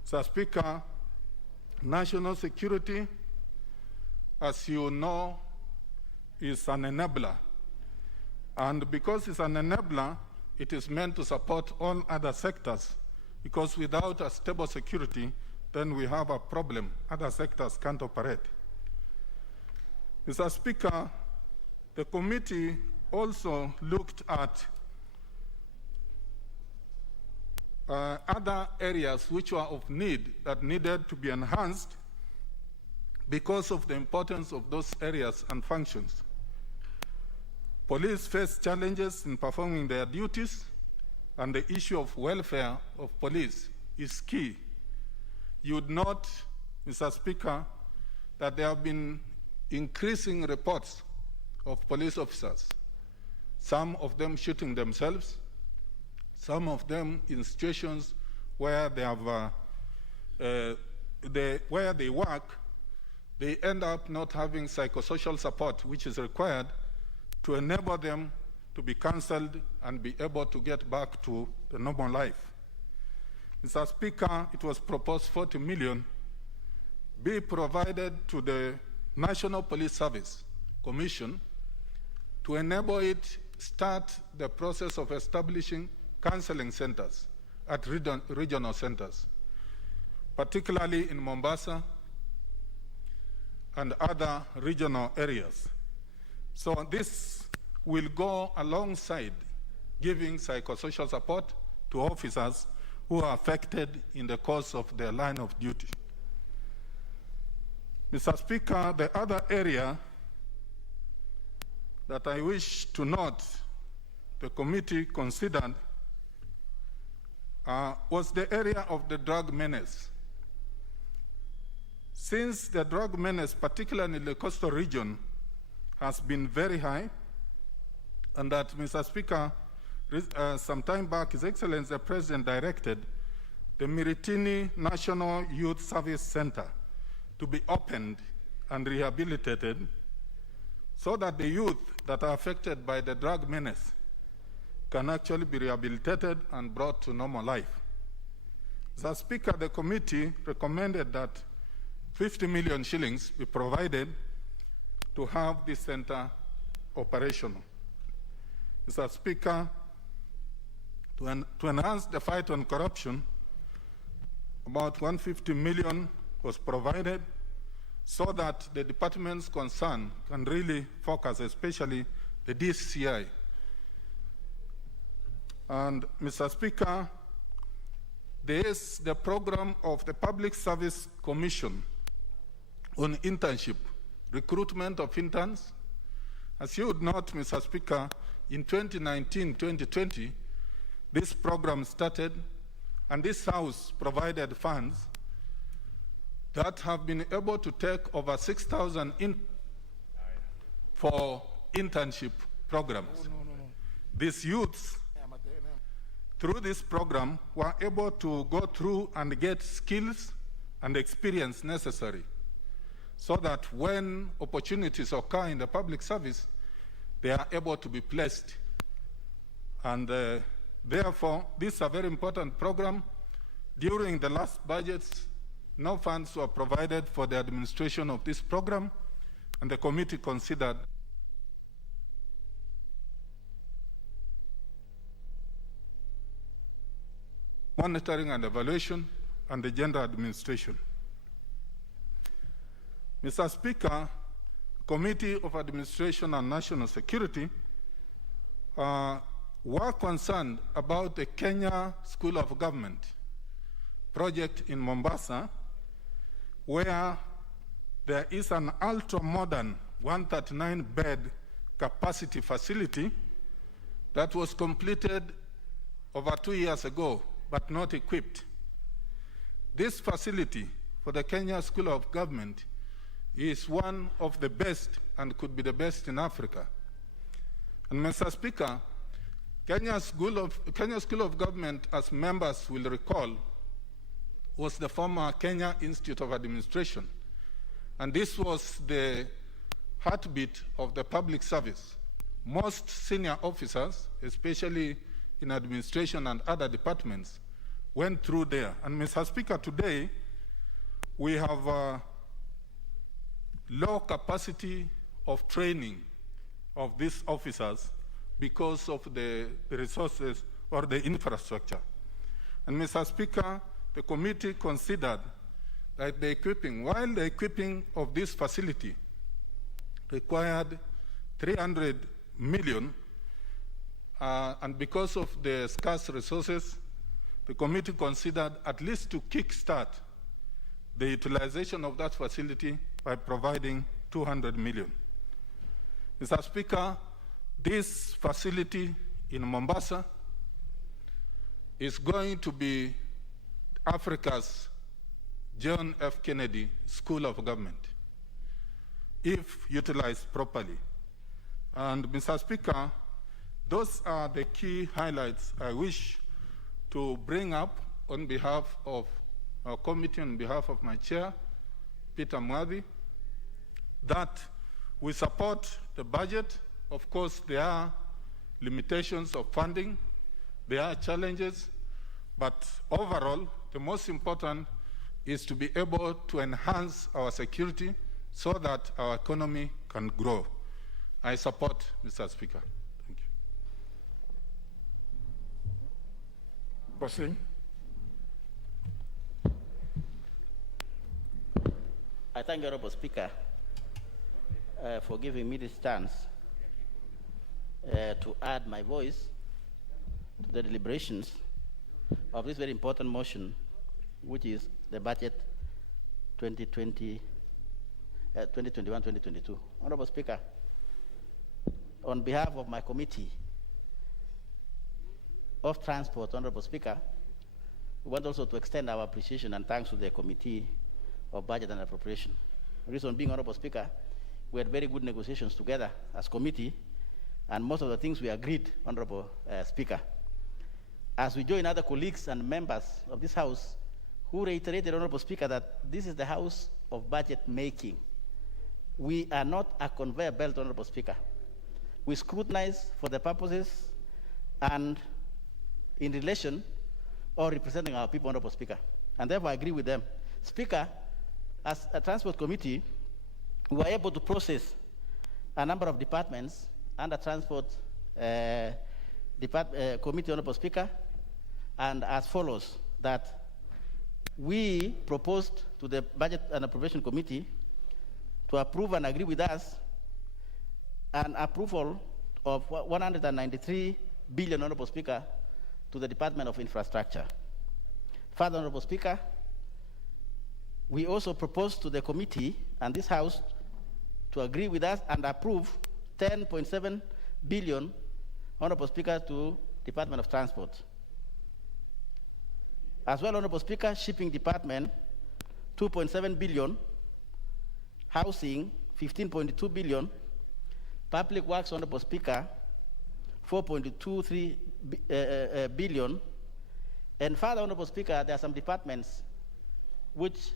Mr. Speaker, national security, as you know, is an enabler. And because it's an enabler, it is meant to support all other sectors, because without a stable security, then we have a problem. Other sectors can't operate. Mr. Speaker, the committee also looked at other areas which were of need that needed to be enhanced because of the importance of those areas and functions. Police face challenges in performing their duties, and the issue of welfare of police is key. You would note, Mr. Speaker, that there have been increasing reports of police officers, some of them shooting themselves, some of them in situations where they have, where they work, they end up not having psychosocial support, which is required to enable them to be counseled and be able to get back to the normal life. Mr. Speaker, it was proposed 40 million be provided to the National Police Service Commission to enable it start the process of establishing counseling centers at regional centers, particularly in Mombasa and other regional areas. So this will go alongside giving psychosocial support to officers who are affected in the course of their line of duty. Mr. Speaker, the other area that I wish to note the committee considered was the area of the drug menace. Since the drug menace, particularly in the coastal region, has been very high, and that, Mr. Speaker, some time back, His Excellency the President directed the Miritini National Youth Service Center to be opened and rehabilitated so that the youth that are affected by the drug menace can actually be rehabilitated and brought to normal life. Mr. Speaker, the committee recommended that 50 million shillings be provided to have this center operational. Mr. Speaker, to enhance the fight on corruption, about 150 million was provided so that the departments concerned can really focus, especially the DCI. And Mr. Speaker, there is the program of the Public Service Commission on internship, recruitment of interns. As you would note, Mr. Speaker, in 2019-2020, this program started, and this House provided funds that have been able to take over 6,000 for internship programs. These youths, through this program, were able to go through and get skills and experience necessary so that when opportunities occur in the public service, they are able to be placed. And therefore, this is a very important program. During the last budgets, no funds were provided for the administration of this program, and the committee considered monitoring and evaluation and the gender administration. Mr. Speaker, Committee of Administration and National Security were concerned about the Kenya School of Government project in Mombasa, where there is an ultra-modern 139-bed capacity facility that was completed over 2 years ago, but not equipped. This facility for the Kenya School of Government is one of the best and could be the best in Africa. And Mr. Speaker, Kenya School of Government, as members will recall, was the former Kenya Institute of Administration. And this was the heartbeat of the public service. Most senior officers, especially in administration and other departments, went through there. And Mr. Speaker, today we have a low capacity of training of these officers because of the resources or the infrastructure. And Mr. Speaker, the committee considered that while the equipping of this facility required 300 million, and because of the scarce resources, the committee considered at least to kickstart the utilization of that facility by providing 200 million. Mr. Speaker, this facility in Mombasa is going to be Africa's John F. Kennedy School of Government, if utilized properly. And Mr. Speaker, those are the key highlights I wish to bring up on behalf of our committee, on behalf of my chair, Peter Mwadhi, that we support the budget. Of course, there are limitations of funding, there are challenges, but overall, the most important is to be able to enhance our security so that our economy can grow. I support, Mr. Speaker. Thank you. Proceeding. I thank the Honorable Speaker for giving me this chance to add my voice to the deliberations of this very important motion, which is the budget 2021-2022. Honorable Speaker, on behalf of my committee of transport, Honorable Speaker, we want also to extend our appreciation and thanks to the Committee of Budget and Appropriation. The reason being, Honorable Speaker, we had very good negotiations together as committee, and most of the things we agreed, Honorable Speaker. As we join other colleagues and members of this House who reiterated, Honorable Speaker, that this is the House of budget making. We are not a conveyor belt, Honorable Speaker. We scrutinize for the purposes and in relation or representing our people, Honorable Speaker. And therefore I agree with them. Speaker, as a transport committee, we were able to process a number of departments under transport committee, Honorable Speaker, and as follows, that we proposed to the Budget and Appropriation Committee to approve and agree with us an approval of 193 billion, Honorable Speaker, to the Department of Infrastructure. Further, Honorable Speaker, we also proposed to the committee and this House to agree with us and approve 10.7 billion, Honorable Speaker, to Department of Transport. As well, Honorable Speaker, Shipping Department, 2.7 billion, Housing, 15.2 billion, Public Works, Honorable Speaker, 4.23 billion, and further, Honorable Speaker, there are some departments which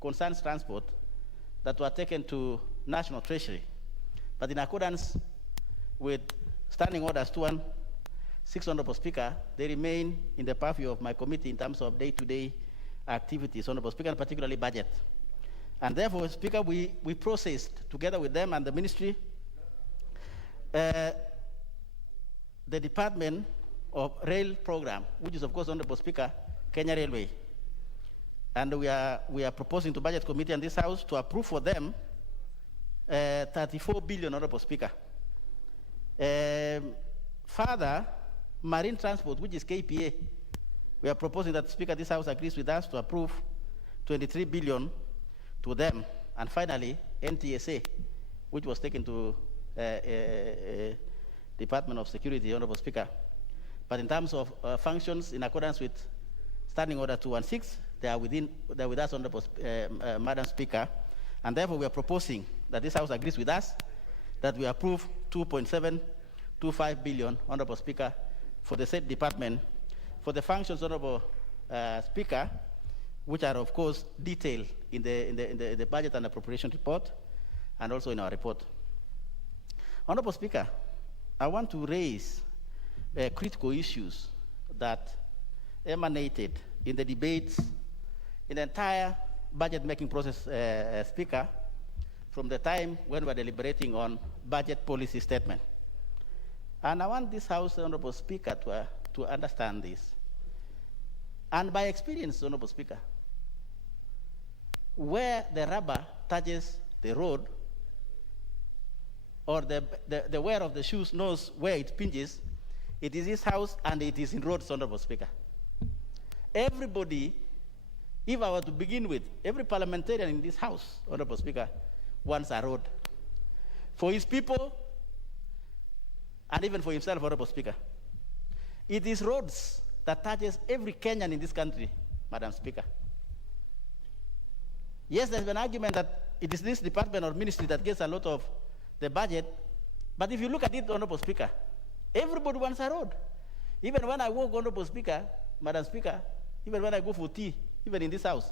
concerns transport that were taken to National Treasury. But in accordance with Standing Orders 216, Honorable Speaker, they remain in the purview of my committee in terms of day-to-day activities, Honorable Speaker, and particularly budget. And therefore, Speaker, we processed, together with them and the ministry, the Department of Rail Program, which is, of course, Honorable Speaker, Kenya Railway. And we are proposing to Budget Committee and this House to approve for them 34 billion, Honorable Speaker. Further, Marine Transport, which is KPA, we are proposing that, Speaker, this House agrees with us to approve 23 billion to them. And finally, NTSA, which was taken to Department of Security, Honorable Speaker. But in terms of functions, in accordance with Standing Order 216, they are with us, Honorable Madam Speaker. And therefore, we are proposing that this House agrees with us that we approve 2.725 billion, Honorable Speaker, for the said department, for the functions, Honorable Speaker, which are, of course, detailed in the budget and appropriation report, and also in our report. Honorable Speaker, I want to raise critical issues that emanated in the debates in the entire budget-making process, Speaker, from the time when we were deliberating on budget policy statement. And I want this House, Honorable Speaker, to understand this. And by experience, Honorable Speaker, where the rubber touches the road, or the wearer of the shoes knows where it pinches, it is this House and it is in roads, Honorable Speaker. Everybody, if I were to begin with, every parliamentarian in this House, Honorable Speaker, wants a road for his people and even for himself, Honorable Speaker. It is roads that touches every Kenyan in this country, Madam Speaker. Yes, there's been an argument that it is this department or ministry that gets a lot of the budget, but if you look at it, Honorable Speaker, everybody wants a road. Even when I walk, Honorable Speaker, Madam Speaker, even when I go for tea, even in this House,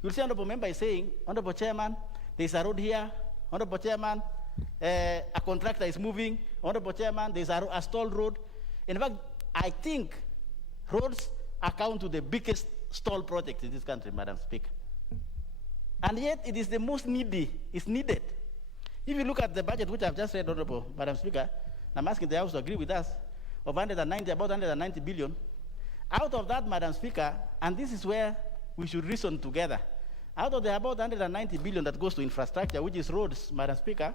you'll see Honorable Member is saying, Honorable Chairman, there's a road here. Honorable Chairman, a contractor is moving. Honorable Chairman, there's a stalled road. In fact, I think roads account to the biggest stall project in this country, Madam Speaker. And yet, it is the most needy, it's needed. If you look at the budget, which I've just read, Honorable Madam Speaker, I'm asking the House to agree with us, of about 190 billion. Out of that, Madam Speaker, and this is where we should reason together, out of the about 190 billion that goes to infrastructure, which is roads, Madam Speaker,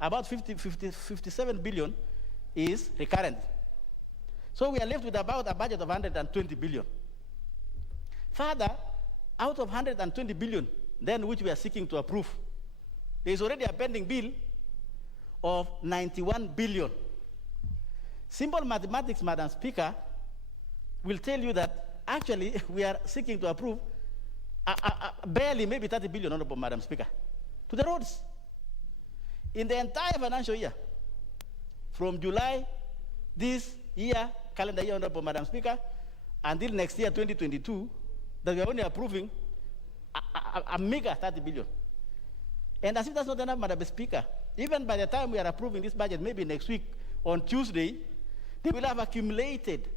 about 57 billion is recurrent. So we are left with about a budget of 120 billion. Further, out of 120 billion, then which we are seeking to approve, there is already a pending bill of 91 billion. Simple mathematics, Madam Speaker, will tell you that actually we are seeking to approve barely maybe 30 billion, Honorable Madam Speaker, to the roads. In the entire financial year, from July this year, calendar year, Honorable Madam Speaker, until next year, 2022, that we are only approving a meager 30 billion. And as if that's not enough, Madam Speaker, even by the time we are approving this budget, maybe next week on Tuesday, they will have accumulated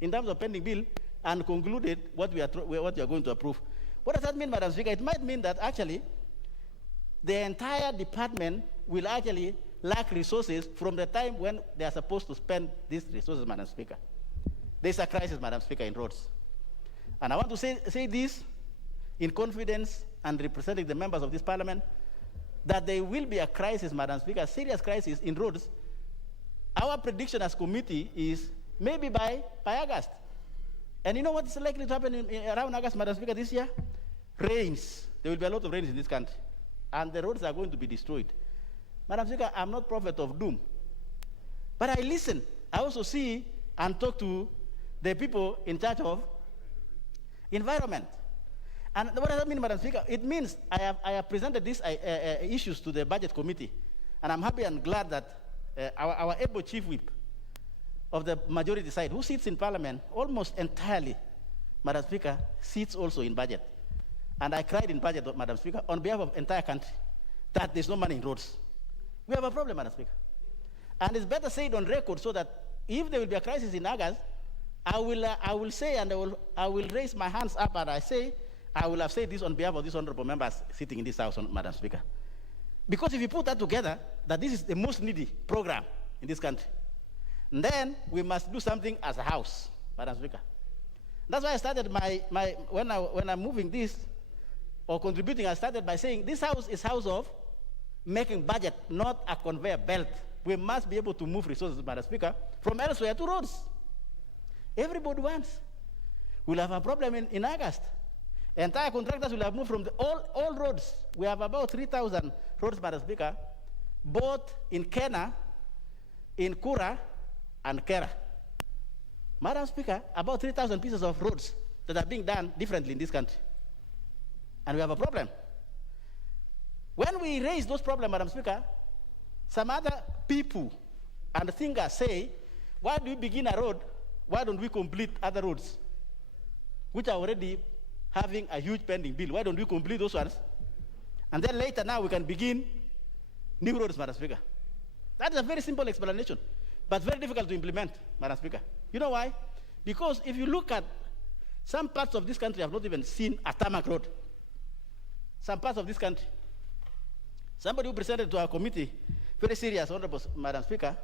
in terms of pending bill and concluded what we are going to approve. What does that mean, Madam Speaker? It might mean that actually the entire department will actually lack resources from the time when they are supposed to spend these resources, Madam Speaker. There's a crisis, Madam Speaker, in roads. And I want to say this in confidence and representing the members of this parliament, that there will be a crisis, Madam Speaker, a serious crisis in roads. Our prediction as committee is maybe by August. And you know what is likely to happen around August, Madam Speaker, this year? Rains. There will be a lot of rains in this country. And the roads are going to be destroyed. Madam Speaker, I'm not prophet of doom. But I listen. I also see and talk to the people in charge of environment. And what does that mean, Madam Speaker? It means I have presented these issues to the budget committee. And I'm happy and glad that our able chief whip of the majority side, who sits in parliament almost entirely, Madam Speaker, sits also in budget. And I cried in budget, Madam Speaker, on behalf of the entire country, that there's no money in roads. We have a problem, Madam Speaker. And it's better said on record so that if there will be a crisis in August, I will say and I will raise my hands up and I say, I will have said this on behalf of these honorable members sitting in this house, Madam Speaker. Because if you put that together, that this is the most needy program in this country, then we must do something as a house, Madam Speaker. That's why I started when I'm moving this or contributing, I started by saying this house is house of making budget, not a conveyor belt. We must be able to move resources, Madam Speaker, from elsewhere to roads. Everybody wants. We'll have a problem in August. Entire contractors will have moved from all roads. We have about 3,000 roads, Madam Speaker, both in Kenya, in Kura, and Kera. Madam Speaker, about 3,000 pieces of roads that are being done differently in this country. And we have a problem. When we raise those problems, Madam Speaker, some other people and thinkers say, why do we begin a road? Why don't we complete other roads, which are already having a huge pending bill? Why don't we complete those ones? And then later now we can begin new roads, Madam Speaker. That is a very simple explanation, but very difficult to implement, Madam Speaker. You know why? Because if you look at some parts of this country have not even seen a tarmac road. Some parts of this country. Somebody who presented to our committee, very serious, Honorable Madam Speaker,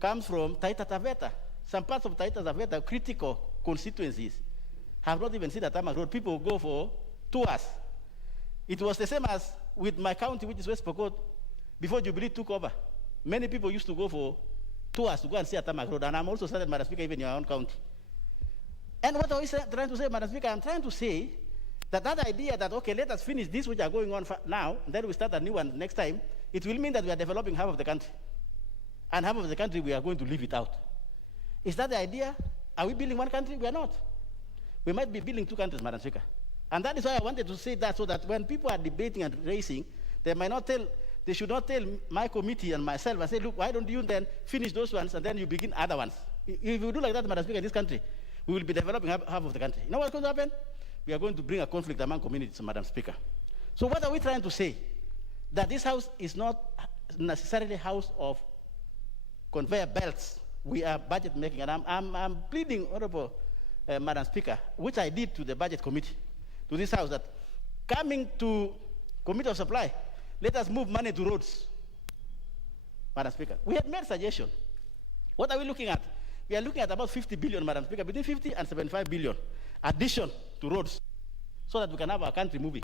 comes from Taita Taveta. Some parts of Taita Taveta, critical constituencies, have not even seen a tarmac road. People go for tours. It was the same as with my county, which is West Pokot, before Jubilee took over. Many people used to go for tours to go and see a tarmac road, and I'm also started, Madam Speaker, even in your own county. And what are we trying to say, Madam Speaker? I'm trying to say that idea that, okay, let us finish this which are going on now, and then we start a new one next time, it will mean that we are developing half of the country. And half of the country, we are going to leave it out. Is that the idea? Are we building one country? We are not. We might be building two countries, Madam Speaker. And that is why I wanted to say that, so that when people are debating and racing, they should not tell my committee and myself and say, look, why don't you then finish those ones and then you begin other ones? If you do like that, Madam Speaker, in this country, we will be developing half of the country. You know what's going to happen? We are going to bring a conflict among communities, Madam Speaker. So what are we trying to say? That this house is not necessarily a house of conveyor belts. We are budget making, and I'm pleading, Honorable Madam Speaker, which I did to the budget committee, to this house, that coming to Committee of Supply, let us move money to roads, Madam Speaker. We have made suggestion. What are we looking at? We are looking at about 50 billion, Madam Speaker, between 50 and 75 billion addition to roads, so that we can have our country moving.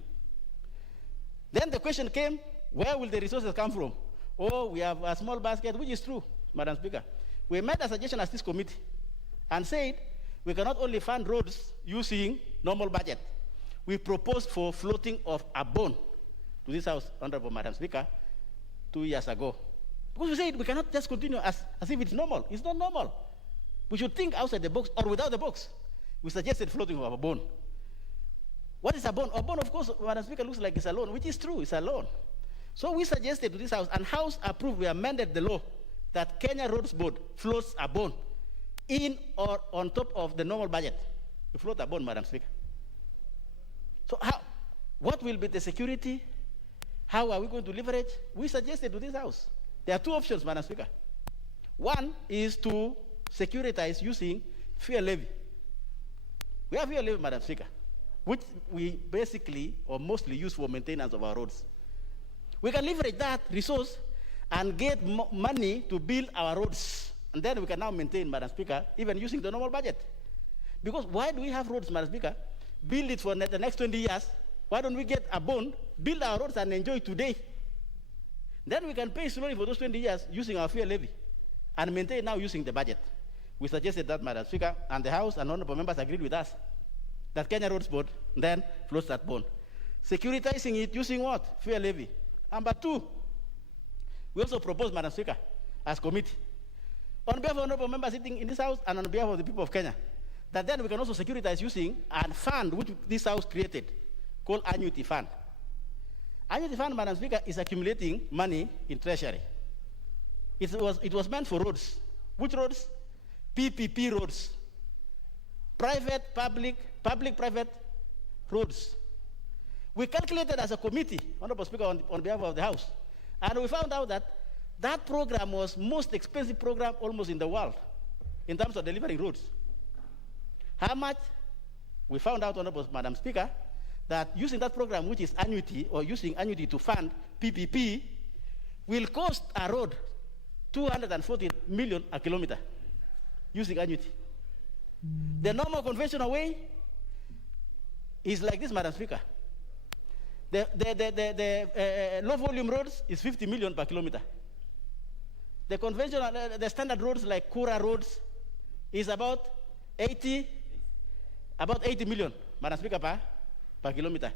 Then the question came, where will the resources come from? Oh, we have a small basket, which is true, Madam Speaker. We made a suggestion as this committee and said we cannot only fund roads using normal budget. We proposed for floating of a bond to this house, Honorable Madam Speaker, 2 years ago. Because we said we cannot just continue as if it's normal. It's not normal. We should think outside the box or without the box. We suggested floating of a bond. What is a bond? A bond, of course, Madam Speaker, looks like it's a loan, which is true, it's a loan. So we suggested to this house, and House approved, we amended the law that Kenya Roads Board floats a bond in or on top of the normal budget. We float a bond, Madam Speaker. So what will be the security? How are we going to leverage? We suggested to this house. There are two options, Madam Speaker. One is to securitize using fuel levy. We have fuel levy, Madam Speaker, which we basically or mostly use for maintenance of our roads. We can leverage that resource and get money to build our roads. And then we can now maintain, Madam Speaker, even using the normal budget. Because why do we have roads, Madam Speaker? Build it for the next 20 years. Why don't we get a bond, build our roads and enjoy today? Then we can pay slowly for those 20 years using our fuel levy and maintain now using the budget. We suggested that, Madam Speaker, and the House and honorable members agreed with us that Kenya Roads Board then floats that bond. Securitizing it using what? Fuel levy. Number two, we also proposed, Madam Speaker, as committee, on behalf of honorable members sitting in this House and on behalf of the people of Kenya, that then we can also securitize using a fund which this House created, called Annuity Fund. Annuity Fund, Madam Speaker, is accumulating money in Treasury. It was meant for roads. Which roads? PPP roads. Private, public-private roads. We calculated as a committee, Honorable Speaker, on behalf of the House, and we found out that that program was most expensive program almost in the world in terms of delivering roads. How much? We found out, Honorable Madam Speaker, that using that program, which is annuity, or using annuity to fund PPP, will cost a road 240 million a kilometer using annuity. The normal conventional way is like this, Madam Speaker. The low volume roads is 50 million per kilometer. The conventional, the standard roads like Kura roads is about 80 million, Madam Speaker, per kilometer.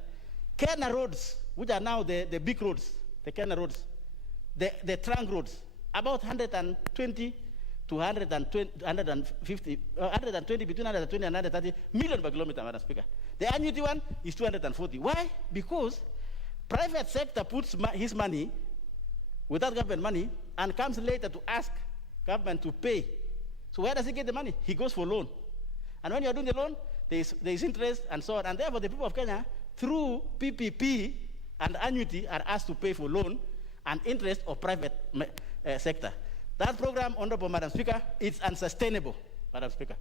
Kenya roads, which are now the big roads, the Kenya roads, the trunk roads, about 120 to 150, 120, between 120 and 130 million per kilometer, Madam Speaker. The annuity one is 240. Why? Because private sector puts his money without government money and comes later to ask government to pay. So where does he get the money? He goes for loan. And when you're doing the loan, there is interest and so on. And therefore, the people of Kenya, through PPP and annuity, are asked to pay for loan and interest of private sector. That program, Honorable Madam Speaker, is unsustainable, Madam Speaker.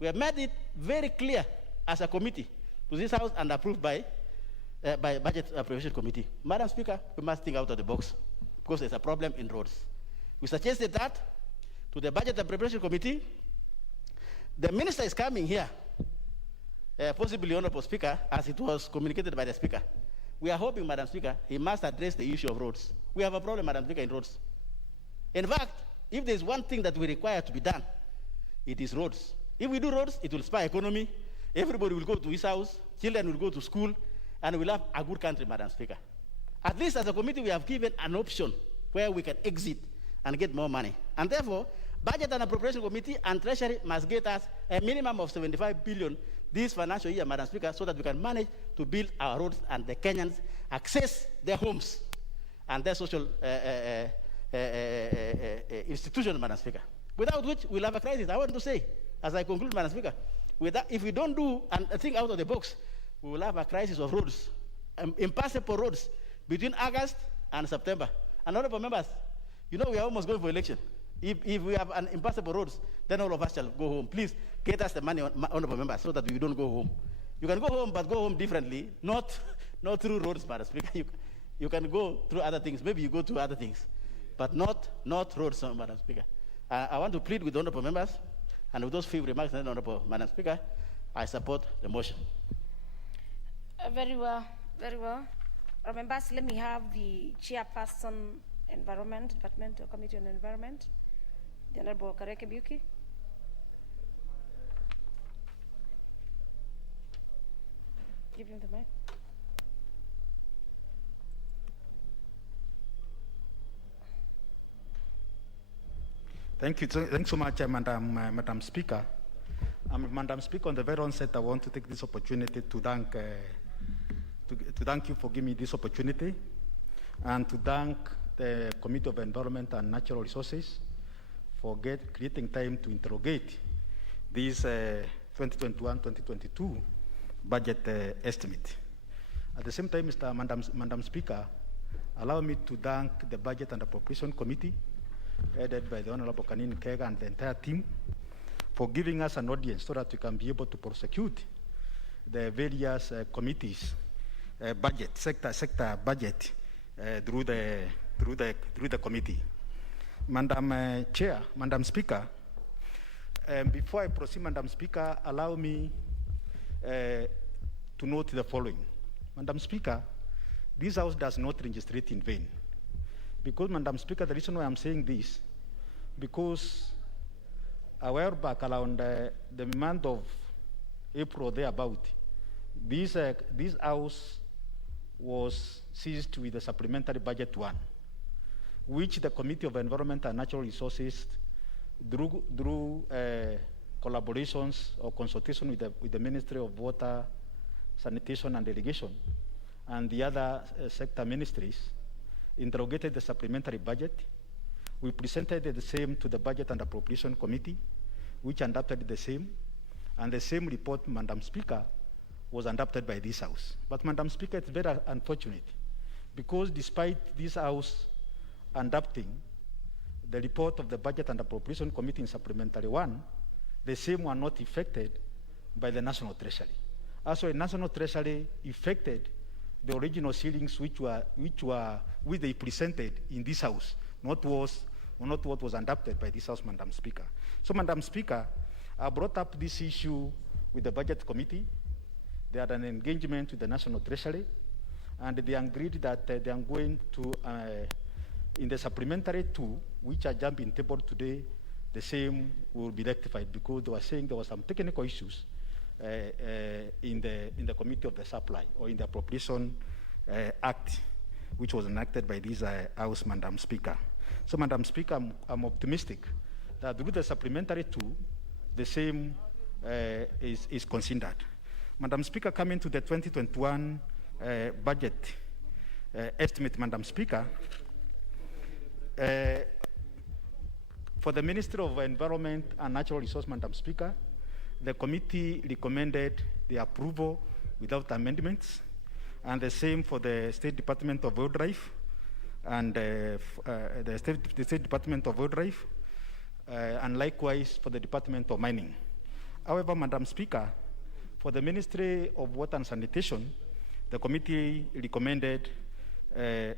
We have made it very clear as a committee to this House and approved by Budget Appropriation Committee. Madam Speaker, we must think out of the box because there's a problem in roads. We suggested that to the Budget Appropriation Committee. The minister is coming here, possibly, Honorable Speaker, as it was communicated by the Speaker. We are hoping, Madam Speaker, he must address the issue of roads. We have a problem, Madam Speaker, in roads. In fact, if there's one thing that we require to be done, it is roads. If we do roads, it will spur economy. Everybody will go to his house, children will go to school, and we'll have a good country, Madam Speaker. At least as a committee, we have given an option where we can exit and get more money. And therefore, Budget and Appropriation Committee and Treasury must get us a minimum of 75 billion this financial year, Madam Speaker, so that we can manage to build our roads and the Kenyans access their homes and their social institutions, Madam Speaker. Without which, we'll have a crisis. I want to say, as I conclude, Madam Speaker, if we don't do and think out of the box, we will have a crisis of roads, impassable roads between August and September. And honorable members, you know we are almost going for election. If we have an impassable roads, then all of us shall go home. Please get us the money, honorable members, so that we don't go home. You can go home, but go home differently, not through roads, Madam Speaker. You can go through other things. Maybe you go to other things, but not roads, Madam Speaker. I want to plead with honorable members, and with those few remarks, honorable Madam Speaker, I support the motion. Very well, very well. Members, let me have the chairperson, Environment, Departmental Committee on Environment, the Honorable Kareke Buki. Give him the mic. Thank you. Thanks so much, Madam Speaker. Madam Speaker, on the very onset, I want to take this opportunity to thank you for giving me this opportunity, and to thank the Committee of Environment and Natural Resources for creating time to interrogate this 2021-2022 budget estimate. At the same time, Madam Speaker, allow me to thank the Budget and Appropriation Committee, headed by the Honorable Kanini Kega and the entire team, for giving us an audience so that we can be able to prosecute the various committees, sector budget through the committee. Madam Chair, Madam Speaker, before I proceed, Madam Speaker, allow me to note the following. Madam Speaker, this House does not legislate in vain. Because, Madam Speaker, the reason why I'm saying this, because a while back, around the month of April, thereabout, this House was seized with the supplementary budget one, which the Committee of Environment and Natural Resources, through collaborations or consultation with the Ministry of Water, Sanitation and Irrigation, and the other sector ministries, interrogated the supplementary budget. We presented the same to the Budget and Appropriation Committee, which adopted the same, and the same report, Madam Speaker, was adopted by this House. But, Madam Speaker, it's very unfortunate, because despite this House adopting the report of the Budget and Appropriation Committee in Supplementary 1, the same were not effected by the National Treasury. Also, a national treasury affected the original ceilings which they presented in this House, not what was adopted by this House, Madam Speaker. So, Madam Speaker, I brought up this issue with the Budget Committee. They had an engagement with the National Treasury, and they agreed that they are going to, in the supplementary 2, which are jumping table today, the same will be rectified because they were saying there were some technical issues in the Committee of the Supply or in the Appropriation Act, which was enacted by this House, Madam Speaker. So, Madam Speaker, I'm optimistic that with the supplementary 2, the same is considered. Madam Speaker, coming to the 2021 budget estimate, Madam Speaker, for the Ministry of Environment and Natural Resources, Madam Speaker, the committee recommended the approval without amendments, and the same for the State Department of Wildlife and the State Department of Wildlife, and likewise for the Department of Mining. However, Madam Speaker, for the Ministry of Water and Sanitation, the committee recommended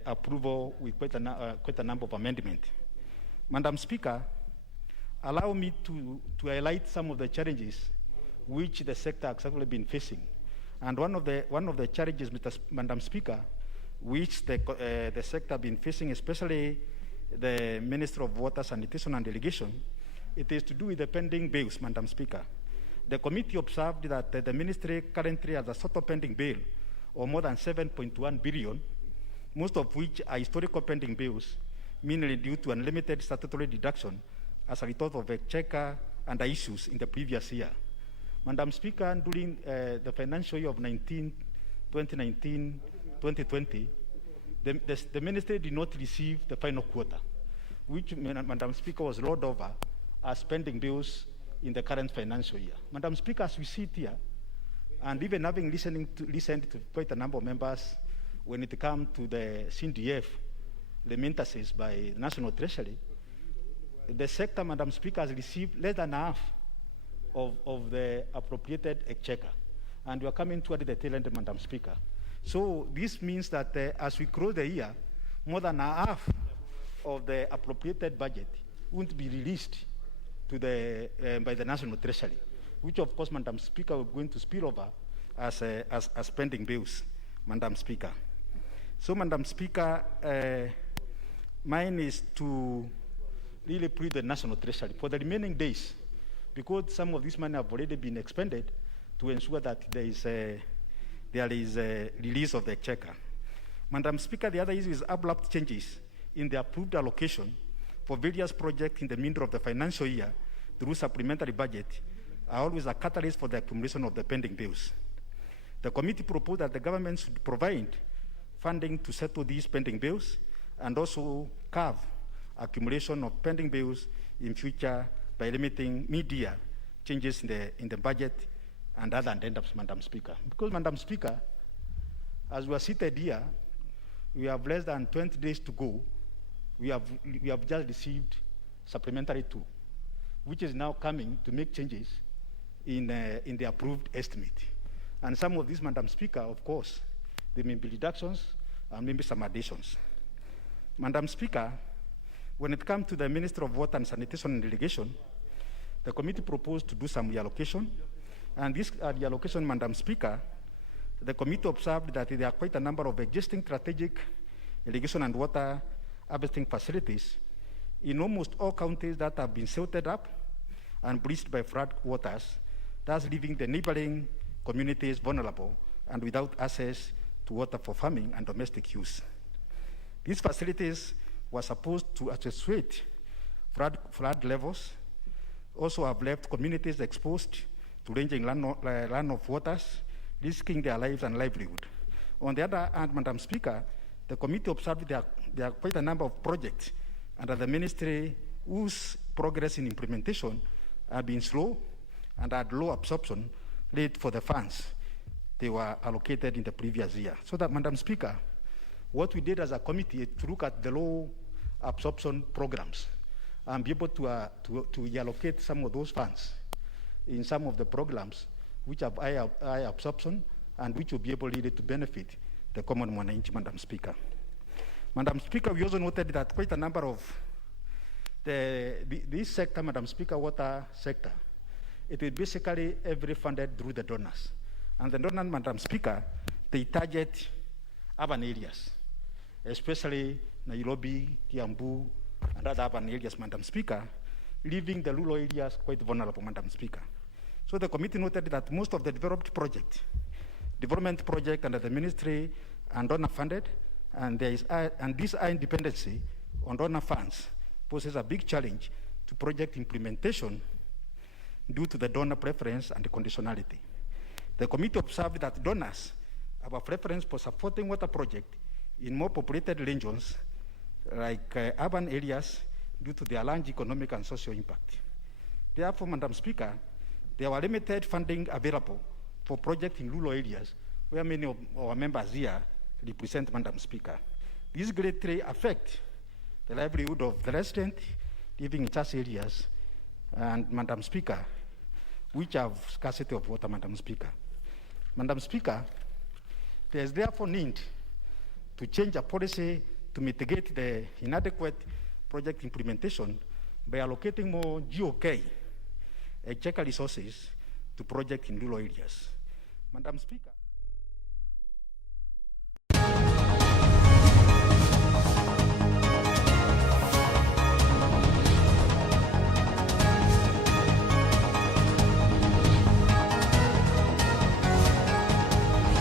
approval with quite a number of amendments. Madam Speaker, allow me to highlight some of the challenges which the sector has actually been facing. And one of the challenges, Madam Speaker, which the sector has been facing, especially the Minister of Water, Sanitation and Irrigation, it is to do with the pending bills, Madam Speaker. The committee observed that the ministry currently has a sort of pending bill of more than 7.1 billion, most of which are historical pending bills, mainly due to unlimited statutory deduction as a result of exchequer and issues in the previous year. Madam Speaker, during the financial year of 2019-2020, the ministry did not receive the final quota, which, Madam Speaker, was rolled over as pending bills in the current financial year. Madam Speaker, as we sit here, and even having listened to quite a number of members when it comes to the CNDF remittances by the National Treasury, the sector, Madam Speaker, has received less than half of the appropriated exchequer. And we are coming toward the tail end, Madam Speaker. So this means that as we close the year, more than half of the appropriated budget won't be released to by the National Treasury, which of course, Madam Speaker, we're going to spill over as pending bills, Madam Speaker. So, Madam Speaker, mine is to really plead the National Treasury for the remaining days, because some of this money have already been expended, to ensure that there is a release of the exchequer. Madam Speaker, the other issue is abrupt changes in the approved allocation for various projects in the middle of the financial year through supplementary budget are always a catalyst for the accumulation of the pending bills. The committee proposed that the government should provide funding to settle these pending bills and also curb accumulation of pending bills in future by limiting mid-year changes in the budget and other addendums, Madam Speaker. Because, Madam Speaker, as we are seated here, we have less than 20 days to go. We have just received supplementary 2, which is now coming to make changes in the approved estimate. And some of these, Madam Speaker, of course, there may be reductions and maybe some additions. Madam Speaker, when it comes to the Minister of Water and Sanitation and Irrigation, the committee proposed to do some reallocation. And this reallocation, Madam Speaker, the committee observed that there are quite a number of existing strategic irrigation and water harvesting facilities in almost all counties that have been silted up and breached by flood waters, thus leaving the neighboring communities vulnerable and without access to water for farming and domestic use. These facilities were supposed to attenuate flood levels, also have left communities exposed to ranging runoff waters, risking their lives and livelihood. On the other hand, Madam Speaker, the committee observed there are quite a number of projects under the ministry whose progress in implementation have been slow and had low absorption rate for the funds they were allocated in the previous year. So that, Madam Speaker, what we did as a committee is to look at the low absorption programs and be able to allocate some of those funds in some of the programs which have high absorption and which will be able really to benefit the common mwananchi, Madam Speaker. Madam Speaker, we also noted that quite a number of this sector, Madam Speaker, water sector, it is basically every funded through the donors. And the donors, Madam Speaker, they target urban areas, especially Nairobi, Kiambu, and other urban areas, Madam Speaker, leaving the rural areas quite vulnerable, Madam Speaker. So the committee noted that most of the development project under the ministry and donor funded, and this high dependency on donor funds poses a big challenge to project implementation due to the donor preference and the conditionality. The committee observed that donors have a preference for supporting water projects in more populated regions like urban areas due to their large economic and social impact. Therefore, Madam Speaker, there were limited funding available for projects in rural areas where many of our members here represent, Madam Speaker. These greatly affect the livelihood of the residents living in such areas, and Madam Speaker, which have scarcity of water, Madam Speaker. Madam Speaker, there is therefore need to change a policy to mitigate the inadequate project implementation by allocating more GOK checker resources to projects in rural areas. Madam Speaker.